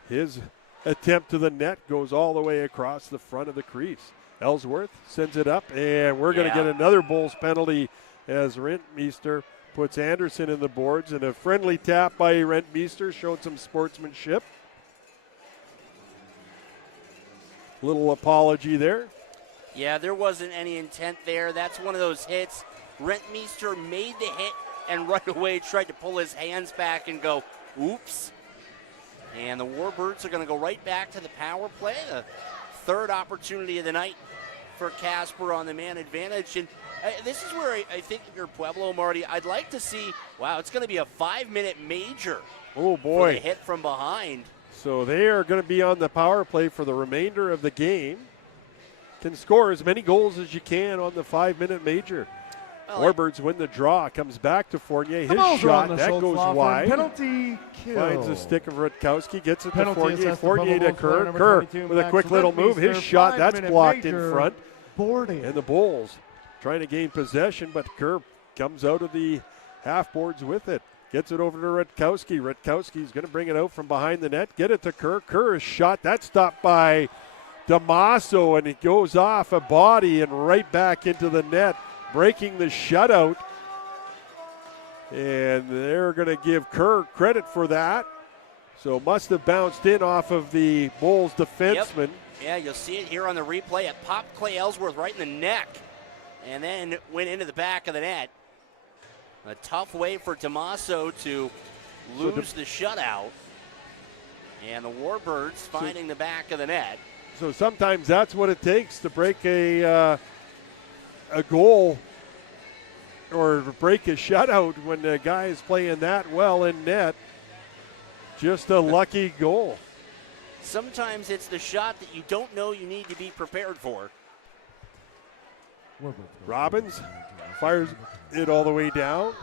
His attempt to the net goes all the way across the front of the crease. Ellsworth sends it up, and we're going to get another Bulls penalty as Rentmeester puts Anderson in the boards, and a friendly tap by Rentmeester showed some sportsmanship. Little apology there. Yeah, there wasn't any intent there. That's one of those hits. Rentmeester made the hit and right away tried to pull his hands back and go, oops. And the Warbirds are going to go right back to the power play. The third opportunity of the night for Casper on the man advantage. And this is where I think if you're Pueblo, Marty, I'd like to see, wow, it's going to be a 5-minute major. Oh, boy. For the hit from behind. So they are going to be on the power play for the remainder of the game. Can score as many goals as you can on the 5-minute major. Well, Warbirds win the draw. Comes back to Fournier. His shot, that goes wide. Penalty kill. Finds the stick of Rutkowski. Gets it Penalty to Fournier. assessed Fournier to Pueblo, Kerr. number Kerr 22, with a Max quick little move. His Rentmeester, shot, that's 5-minute blocked in major, front. boarding. And the Bulls trying to gain possession, but Kerr comes out of the half boards with it. Gets it over to Rutkowski. Rutkowski's going to bring it out from behind the net. Get it to Kerr. Kerr's shot, that's stopped by Damaso, and it goes off a body and right back into the net, breaking the shutout. And they're going to give Kerr credit for that. So must have bounced in off of the Bulls defenseman. Yep. Yeah, you'll see it here on the replay. It popped Clay Ellsworth right in the neck and then went into the back of the net. A tough way for Damaso to lose the shutout. And the Warbirds finding the back of the net. So sometimes that's what it takes to break a goal or break a shutout when the guy is playing that well in net. Just a lucky goal. Sometimes it's the shot that you don't know you need to be prepared for. Robbins fires it all the way down.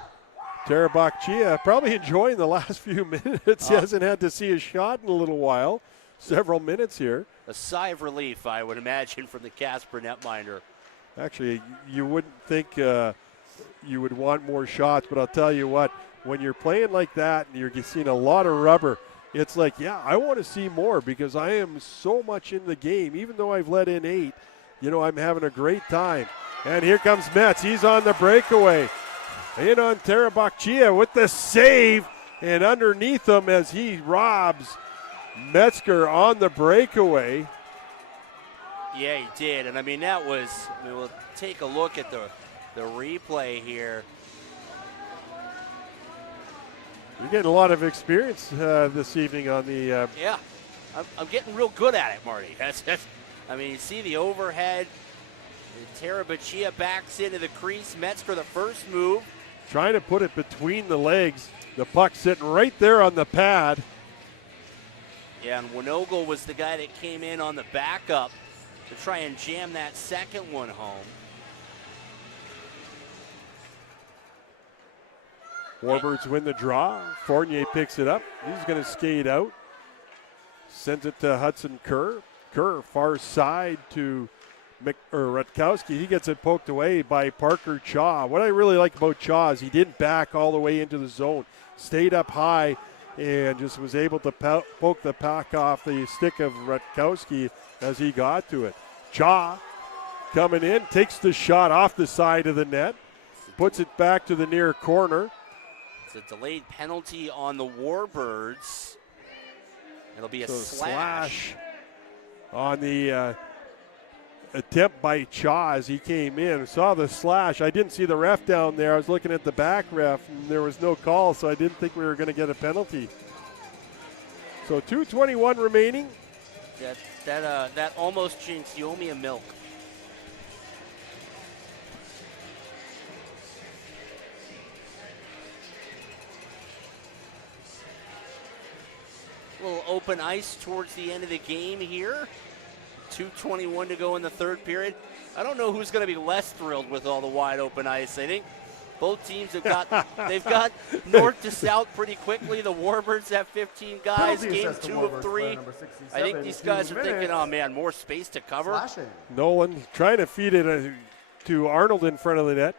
Terabachia probably enjoying the last few minutes. He hasn't had to see a shot in a little while. Several minutes here. A sigh of relief, I would imagine, from the Casper netminder. Actually, you wouldn't think you would want more shots, but I'll tell you what, when you're playing like that and you're seeing a lot of rubber, it's like, yeah, I want to see more because I am so much in the game. Even though I've let in 8, I'm having a great time. And here comes Metz. He's on the breakaway. In on Terabachia with the save, and underneath him as he robs Metzger on the breakaway. Yeah, he did. And, that was, we'll take a look at the replay here. You're getting a lot of experience this evening on the. Yeah, I'm getting real good at it, Marty. That's you see the overhead. Terabachia backs into the crease. Metzger the first move. Trying to put it between the legs. The puck sitting right there on the pad. Yeah, and Winogel was the guy that came in on the backup to try and jam that second one home. Warbirds win the draw. Fournier picks it up. He's going to skate out. Sends it to Hudson Kerr. Kerr far side to Rutkowski. He gets it poked away by Parker Chaw. What I really like about Chaw is he didn't back all the way into the zone. Stayed up high and just was able to poke the puck off the stick of Rutkowski as he got to it. Chaw coming in, takes the shot off the side of the net, puts it back to the near corner. It's a delayed penalty on the Warbirds. It'll be a slash on the attempt by Chaw as he came in. Saw the slash. I didn't see the ref down there. I was looking at the back ref, and there was no call, so I didn't think we were going to get a penalty. So 2:21 remaining. That almost jinxed you. Owe me a milk. A little open ice towards the end of the game here. 2:21 to go in the third period. I don't know who's going to be less thrilled with all the wide open ice. I think both teams have they've got north to south pretty quickly. The Warbirds have 15 guys, game 2 of 3. I think these guys are thinking, oh man, more space to cover. Nolan trying to feed it to Arnold in front of the net.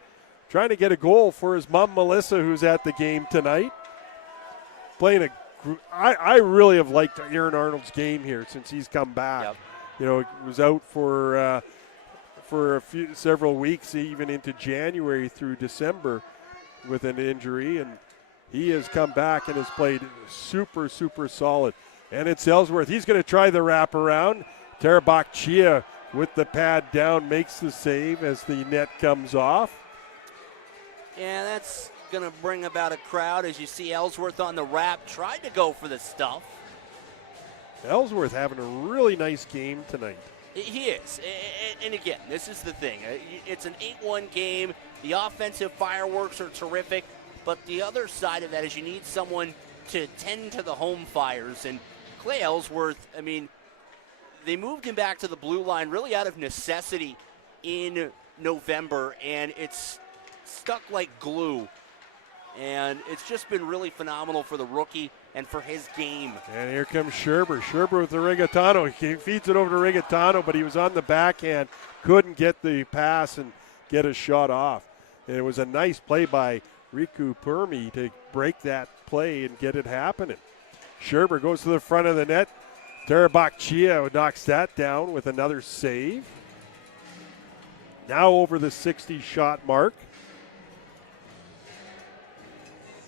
Trying to get a goal for his mom, Melissa, who's at the game tonight. I really have liked Aaron Arnold's game here since he's come back. Yep. He was out for several weeks, even into January through December with an injury, and he has come back and has played super, super solid. And it's Ellsworth. He's going to try the wraparound. Terabachia with the pad down makes the save as the net comes off. Yeah, that's going to bring about a crowd as you see Ellsworth on the wrap. Tried to go for the stuff. Ellsworth having a really nice game tonight. He is. And again, this is the thing. It's an 8-1 game. The offensive fireworks are terrific. But the other side of that is you need someone to tend to the home fires. And Clay Ellsworth, they moved him back to the blue line really out of necessity in November. And it's stuck like glue. And it's just been really phenomenal for the rookie and for his game. And here comes Scherber. Scherber with the Rigatano. He feeds it over to Rigatano, but he was on the backhand. Couldn't get the pass and get a shot off. And it was a nice play by Riku Permi to break that play and get it happening. Scherber goes to the front of the net. Terabachia knocks that down with another save. Now over the 60-shot mark.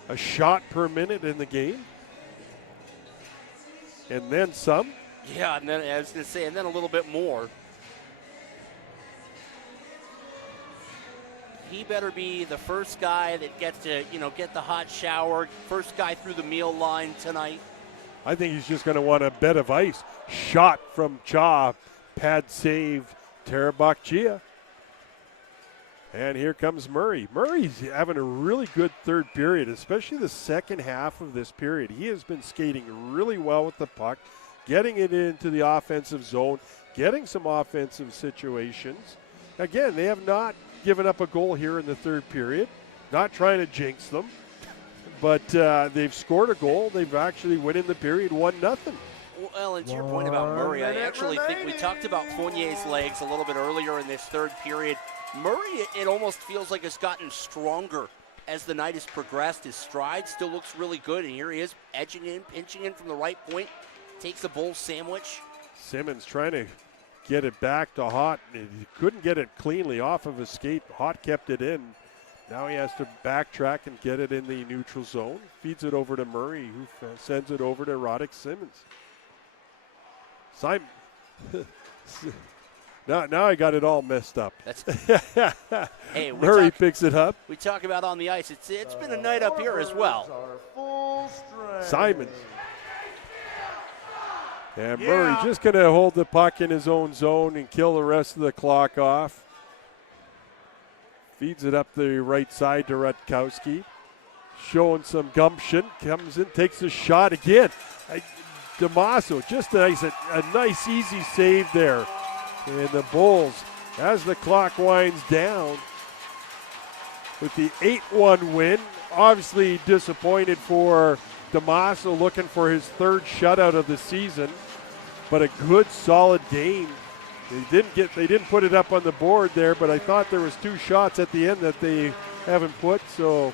A shot per minute in the game. And then some. Yeah, and then I was going to say, and then a little bit more. He better be the first guy that gets to, get the hot shower. First guy through the meal line tonight. I think he's just going to want a bed of ice. Shot from Cha. Pad save, Terabachia. And here comes Murray. Murray's having a really good third period, especially the second half of this period. He has been skating really well with the puck, getting it into the offensive zone, getting some offensive situations. Again, they have not given up a goal here in the third period. Not trying to jinx them, but they've scored a goal. They've actually won in the period 1-0. Well, and to your point about Murray, I actually think we talked about Fournier's legs a little bit earlier in this third period. Murray, it almost feels like it's gotten stronger as the night has progressed. His stride still looks really good, and here he is edging in, pinching in from the right point, takes a bull sandwich. Simmons trying to get it back to Hott. He couldn't get it cleanly off of his skate. Hott kept it in. Now he has to backtrack and get it in the neutral zone. Feeds it over to Murray, who sends it over to Roddick Simmons. Simon. Now I got it all messed up. Hey, Murray picks it up. We talk about on the ice. It's been a night up here as well. Simons. And Murray just going to hold the puck in his own zone and kill the rest of the clock off. Feeds it up the right side to Rutkowski. Showing some gumption. Comes in, takes a shot again. Damaso, just a nice easy save there. And the Bulls, as the clock winds down, with the 8-1 win. Obviously disappointed for Damaso, looking for his third shutout of the season, but a good solid game. They didn't put it up on the board there, but I thought there was two shots at the end that they haven't put. So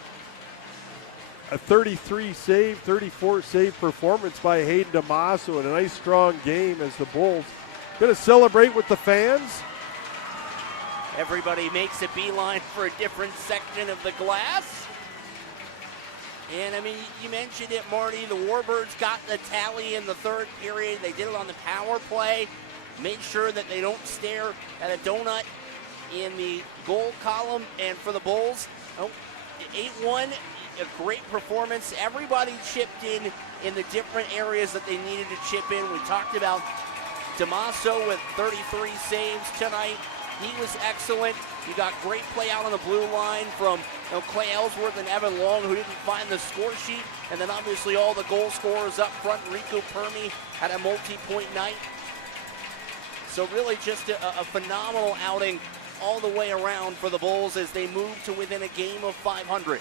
a 34 save performance by Hayden Damaso, and a nice strong game as the Bulls going to celebrate with the fans. Everybody makes a beeline for a different section of the glass. And, I mean, you mentioned it, Marty. The Warbirds got the tally in the third period. They did it on the power play. Made sure that they don't stare at a donut in the goal column. And for the Bulls, 8-1, a great performance. Everybody chipped in the different areas that they needed to chip in. We talked about Damaso with 33 saves tonight. He was excellent. You got great play out on the blue line from Clay Ellsworth and Evan Long, who didn't find the score sheet. And then obviously all the goal scorers up front. Riku Permi had a multi-point night. So really just a phenomenal outing all the way around for the Bulls as they move to within a game of 500.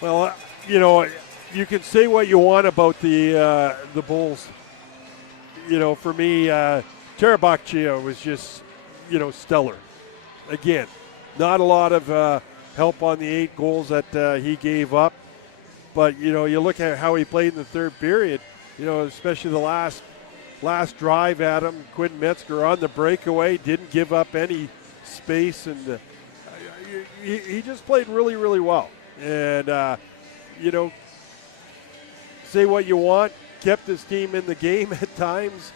Well, you can say what you want about the Bulls. For me, Terabachia was just, stellar. Again, not a lot of help on the 8 goals that he gave up. But, you look at how he played in the third period, especially the last drive at him. Quinn Metzger on the breakaway, didn't give up any space. And he just played really, really well. And, say what you want, kept his team in the game at times,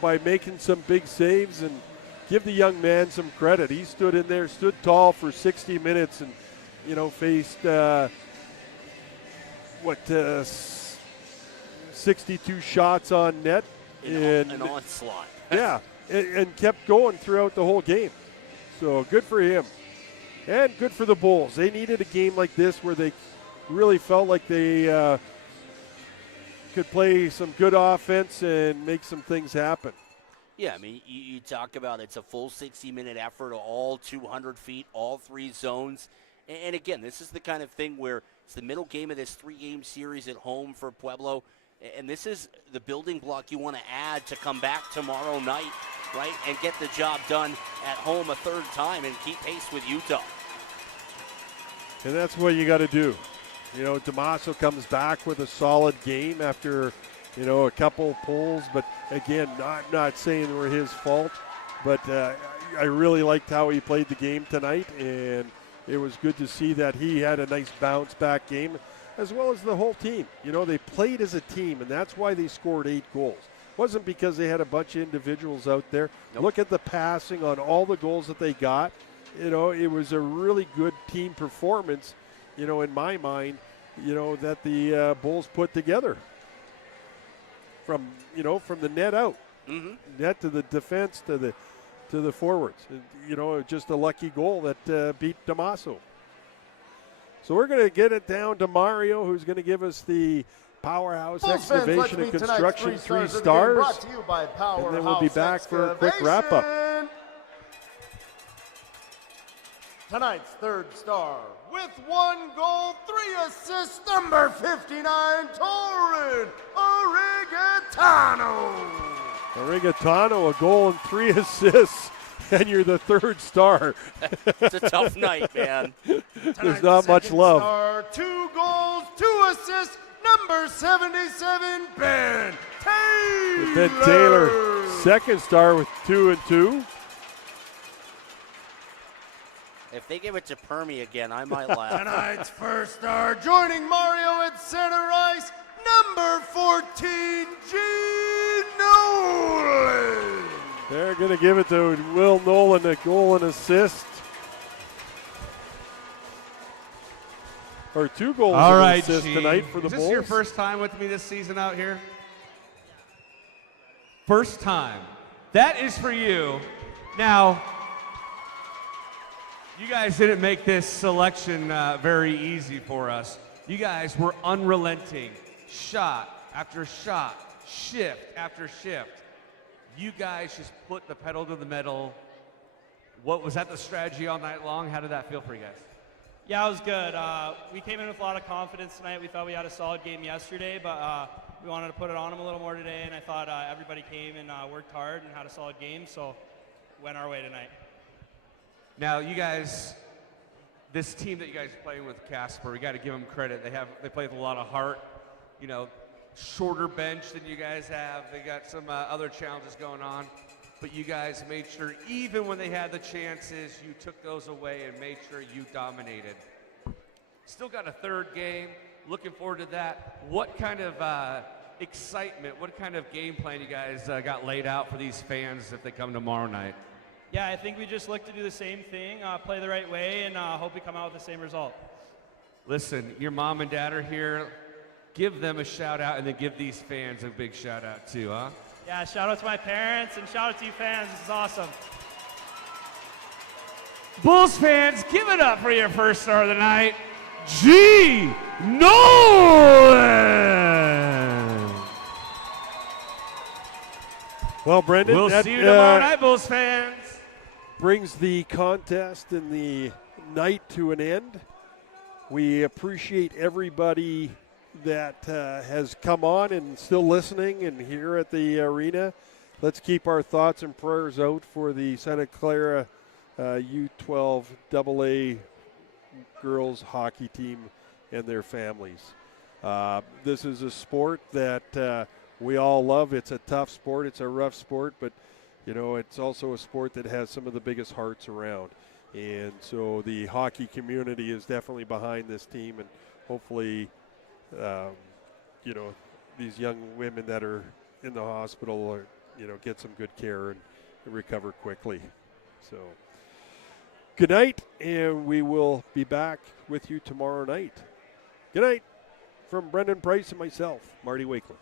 by making some big saves, and give the young man some credit. He stood in there, stood tall for 60 minutes and, faced, 62 shots on net. An onslaught. Yeah, and kept going throughout the whole game. So good for him. And good for the Bulls. They needed a game like this where they really felt like they could play some good offense and make some things happen. Yeah, I mean, you talk about it's a full 60-minute effort, all 200 feet, all 3 zones. And again, this is the kind of thing where it's the middle game of this 3-game series at home for Pueblo. And this is the building block you want to add to come back tomorrow night, right, and get the job done at home a third time and keep pace with Utah. And that's what you got to do. Damaso comes back with a solid game after, a couple pulls. But, again, not saying they were his fault. But I really liked how he played the game tonight. And it was good to see that he had a nice bounce-back game, as well as the whole team. They played as a team, and that's why they scored 8 goals. It wasn't because they had a bunch of individuals out there. Nope. Look at the passing on all the goals that they got. It was a really good team performance, in my mind, that the Bulls put together. from the net out, net to the defense to the forwards. Just a lucky goal that beat Damaso. So we're going to get it down to Mario, who's going to give us the Powerhouse Excavation and Construction 3 stars. Brought to you by Powerhouse And then we'll be back for a quick wrap-up. Tonight's third star, with 1 goal, 3 assists, number 59, Torin Origatano. Origatano, a goal and 3 assists, and you're the third star. It's a tough night, man. There's not much love. Star, 2 goals, 2 assists, number 77, Ben Taylor. Ben Taylor, second star with 2 and 2. If they give it to Permy again, I might laugh. Tonight's first star, joining Mario at center ice, number 14, Gene Nolan. They're going to give it to Will Nolan, a goal and assist. Or 2 goals and assists tonight for the Bulls. Is this your first time with me this season out here? First time. That is for you. Now, you guys didn't make this selection very easy for us. You guys were unrelenting, shot after shot, shift after shift. You guys just put the pedal to the metal. What was that the strategy all night long? How did that feel for you guys? Yeah, it was good. We came in with a lot of confidence tonight. We thought we had a solid game yesterday, but we wanted to put it on them a little more today, and I thought everybody came and worked hard and had a solid game, so went our way tonight. Now, you guys, this team that you guys are playing with, Casper, we got to give them credit. They play with a lot of heart. Shorter bench than you guys have. They got some other challenges going on, but you guys made sure, even when they had the chances, you took those away and made sure you dominated. Still got a third game. Looking forward to that. What kind of excitement, what kind of game plan you guys got laid out for these fans if they come tomorrow night? Yeah, I think we just look to do the same thing, play the right way, and hope we come out with the same result. Listen, your mom and dad are here. Give them a shout out and then give these fans a big shout out too, huh? Yeah, shout out to my parents and shout out to you fans. This is awesome. Bulls fans, give it up for your first star of the night, G. Nolan. Well, Brendan, We'll see you tomorrow night, Bulls fans. Brings the contest and the night to an end. We appreciate everybody that has come on and still listening and here at the arena. Let's keep our thoughts and prayers out for the Santa Clara U12 AA girls hockey team and their families. This is a sport that we all love. It's a tough sport. It's a rough sport, but it's also a sport that has some of the biggest hearts around. And so the hockey community is definitely behind this team, and hopefully, these young women that are in the hospital are, get some good care and recover quickly. So good night, and we will be back with you tomorrow night. Good night from Brendan Price and myself, Marty Wakeland.